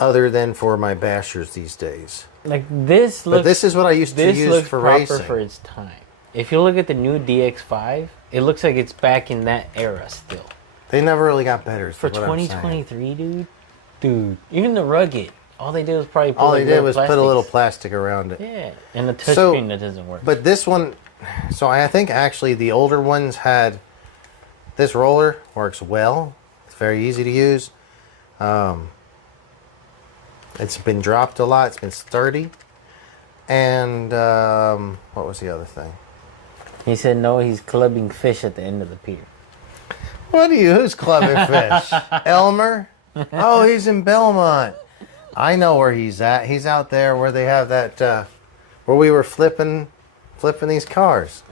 other than for my bashers these days. Like this looks. But this is what I used to use looks for proper racing. for its time. If you look at the new DX5, it looks like it's back in that era still. They never really got better. For 2023, dude. Even the rugged, all they did was probably put all they did was plastics. put a little plastic around it. Yeah, and the touchscreen that doesn't work. But this one, so I think actually the older ones had this roller works well. It's very easy to use. It's been dropped a lot. It's been sturdy. And what was the other thing? He said no, he's clubbing fish at the end of the pier. What are you? Who's clubbing fish? Elmer? Oh, he's in Belmont. I know where he's at. He's out there where they have that, where we were flipping these cars.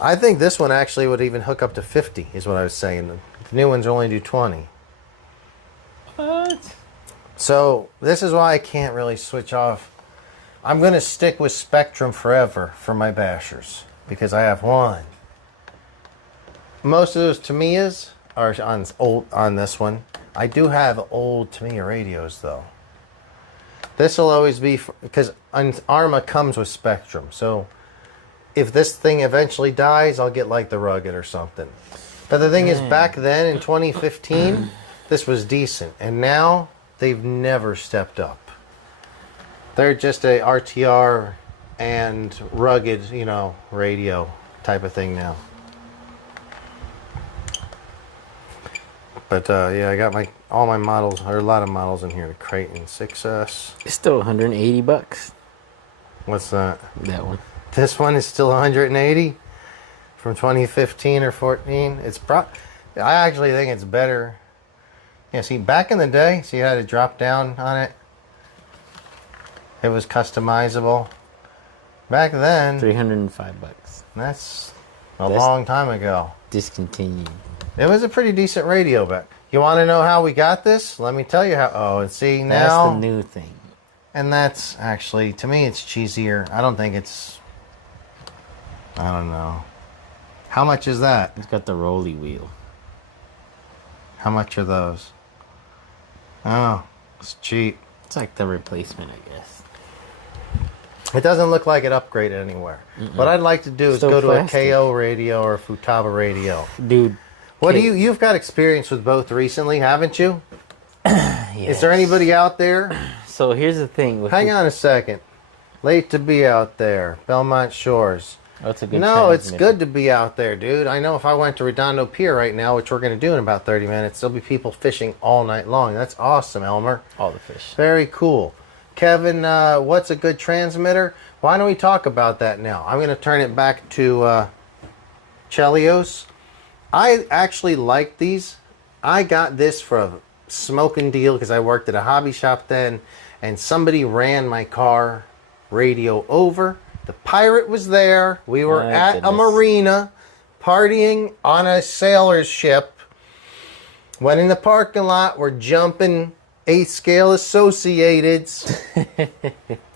I think this one actually would even hook up to 50, is what I was saying. The new ones only do 20. What? So this is why I can't really switch off. I'm going to stick with Spectrum forever for my bashers because I have one. Most of those Tamiyas are on this one. I do have old Tamiya radios though. This will always be because Arrma comes with Spectrum. So if this thing eventually dies, I'll get like the Rugged or something. But the thing is, back then in 2015, this was decent, and now they've never stepped up. They're just a RTR and rugged, radio type of thing now. But yeah, I got all my models, or a lot of models in here. The Kraton 6S. It's still $180. What's that? That one. This one is still 180 from 2015 or 14. I actually think it's better. Yeah, see, back in the day, see how to drop down on it? It was customizable. Back then, $305. that's a long time ago. Discontinued. It was a pretty decent radio back. You want to know how we got this? Let me tell you how. Oh, and see now. That's the new thing. And that's actually, to me, it's cheesier. I don't think it's. I don't know. How much is that? It's got the rolly wheel. How much are those? Oh, it's cheap. It's like the replacement, I guess. It doesn't look like it upgraded anywhere. What I'd like to do is go to a KO radio or a Futaba radio. Dude. What do you've got experience with both recently, haven't you? Yes. Is there anybody out there? So here's the thing. Hang on a second. Late to be out there. Belmont Shores. Oh, it's a good No, it's good to be out there, dude. I know if I went to Redondo Pier right now, which we're going to do in about 30 minutes, there'll be people fishing all night long. That's awesome, Elmer. All the fish. Very cool. Kevin, what's a good transmitter? Why don't we talk about that now? I'm going to turn it back to Chelios. I actually like these. I got this for a smoking deal because I worked at a hobby shop then, and somebody ran my car radio over. The pirate was there. We were at a marina partying on a sailor's ship. Went in the parking lot. We're jumping 8th scale associateds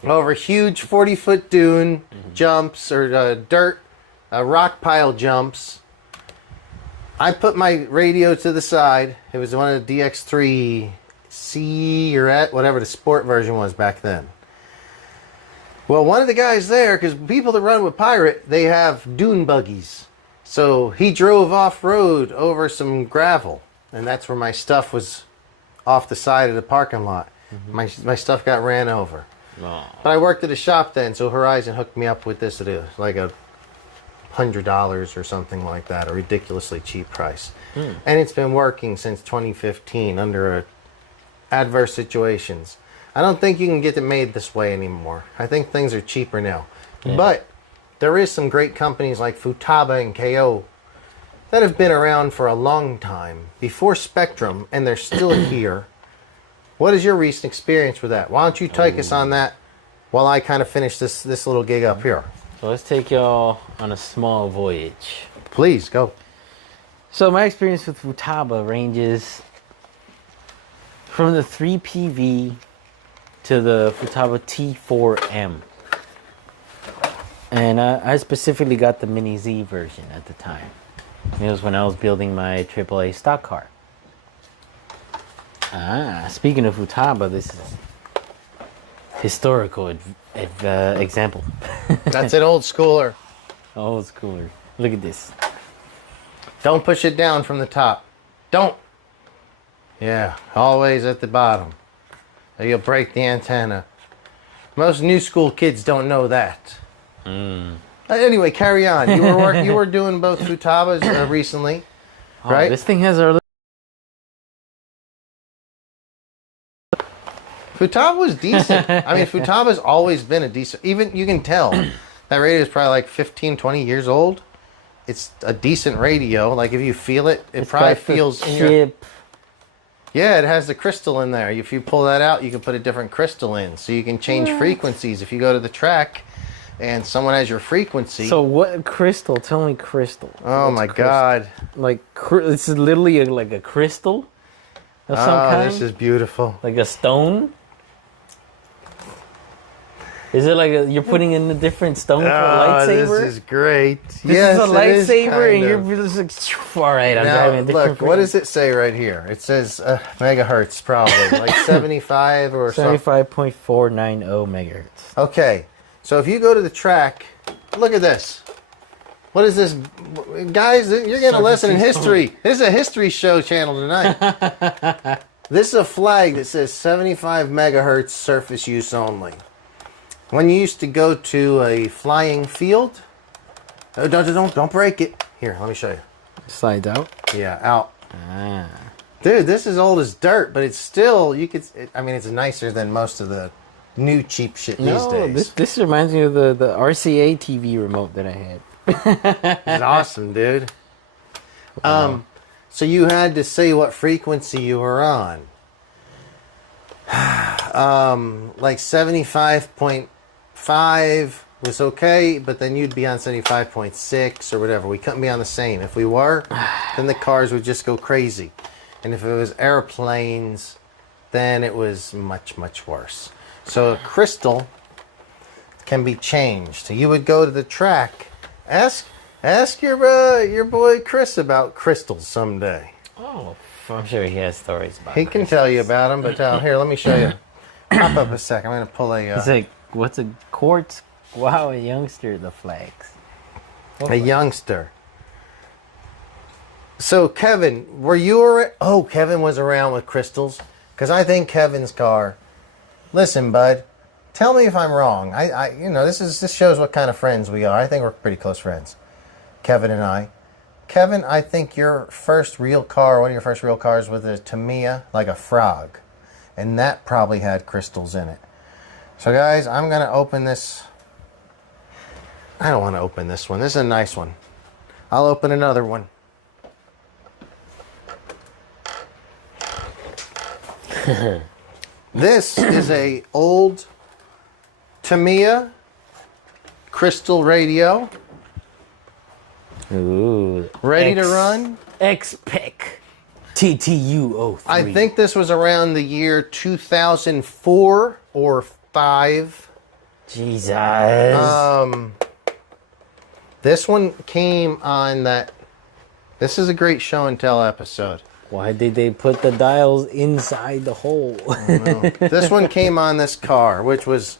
over huge 40-foot dune jumps or dirt, rock pile jumps. I put my radio to the side. It was one of the DX3C or whatever the sport version was back then. Well, one of the guys there, because people that run with Pirate, they have dune buggies. So he drove off-road over some gravel, and that's where my stuff was off the side of the parking lot. My stuff got ran over. Oh. But I worked at a shop then, so Horizon hooked me up with this at like $100 or something like that, a ridiculously cheap price. And it's been working since 2015 under adverse situations. I don't think you can get it made this way anymore. I think things are cheaper now. Yeah. But there is some great companies like Futaba and KO that have been around for a long time, before Spectrum, and they're still here. What is your recent experience with that? Why don't you take us on that while I kind of finish this little gig up here? So let's take y'all on a small voyage. Please, go. So my experience with Futaba ranges from the 3PV to the Futaba T4M. And I specifically got the Mini Z version at the time. It was when I was building my AAA stock car. Speaking of Futaba, this is historical example. That's an old schooler. Old schooler. Look at this. Don't push it down from the top. Don't. Yeah, always at the bottom. Or you'll break the antenna. Most new school kids don't know that. Anyway, carry on. You were doing both Futabas recently, right? This thing has our... Futaba was decent. I mean, Futaba's always been a decent... Even, you can tell, that radio is probably like 15, 20 years old. It's a decent radio. Like, if you feel it, it probably feels in your... Yeah, it has the crystal in there. If you pull that out, you can put a different crystal in. So you can change frequencies. If you go to the track and someone has your frequency... So what crystal? Tell me crystal. Oh, my God. Like, this is literally like a crystal of some kind? This is beautiful. Like a stone? Is it like you're putting in a different stone for a lightsaber? This is great. This is a lightsaber, and you're just like, all right, I'm driving a different... Look, what does it say right here? It says megahertz, probably. Like 75 or something. 75.490 megahertz. Okay, so if you go to the track, look at this. What is this? Guys, you're getting a lesson in history. This is a history show channel tonight. This is a flag that says 75 megahertz surface use only. When you used to go to a flying field, don't break it. Here, let me show you. Slides out? Yeah, out. Dude, this is old as dirt, but it's still, I mean, it's nicer than most of the new cheap shit these days. This reminds me of the RCA TV remote that I had. It's awesome, dude. So you had to say what frequency you were on. Like 75.5 was okay, but then you'd be on 75.6 or whatever. We couldn't be on the same. If we were, then the cars would just go crazy. And if it was airplanes, then it was much, much worse. So a crystal can be changed. So you would go to the track. Ask your boy Chris about crystals someday. Oh, I'm sure he has stories about He can tell you about them, but here, let me show you. Pop up a sec. I'm going to pull a... He's like, what's a quartz? Wow, a youngster, the flags. A youngster. So, Kevin, were you... Kevin was around with crystals? Because I think Kevin's car... Listen, bud. Tell me if I'm wrong. This shows what kind of friends we are. I think we're pretty close friends. Kevin and I. Kevin, I think your first real car, one of your first real cars was a Tamiya, like a frog. And that probably had crystals in it. So guys, I'm going to open this. I don't want to open this one. This is a nice one. I'll open another one. This is a old Tamiya crystal radio. Ooh. Ready to run? X-Pick TTU03. I think this was around the year 2004 or 5. Jesus. This one came on that... This is a great show and tell episode. Why did they put the dials inside the hole? I don't know. This one came on this car, which was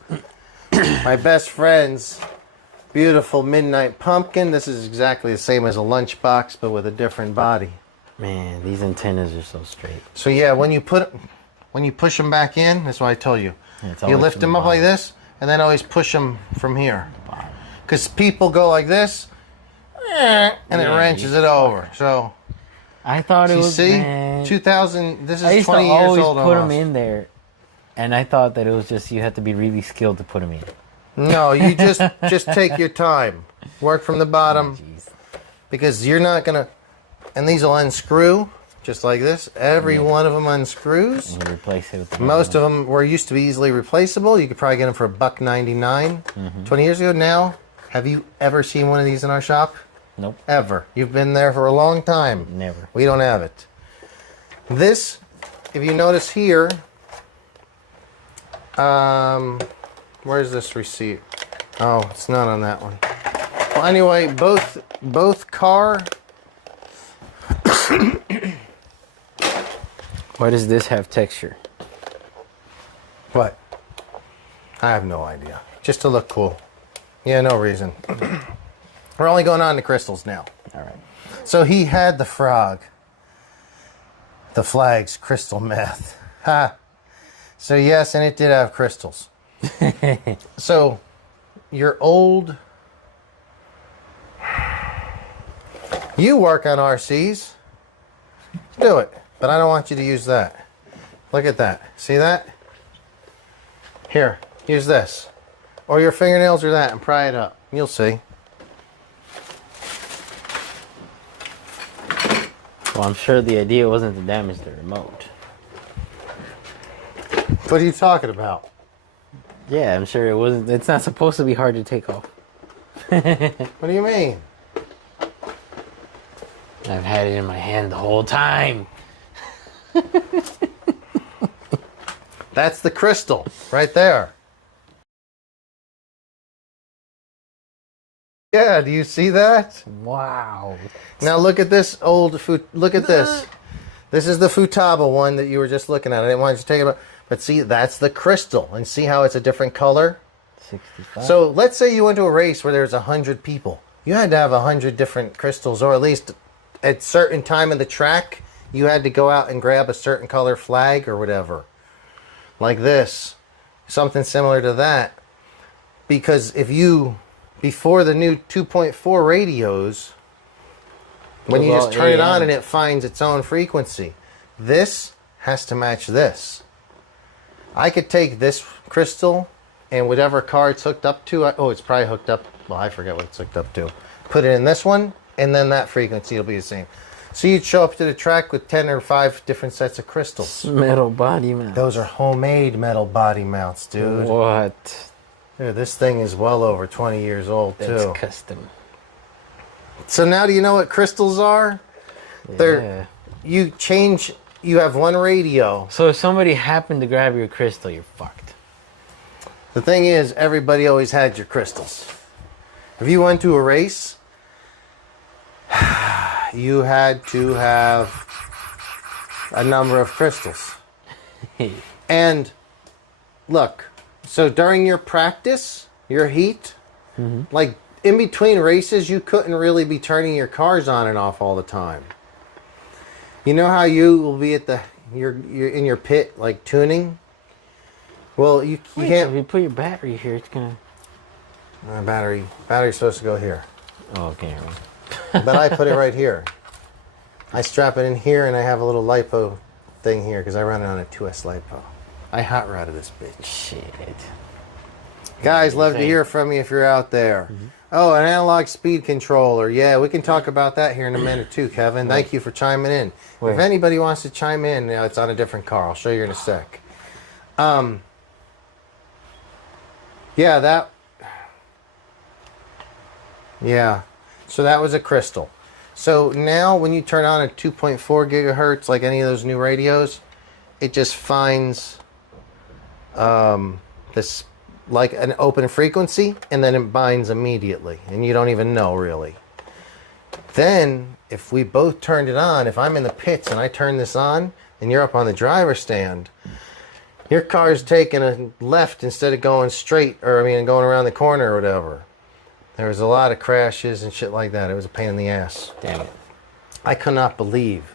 my best friend's beautiful Midnight Pumpkin. This is exactly the same as a lunchbox, but with a different body. Man, these antennas are so straight. So yeah, when you push them back in, that's what I told you. Yeah, you lift them up like this, and then always push them from here. Because people go like this, and it wrenches it over. So I thought it was... See, man, 2000. This I is used 20 to years always old. put them in there, and I thought that it was just you had to be really skilled to put them in. No, you just take your time. Work from the bottom, because you're not gonna. And these will unscrew just like this. Every one of them unscrews. And you replace it with Most of them used to be easily replaceable. You could probably get them for $1.99. 20 years ago. Now, have you ever seen one of these in our shop? Nope. Ever. You've been there for a long time. Never. We don't have it. This, if you notice here, where's this receipt? Oh, it's not on that one. Well, anyway, both car Why does this have texture? What? I have no idea. Just to look cool. Yeah, no reason. We're only going on to crystals now. All right. So he had the frog. The flag's crystal meth. Ha. So yes, and it did have crystals. So your old... You work on RCs. Do it. But I don't want you to use that. Look at that. See that? Here, use this. Or your fingernails or that and pry it up. You'll see. Well, I'm sure the idea wasn't to damage the remote. What are you talking about? Yeah, I'm sure it wasn't. It's not supposed to be hard to take off. What do you mean? I've had it in my hand the whole time. That's the crystal right there. Yeah, do you see that? Wow. Now look at this old food. Look at this. This is the Futaba one that you were just looking at. I didn't want you to take it, but see, that's the crystal. And see how it's a different color? 65. So let's say you went to a race where there's 100 people. You had to have 100 different crystals, or at least at certain time of the track, you had to go out and grab a certain color flag or whatever. Like this. Something similar to that. Because if you, before the new 2.4 radios, when you just turn it on and it finds its own frequency, this has to match this. I could take this crystal and whatever car it's hooked up to, oh, it's probably hooked up, well, I forget what it's hooked up to. Put it in this one, and then that frequency will be the same. So you'd show up to the track with 10 or 5 different sets of crystals. Metal body mount. Those are homemade metal body mounts, dude. What? Dude, this thing is well over 20 years old, too. That's custom. So now do you know what crystals are? Yeah. You have one radio. So if somebody happened to grab your crystal, you're fucked. The thing is, everybody always had your crystals. If you went to a race, you had to have a number of crystals. And look, so during your practice, your heat, like in between races, you couldn't really be turning your cars on and off all the time. You know how you will be at you're in your pit, like tuning? Well, you Wait, can't. So if you put your battery here, it's gonna... Battery's supposed to go here. Oh, okay. But I put it right here. I strap it in here, and I have a little LiPo thing here, because I run it on a 2S LiPo. I hot rodded this bitch. Shit. Guys, love to hear from you if you're out there. Oh, an analog speed controller. Yeah, we can talk about that here in a minute too, Kevin. Thank you for chiming in. If anybody wants to chime in, it's on a different car. I'll show you in a sec. Yeah, so that was a crystal. So now when you turn on a 2.4 gigahertz, like any of those new radios, it just finds this like an open frequency, and then it binds immediately, and you don't even know really. Then if we both turned it on, if I'm in the pits and I turn this on and you're up on the driver's stand, your car's taking a left instead of going straight, or going around the corner or whatever. There was a lot of crashes and shit like that. It was a pain in the ass. Damn it. I could not believe.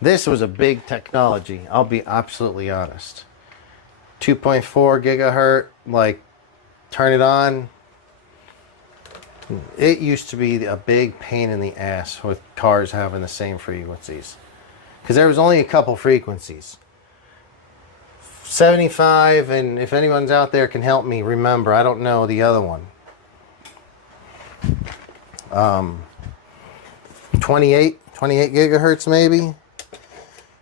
This was a big technology. I'll be absolutely honest. 2.4 gigahertz, like, turn it on. It used to be a big pain in the ass with cars having the same frequencies. Because there was only a couple frequencies. 75, and if anyone's out there can help me remember, I don't know the other one. 28 gigahertz maybe.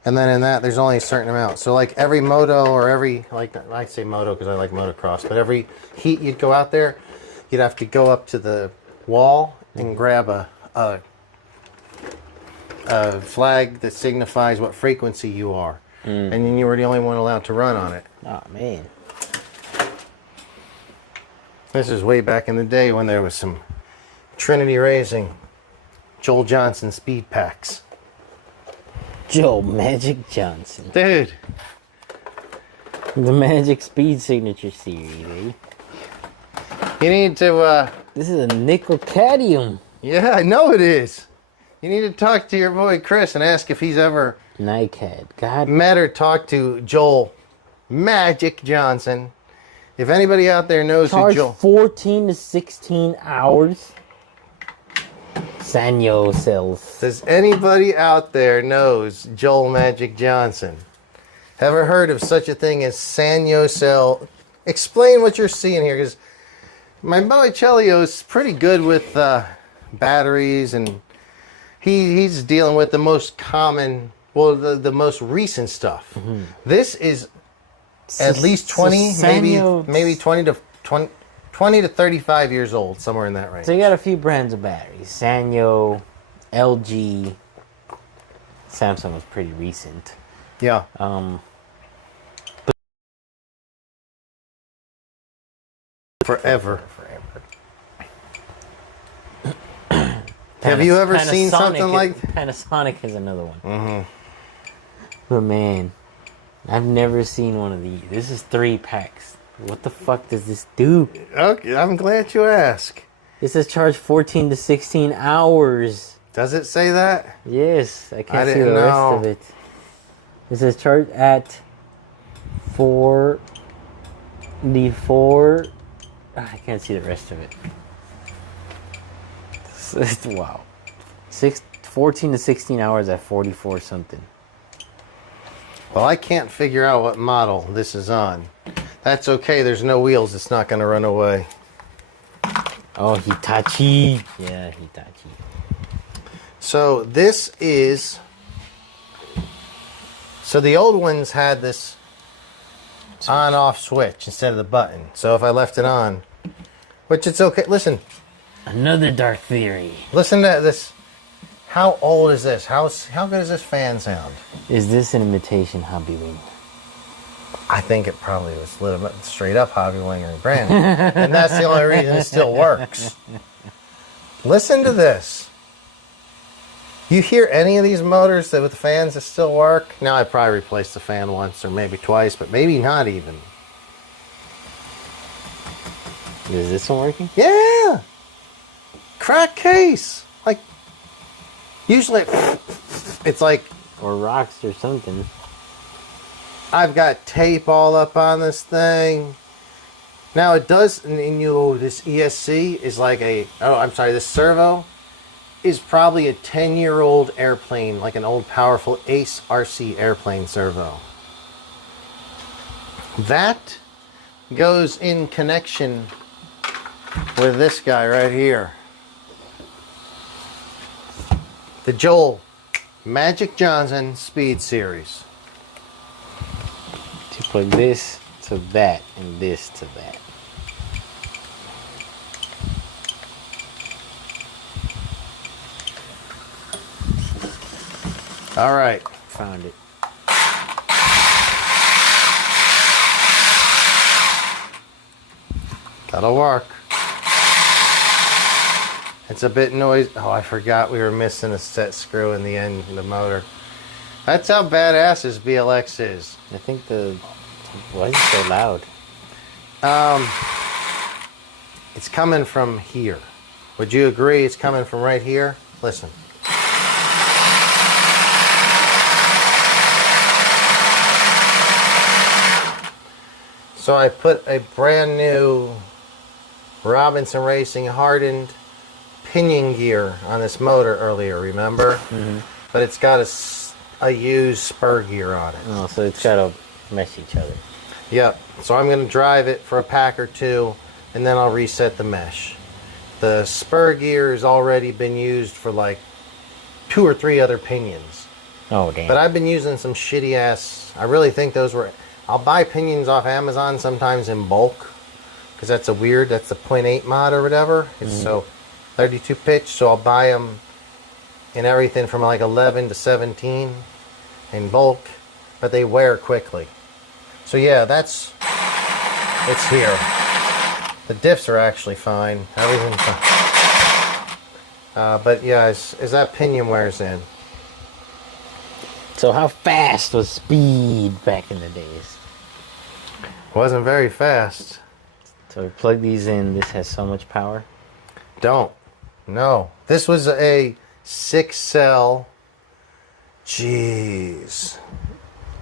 And then in that, there's only a certain amount. So like every moto or every, like I say moto because I like motocross, but every heat you'd go out there, you'd have to go up to the wall and grab a flag that signifies what frequency you are. And then you were the only one allowed to run on it. Oh, man. This is way back in the day when there was some Trinity Racing, Joel Johnson speed packs. Joe Magic Johnson. Dude. The Magic Speed Signature Series, eh? You need to, This is a nickel cadmium. Yeah, I know it is. You need to talk to your boy Chris and ask if he's ever NiCad. God. met or talked to Joel Magic Johnson. If anybody out there knows Charge who Joel... 14 to 16 hours. Sanyo cells. Does anybody out there knows Joel Magic Johnson? Ever heard of such a thing as Sanyo cell? Explain what you're seeing here, because my boy Chelios is pretty good with batteries, and he's dealing with the most common, well, the most recent stuff. Mm-hmm. This is at least 20, maybe 20 to 35 years old, somewhere in that range. So you got a few brands of batteries. Sanyo, LG, Samsung was pretty recent. Yeah. Forever. Have you ever seen something like... Panasonic is another one. Mm-hmm. But man, I've never seen one of these. This is 3 packs. What the fuck does this do? Okay, I'm glad you asked. It says charge 14 to 16 hours. Does it say that? Yes, I can't see the rest of it. It says charge at 44. I can't see the rest of it. Wow. 14 to 16 hours at 44 something. Well, I can't figure out what model this is on. That's okay. There's no wheels. It's not going to run away. Oh, Hitachi. Yeah, Hitachi. So this is... So the old ones had this on-off switch instead of the button. So if I left it on, which it's okay. Listen. Another Dark Theory. Listen to this. How old is this? How good does this fan sound? Is this an imitation Hobby Wing? I think it probably was straight up Hobby Wing or brand. And that's the only reason it still works. Listen to this. You hear any of these motors with the fans that still work? Now I probably replaced the fan once or maybe twice, but maybe not even. Is this one working? Yeah. Crack case. Like, usually it's like... Or rocks or something. I've got tape all up on this thing. Now it does, and this ESC is like this servo is probably a 10-year-old airplane, like an old powerful Ace RC airplane servo. That goes in connection with this guy right here. The Joel Magic Johnson Speed Series. To plug this to that and this to that. All right. Found it. That'll work. It's a bit noisy. Oh, I forgot we were missing a set screw in the end of the motor. That's how badass this BLX is. I think why is it so loud? It's coming from here. Would you agree it's coming from right here? Listen. So I put a brand new Robinson Racing hardened pinion gear on this motor earlier, remember? Mm-hmm. But it's got a used spur gear on it. Oh, so it's got to mesh each other. Yep. So I'm going to drive it for a pack or two, and then I'll reset the mesh. The spur gear has already been used for like 2 or 3 other pinions. Oh, damn. But I've been using some shitty ass, I really think those were, I'll buy pinions off Amazon sometimes in bulk, because that's the 0.8 mod or whatever. It's so 32 pitch, so I'll buy them in everything from like 11 to 17 in bulk, but they wear quickly. So yeah, it's here. The diffs are actually fine. Everything's fine. But yeah, as that pinion wears in. So how fast was speed back in the days? Wasn't very fast. So we plug these in. This has so much power. Don't. No. This was a 6-cell. Jeez.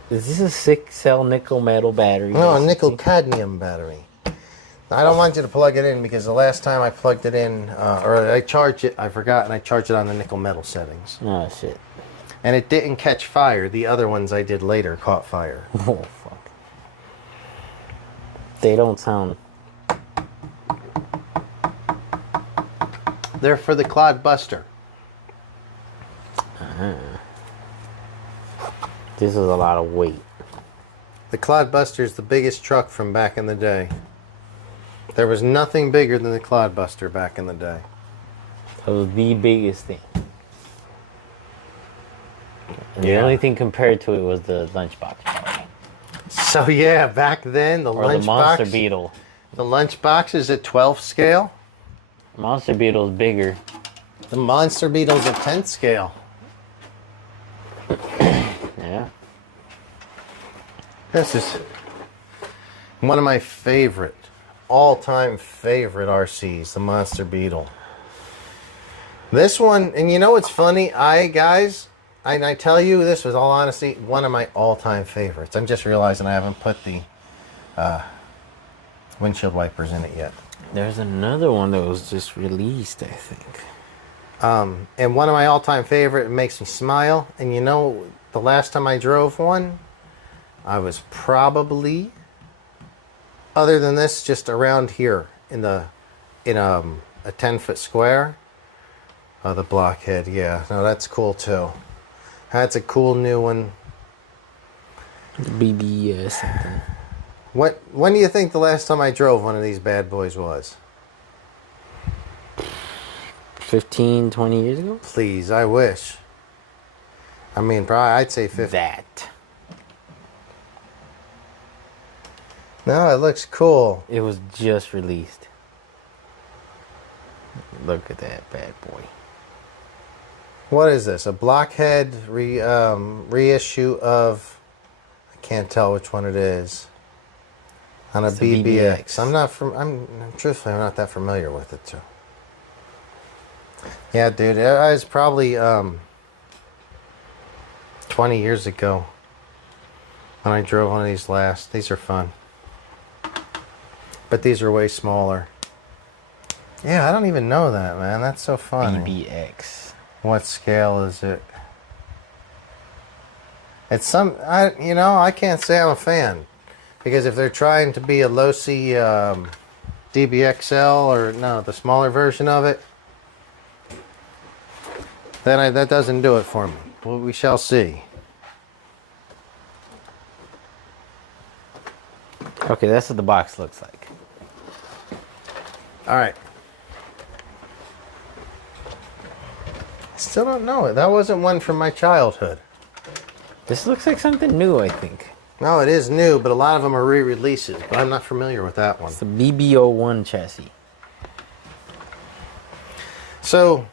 Is this a 6-cell nickel metal battery? No, a nickel cadmium battery. I don't want you to plug it in because the last time I plugged it in, or I charged it, I forgot, and I charged it on the nickel metal settings. Oh, shit. And it didn't catch fire. The other ones I did later caught fire. Oh, fuck. They don't sound... They're for the Clodbuster. This is a lot of weight. The Clodbuster is the biggest truck from back in the day. There was nothing bigger than the Clodbuster back in the day. That was the biggest thing. And Yeah. the only thing compared to it was the lunchbox. So yeah, back then the Or the Monster lunchbox. Beetle. The lunchbox is at 12 scale. Monster Beetle's bigger. The Monster Beetle's at 10 scale. Yeah. This is one of my favorite, all-time favorite RCs, the Monster Beetle. This one, and you know what's funny? I tell you, this was all honesty, one of my all-time favorites. I'm just realizing I haven't put the windshield wipers in it yet. There's another one that was just released, I think. And one of my all-time favorite, it makes me smile. And you know, the last time I drove one, I was probably, other than this, just around here in a 10-foot square. Oh, the blockhead, yeah. No, that's cool too. That's a cool new one. BB something. When do you think the last time I drove one of these bad boys was? 15, 20 years ago? Please, I wish. I mean, probably I'd say 50. That. No, it looks cool. It was just released. Look at that bad boy. What is this? A blockhead reissue of... I can't tell which one it is. On a It's a BBX. BBX. I'm truthfully I'm not that familiar with it too. Yeah, dude, it was probably 20 years ago when I drove one of these last. These are fun. But these are way smaller. Yeah, I don't even know that, man. That's so funny. BBX. What scale is it? It's I can't say I'm a fan. Because if they're trying to be a low-C DBXL or no, the smaller version of it, then that doesn't do it for me. Well, we shall see. Okay, that's what the box looks like. All right. I still don't know it. That wasn't one from my childhood. This looks like something new, I think. No, it is new, but a lot of them are re-releases. But I'm not familiar with that one. It's the BB01 chassis. So,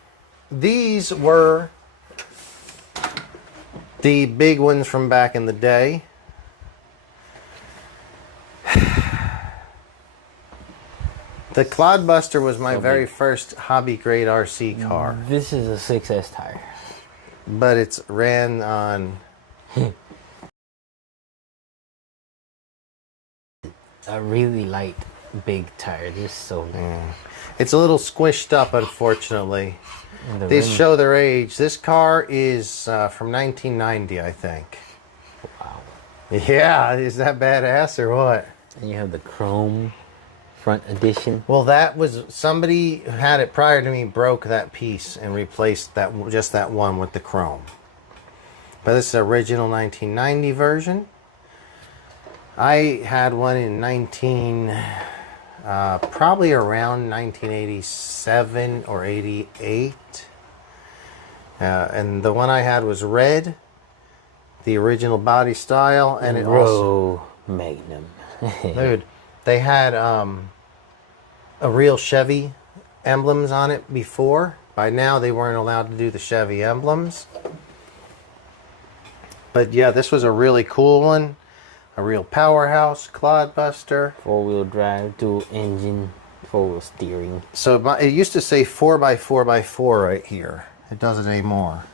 these were the big ones from back in the day. The Clodbuster was my very first hobby grade RC car, This is a 6S tire. but it's ran on A really light, big tire. This is so light. It's a little squished up, unfortunately. And the These rim- show their age. This car is from 1990, I think. Wow. Yeah, is that badass or what? And you have the chrome front edition. Well, that was somebody who had it prior to me broke that piece and replaced just that one with the chrome. But this is the original 1990 version. I had one in probably around 1987 or 88. And the one I had was red, the original body style, and it also... Magnum. Dude, they had a real Chevy emblems on it before. By now, they weren't allowed to do the Chevy emblems. But yeah, this was a really cool one. A real powerhouse, clodbuster. 4-wheel drive, dual engine, 4-wheel steering. So it used to say 4x4x4 right here. It doesn't anymore.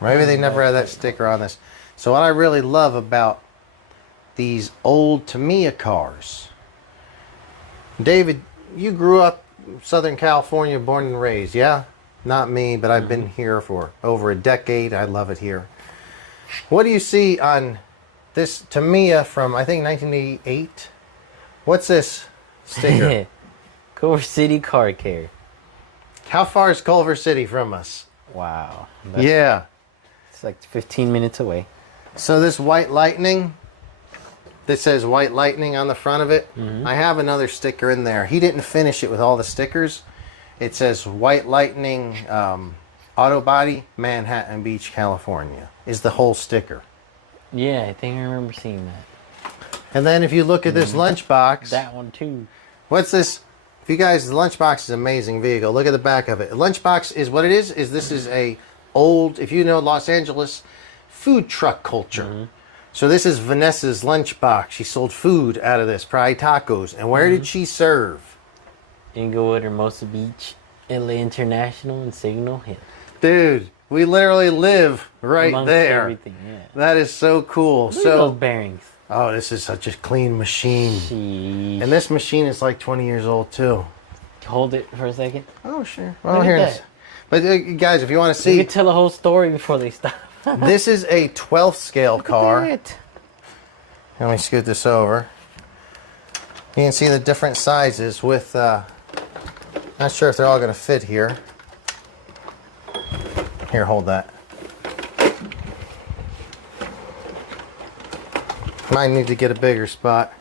Maybe they never had that sticker on this. So what I really love about these old Tamiya cars. David, you grew up in Southern California, born and raised, yeah? Not me, but I've been here for over a decade. I love it here. What do you see on this Tamiya from, I think, 1988? What's this sticker? Culver City Car Care. How far is Culver City from us? Wow. Yeah. It's like 15 minutes away. So this White Lightning, that says White Lightning on the front of it. I have another sticker in there. He didn't finish it with all the stickers. It says White Lightning Auto Body, Manhattan Beach, California, is the whole sticker. Yeah, I think I remember seeing that. And then if you look at this lunchbox. That one too. What's this? If you guys, the lunchbox is an amazing vehicle. Look at the back of it. The lunchbox is what it is this is a old, if you know Los Angeles, food truck culture. So this is Vanessa's lunchbox. She sold food out of this, probably tacos. And where did she serve? Inglewood, Hermosa Beach, LA International, and Signal Hill. Dude, we literally live right Amongst there. everything, yeah. That is so cool. Look at So, those bearings. oh, this is such a clean machine. Sheesh. And this machine is like 20 years old too. Hold it for a second. Oh, sure. Well, Look at here it that. is. But guys, if you want to You see, could tell the whole story before they stop. this is a 12th scale car. It. Let me scoot this over. You can see the different sizes with, not sure if they're all going to fit here. Here, hold that. Might need to get a bigger spot.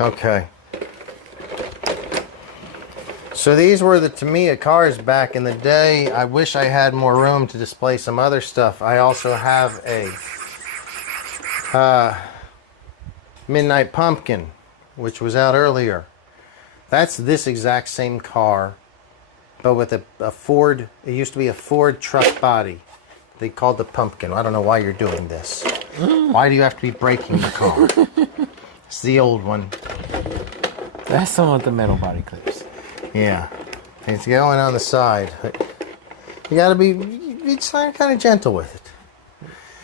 Okay. So these were the Tamiya cars back in the day. I wish I had more room to display some other stuff. I also have a Midnight Pumpkin, which was out earlier. That's this exact same car, but with a Ford. It used to be a Ford truck body. They called the Pumpkin. I don't know why you're doing this. Why do you have to be breaking the car? It's the old one. That's the one with the metal body clips. Yeah, it's going on the side. You gotta be, it's kind of gentle with it.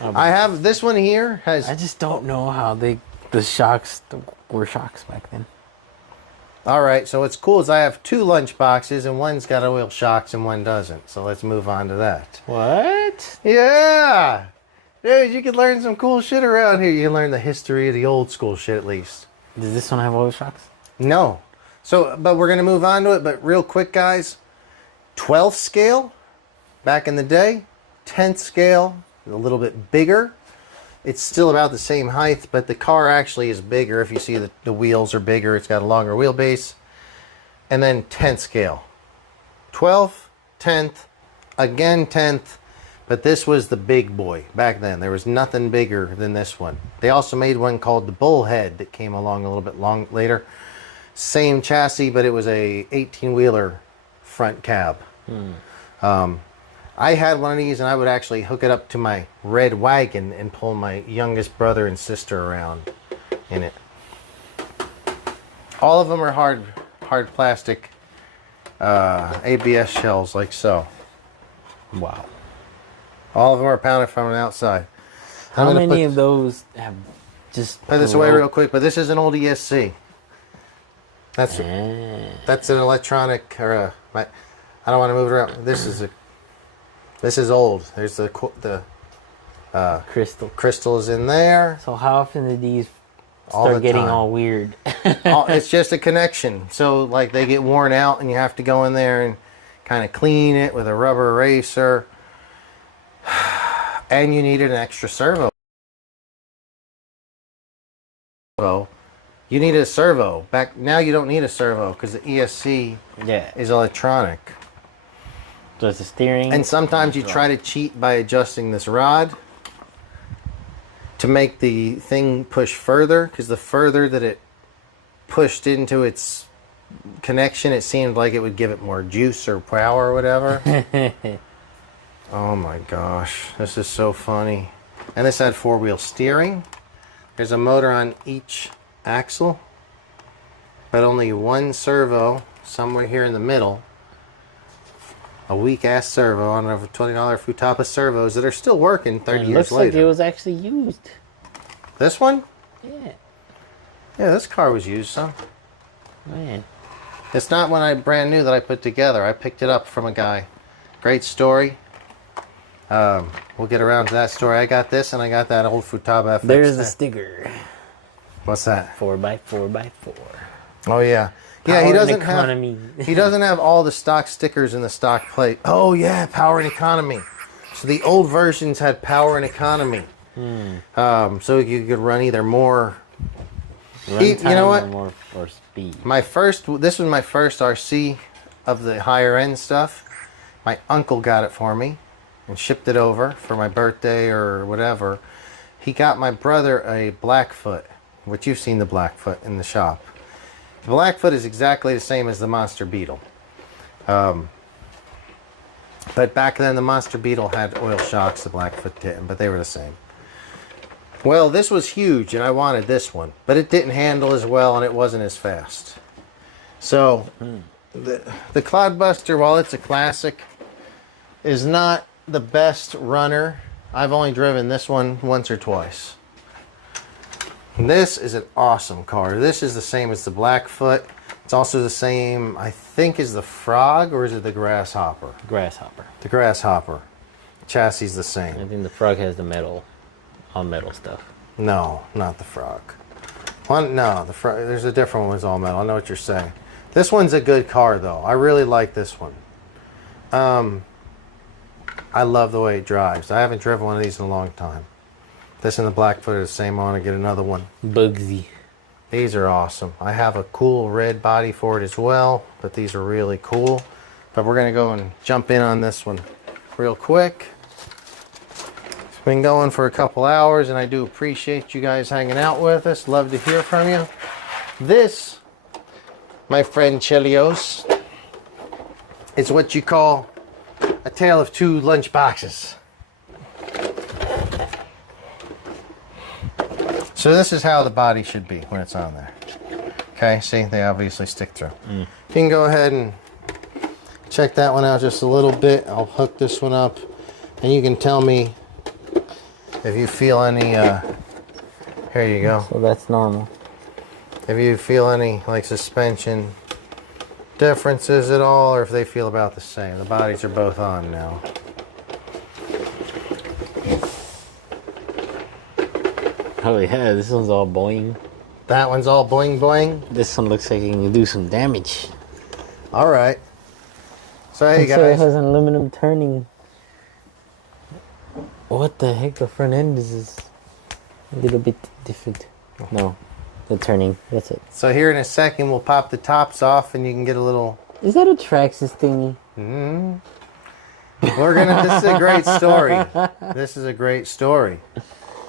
I have this one here has. I just don't know how the shocks were shocks back then. All right, so what's cool is I have two lunch boxes and one's got oil shocks and one doesn't. So let's move on to that. What? Yeah, dude, you can learn some cool shit around here. You can learn the history of the old school shit at least. Does this one have oil shocks? No. So, but we're going to move on to it. But real quick, guys, 12th scale back in the day, 10th scale, a little bit bigger. It's still about the same height, but the car actually is bigger. If you see the wheels are bigger, it's got a longer wheelbase. And then 10th scale. 12th, 10th, again 10th, but this was the big boy back then. There was nothing bigger than this one. They also made one called the Bullhead that came along a little bit later. Same chassis, but it was a 18-wheeler front cab. I had one of these, and I would actually hook it up to my red wagon and pull my youngest brother and sister around in it. All of them are hard plastic ABS shells, like so. Wow. All of them are pounded from the outside. How many of those have just put this away real quick? But this is an old ESC. That's an electronic, or I don't want to move it around. This is old. There's the crystal is in there. So how often do these start getting all weird? It's just a connection. So like they get worn out, and you have to go in there and kind of clean it with a rubber eraser. And you needed an extra servo. You need a servo. Back now, you don't need a servo because the ESC is electronic. So it's a steering. And sometimes you try to cheat by adjusting this rod to make the thing push further, because the further that it pushed into its connection, it seemed like it would give it more juice or power or whatever. Oh my gosh, this is so funny. And this had 4-wheel steering. There's a motor on each axle, but only one servo somewhere here in the middle. A weak ass servo on over $20 Futaba servos that are still working 30 years looks later. like it was actually used. This one? Yeah. Yeah, this car was used some. Man. It's not one I brand new that I put together. I picked it up from a guy. Great story. We'll get around to that story. I got this and I got that old Futaba FX. There's the sticker. What's that? 4x4x4. Oh yeah. Power Yeah, he and doesn't economy. he doesn't have all the stock stickers in the stock plate. Oh yeah, power and economy. So the old versions had power and economy. So you could run either more. You know what? Or more for speed. This was my first RC of the higher end stuff. My uncle got it for me and shipped it over for my birthday or whatever. He got my brother a Blackfoot, which you've seen the Blackfoot in the shop. The Blackfoot is exactly the same as the Monster Beetle. But back then the Monster Beetle had oil shocks, the Blackfoot didn't, but they were the same. Well, this was huge and I wanted this one, but it didn't handle as well and it wasn't as fast. So the Cloudbuster, while it's a classic, is not the best runner. I've only driven this one once or twice. This is an awesome car. This is the same as the Blackfoot. It's also the same, I think, as the Frog, or is it the Grasshopper? Grasshopper. The Grasshopper. Chassis is the same. I think the Frog has the metal, all metal stuff. No, not the Frog. No, the Frog. There's a different one that's all metal. I know what you're saying. This one's a good car, though. I really like this one. I love the way it drives. I haven't driven one of these in a long time. This and the Blackfoot are the same. I want to get another one. Bugsy. These are awesome. I have a cool red body for it as well, but these are really cool. But we're going to go and jump in on this one real quick. It's been going for a couple hours, and I do appreciate you guys hanging out with us. Love to hear from you. This, my friend Chelios, is what you call a tale of two lunch boxes. So this is how the body should be when it's on there. Okay, see, they obviously stick through. You can go ahead and check that one out just a little bit. I'll hook this one up, and you can tell me if you feel any, here you go. So that's normal. If you feel any, like, suspension differences at all, or if they feel about the same. The bodies are both on now. Oh yeah, this one's all boing. That one's all boing boing. This one looks like it can do some damage. All right. So hey So it guys, has an aluminum turning. What the heck? The front end is a little bit different. No, the turning. That's it. so here in a second we'll pop the tops off, and you can get a little. Is that a Traxxas thingy? This is a great story. This is a great story.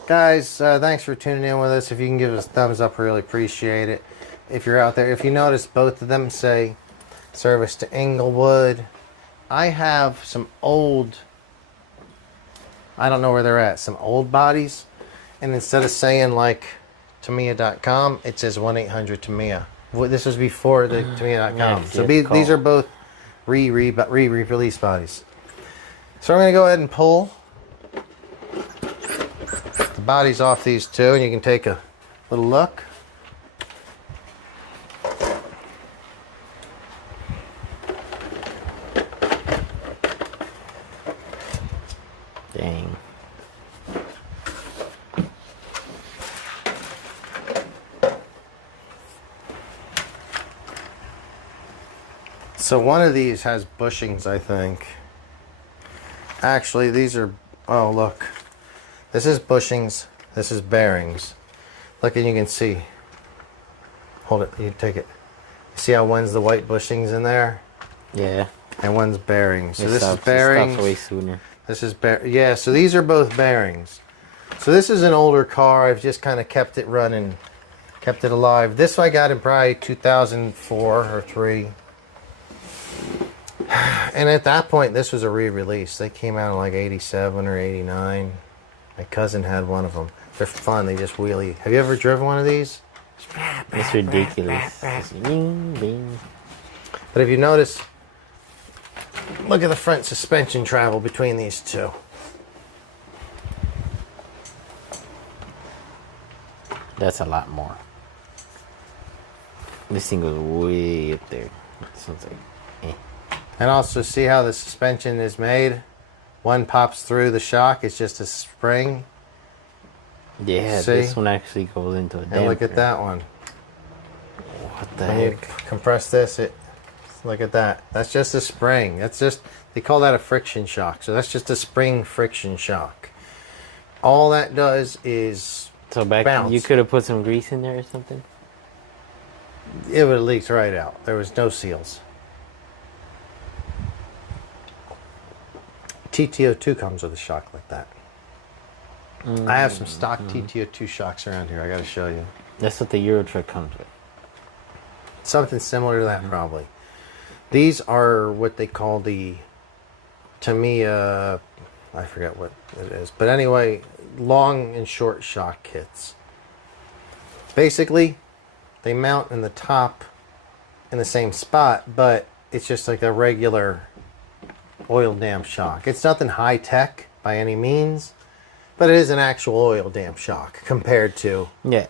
Guys, thanks for tuning in with us. If you can give us a thumbs up, we really appreciate it. If you're out there, if you notice, both of them say service to Inglewood. I have some old, I don't know where they're at, some old bodies. And instead of saying like Tamiya.com, it says 1-800-TAMIYA. This was before the Tamiya.com. Yeah, So good call. these are both re-release bodies. So I'm going to go ahead and pull the bodies off these two, and you can take a little look. Dang. So one of these has bushings, I think. Actually, these are, oh look. This is bushings, this is bearings. Look, and you can see. Hold it, you take it. See how one's the white bushings in there? Yeah. And one's bearings. So this is It bearings. stops way sooner. This is yeah, so these are both bearings. So this is an older car. I've just kind of kept it running Kept it alive. This I got in probably 2004 or 3. And at that point, this was a re-release. They came out in like 87 or 89. My cousin had one of them. They're fun. They just wheelie. Have you ever driven one of these? It's ridiculous. It's bing, bing. But if you notice, look at the front suspension travel between these two. That's a lot more. This thing goes way up there. Sounds like, And also see how the suspension is made? One pops through the shock. It's just a spring. Yeah, see? this one actually goes into a damper. And look at that one. What the When you heck? compress this, look at that. That's just a spring. That's just, they call that a friction shock. So that's just a spring friction shock. All that does is So back, bounce. you could have put some grease in there or something? It would have leaked right out. There was no seals. TTO2 comes with a shock like that. I have some stock TTO2 shocks around here. I got to show you. That's what the Euro truck comes with. Something similar to that, probably. These are what they call the Tamiya, I forget what it is. But anyway, long and short shock kits. Basically, they mount in the top in the same spot, but it's just like a regular oil damp shock. It's nothing high tech by any means, but it is an actual oil damp shock compared to. Yeah.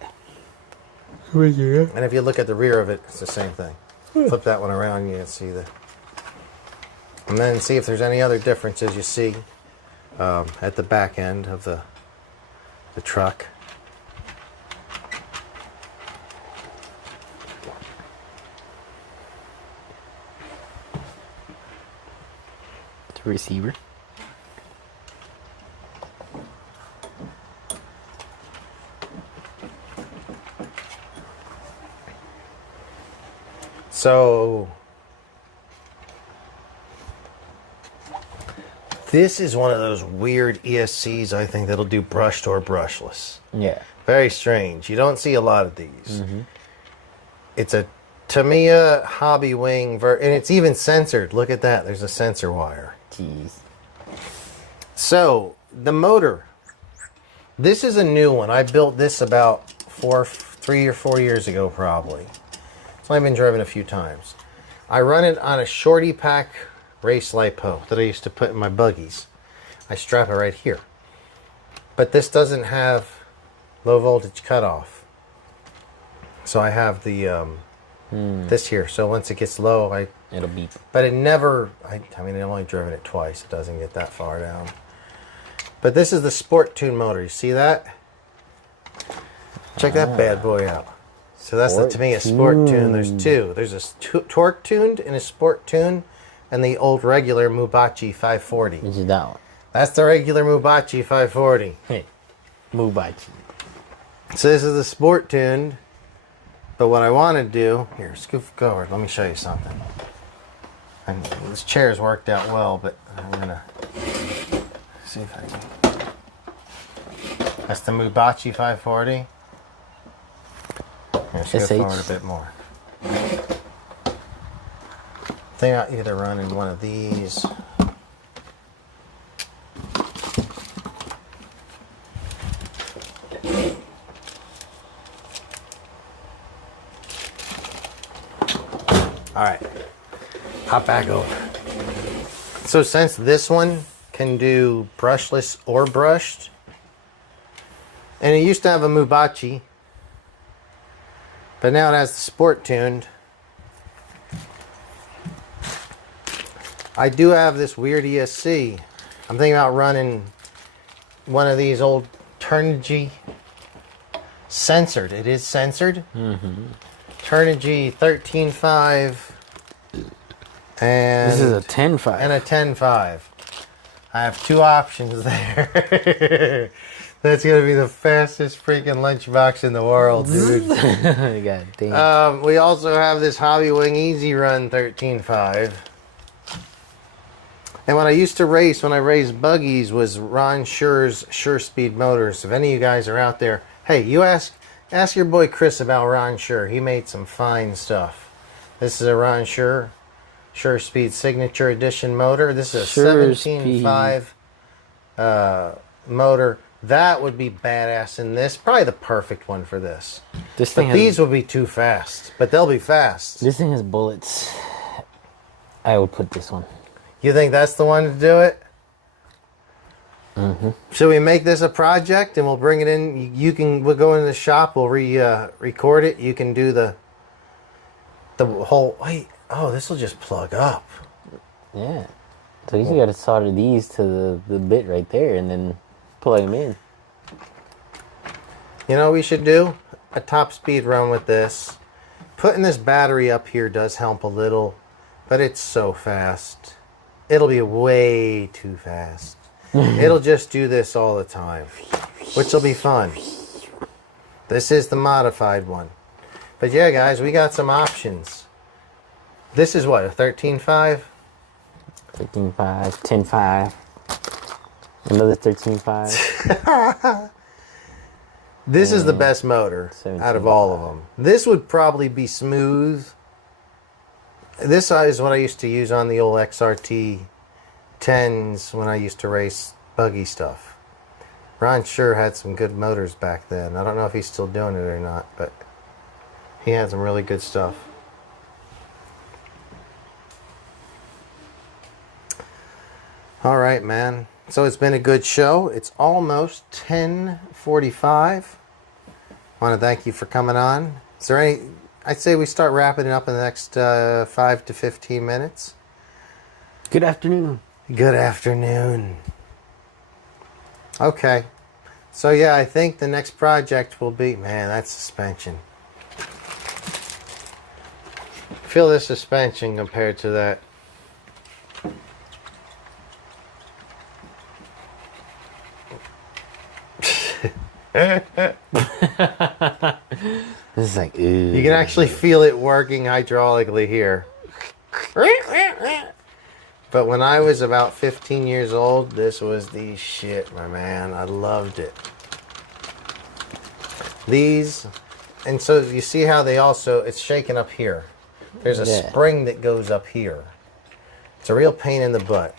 And if you look at the rear of it, it's the same thing. Flip that one around, you can see the. And then see if there's any other differences you see at the back end of the truck. The receiver. So this is one of those weird ESCs, I think, that'll do brushed or brushless. Yeah. Very strange. You don't see a lot of these. It's a Tamiya hobby wing, and it's even censored. Look at that. There's a sensor wire. Jeez. So the motor. This is a new one. I built this about 3 or 4 years ago, probably. It's only been driven a few times. I run it on a shorty pack race lipo that I used to put in my buggies. I strap it right here. But this doesn't have low voltage cutoff. So I have the this here. So once it gets low, It'll beep. but it never, I mean, I've only driven it twice. It doesn't get that far down. But this is the Sport Tune motor. You see that? Check that bad boy out. So that's to me a Sport Tune. There's two. There's a torque tuned and a Sport Tune, and the old regular Mubachi 540. Which is that one? That's the regular Mubachi 540. Hey. Mubachi. So this is the Sport Tuned. But what I want to do, here, scoot forward. Let me show you something. And this chair's worked out well, but I'm gonna see if I can. That's the Mubachi 540. Here, scoot SH. forward a bit more. I think I'll either run in one of these. All right, hop back over. So since this one can do brushless or brushed, and it used to have a Mubachi, but now it has the Sport Tuned. I do have this weird ESC. I'm thinking about running one of these old Turnigy censored. It is censored. Turnigy 13.5 and This is a 10.5. and a 10.5. I have two options there. That's gonna be the fastest freaking lunchbox in the world, dude. God damn. We also have this Hobby Wing Easy Run 13.5. And when I used to race, when I raced buggies, was Ron Sure's Sure Speed Motors. If any of you guys are out there, hey, you ask Ask your boy Chris about Ron Sure. He made some fine stuff. This is a Ron Sure Speed Signature Edition motor. This is a Sure 17.5 motor. That would be badass in this. Probably the perfect one for this. But these would be too fast. But they'll be fast. This thing has bullets. I would put this one. You think that's the one to do it? Mm-hmm. Should we make this a project and we'll bring it in? We'll go into the shop. We'll record it. You can do the whole. Wait. Oh, this will just plug up. Yeah. So you got to solder these to the bit right there, and then plug them in. You know what we should do? A top speed run with this. Putting this battery up here does help a little, but it's so fast. It'll be way too fast. It'll just do this all the time, which will be fun. This is the modified one. But yeah, guys, we got some options. This is what, a 13.5? 13.5, 10.5, another 13.5. This is the best motor out of all of them. This would probably be smooth. This is what I used to use on the old XRT 10s when I used to race buggy stuff. Ron sure had some good motors back then. I don't know if he's still doing it or not, but he had some really good stuff. All right, man. So it's been a good show. It's almost 10:45. I want to thank you for coming on. Is there any... I'd say we start wrapping it up in the next 5 to 15 minutes. Good afternoon. Good afternoon. Okay. So yeah, I think the next project will be... Man, that suspension. Feel the suspension compared to that. This is like, ooh. You can actually feel it working hydraulically here. But when I was about 15 years old, this was the shit, my man. I loved it. These, and so you see how they also, it's shaking up here. There's a spring that goes up here. It's a real pain in the butt.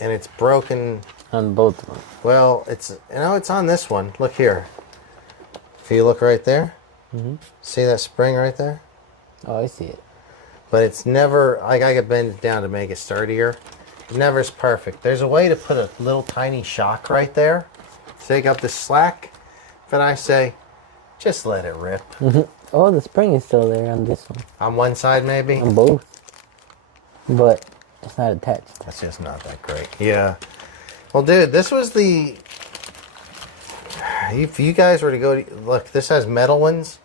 And it's broken. On both of them. Well, it's on this one. Look here. If you look right there, see that spring right there? Oh, I see it. But it's never, like I could bend it down to make it sturdier. It never is perfect. There's a way to put a little tiny shock right there. Take up the slack. But I say, just let it rip. Oh, the spring is still there on this one. On one side maybe? On both. But it's not attached. That's just not that great. Yeah. Well, dude, this was the... If you guys were to go... Look, this has metal ones.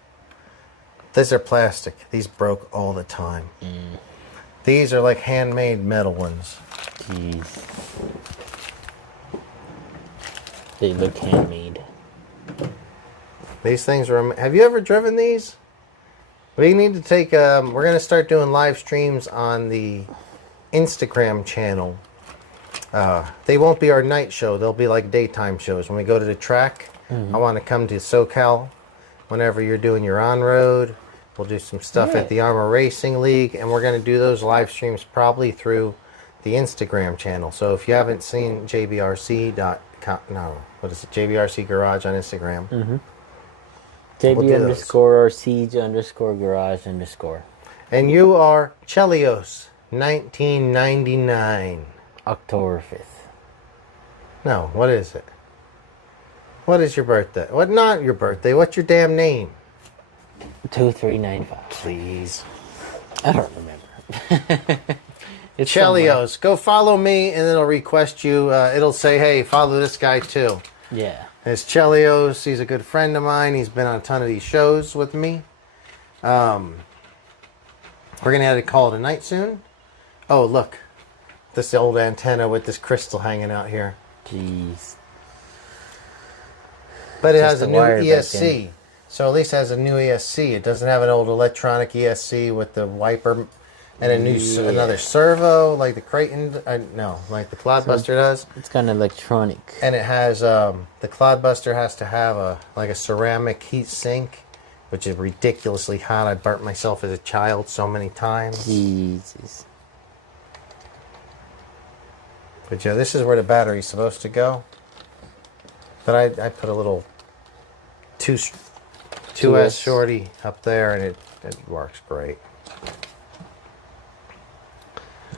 These are plastic. These broke all the time. These are like handmade metal ones. Jeez. They look handmade. These things are... Have you ever driven these? We need to take... we're going to start doing live streams on the Instagram channel. They won't be our night show. They'll be like daytime shows. When we go to the track, I want to come to SoCal whenever you're doing your on-road. We'll do some stuff at the Arrma Racing League, and we're going to do those live streams probably through the Instagram channel. So if you haven't seen JBRC.com, no, what is it? JBRC Garage on Instagram. JB_RC_garage_. And you are Chelios, 1999. October 5th. No, what is it? What is your birthday? What? Not your birthday. What's your damn name? 2395. Please. I don't remember. It's Chelios. Go follow me, and it'll request you. It'll say, hey, follow this guy too. Yeah. It's Chelios. He's a good friend of mine. He's been on a ton of these shows with me. We're going to have to call it a night soon. Oh, look. This old antenna with this crystal hanging out here. Jeez. But it has a new ESC. So at least it has a new ESC. It doesn't have an old electronic ESC with the wiper and a new another servo like the Kraton. No, like the Clodbuster does. It's got an electronic. And it has the Clodbuster has to have a ceramic heat sink which is ridiculously hot. I burnt myself as a child so many times. Jesus. But yeah, this is where the battery's supposed to go. But I put a little 2S shorty up there, and it works great.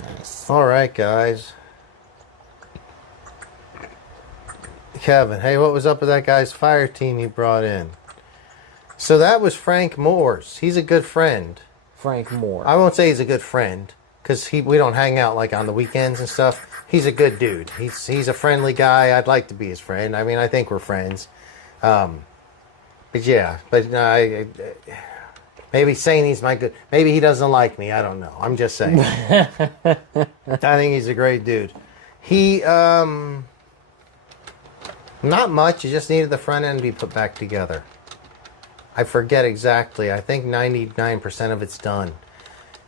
Nice. All right, guys. Kevin, hey, what was up with that guy's fire team you brought in? So that was Frank Moore's. He's a good friend. Frank Moore. I won't say he's a good friend, because we don't hang out like on the weekends and stuff. He's a good dude. He's a friendly guy. I'd like to be his friend. I mean, I think we're friends. But yeah, but maybe saying he's my good. Maybe he doesn't like me. I don't know. I'm just saying. I think he's a great dude. He not much. He just needed the front end to be put back together. I forget exactly. I think 99% of it's done.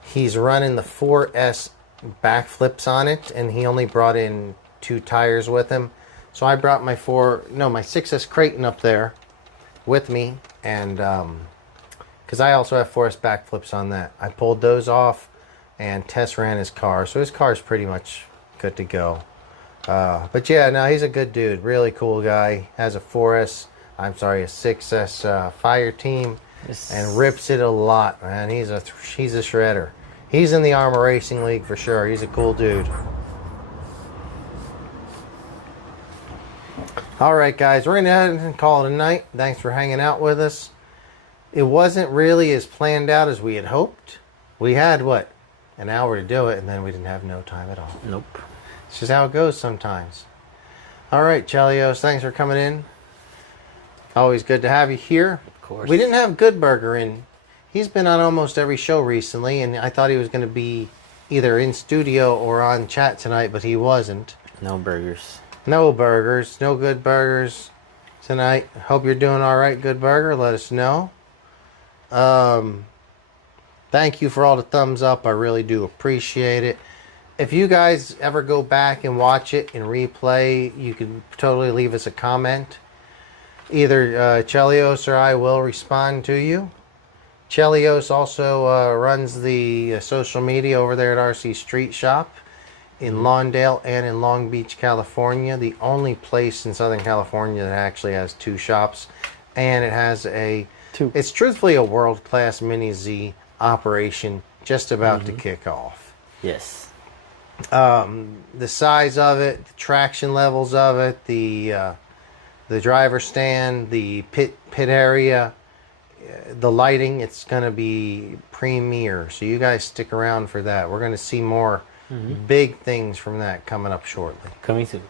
He's running the 4S backflips on it, and he only brought in 2 tires with him. So I brought my 6S Kraton up there with me, and because I also have 4S backflips on that. I pulled those off and test ran his car, so his car's pretty much good to go. But yeah, no, he's a good dude, really cool guy. Has a 6S fire team, Yes. and rips it a lot, man. He's a shredder. He's in the Arrma Racing League for sure. He's a cool dude. All right, guys, we're gonna head and call it a night. Thanks for hanging out with us. It wasn't really as planned out as we had hoped. We had an hour to do it, and then we didn't have no time at all. Nope. It's just how it goes sometimes. All right, Chelios, thanks for coming in. Always good to have you here. Of course. We didn't have Good Burger in. He's been on almost every show recently, and I thought he was going to be either in studio or on chat tonight, but he wasn't. No burgers. No burgers. No Good Burgers tonight. Hope you're doing all right, Good Burger. Let us know. Thank you for all the thumbs up. I really do appreciate it. If you guys ever go back and watch it in replay, you can totally leave us a comment. Either Chelios or I will respond to you. Chelios also runs the social media over there at RC Street Shop in Lawndale and in Long Beach, California. The only place in Southern California that actually has 2 shops. And it has it's truthfully a world-class Mini Z operation just about to kick off. Yes. The size of it, the traction levels of it, the driver stand, the pit area, the lighting, it's going to be premier. So you guys stick around for that. We're going to see more big things from that coming up shortly. Coming soon.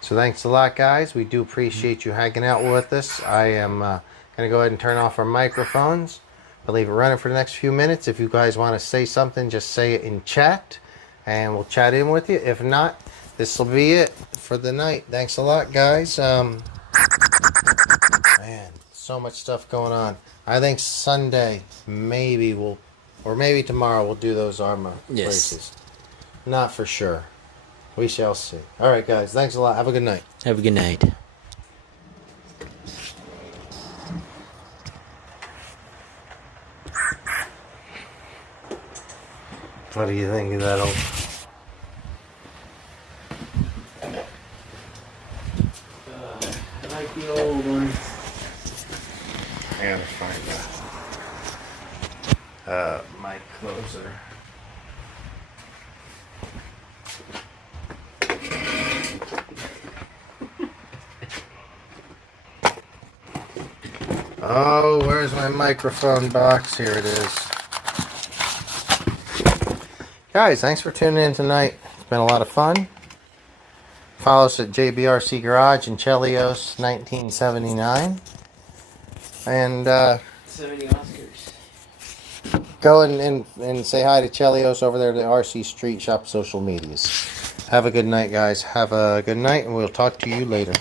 So thanks a lot, guys. We do appreciate you hanging out with us. I am going to go ahead and turn off our microphones. I'll leave it running for the next few minutes. If you guys want to say something, just say it in chat, and we'll chat in with you. If not, this will be it for the night. Thanks a lot, guys. Man, so much stuff going on. I think Sunday, maybe tomorrow we'll do those Arrma races. Not for sure. We shall see. All right, guys. Thanks a lot. Have a good night. Have a good night. What do you think of that old... I like the old one. I gotta find mic closer. Oh, where's my microphone box? Here it is. Guys, thanks for tuning in tonight. It's been a lot of fun. Follow us at JBRC Garage in Chelios, 1979. And 70 Oscars. go and say hi to Chelios over there at the RC Street Shop social medias. Have a good night, guys. Have a good night, and we'll talk to you later.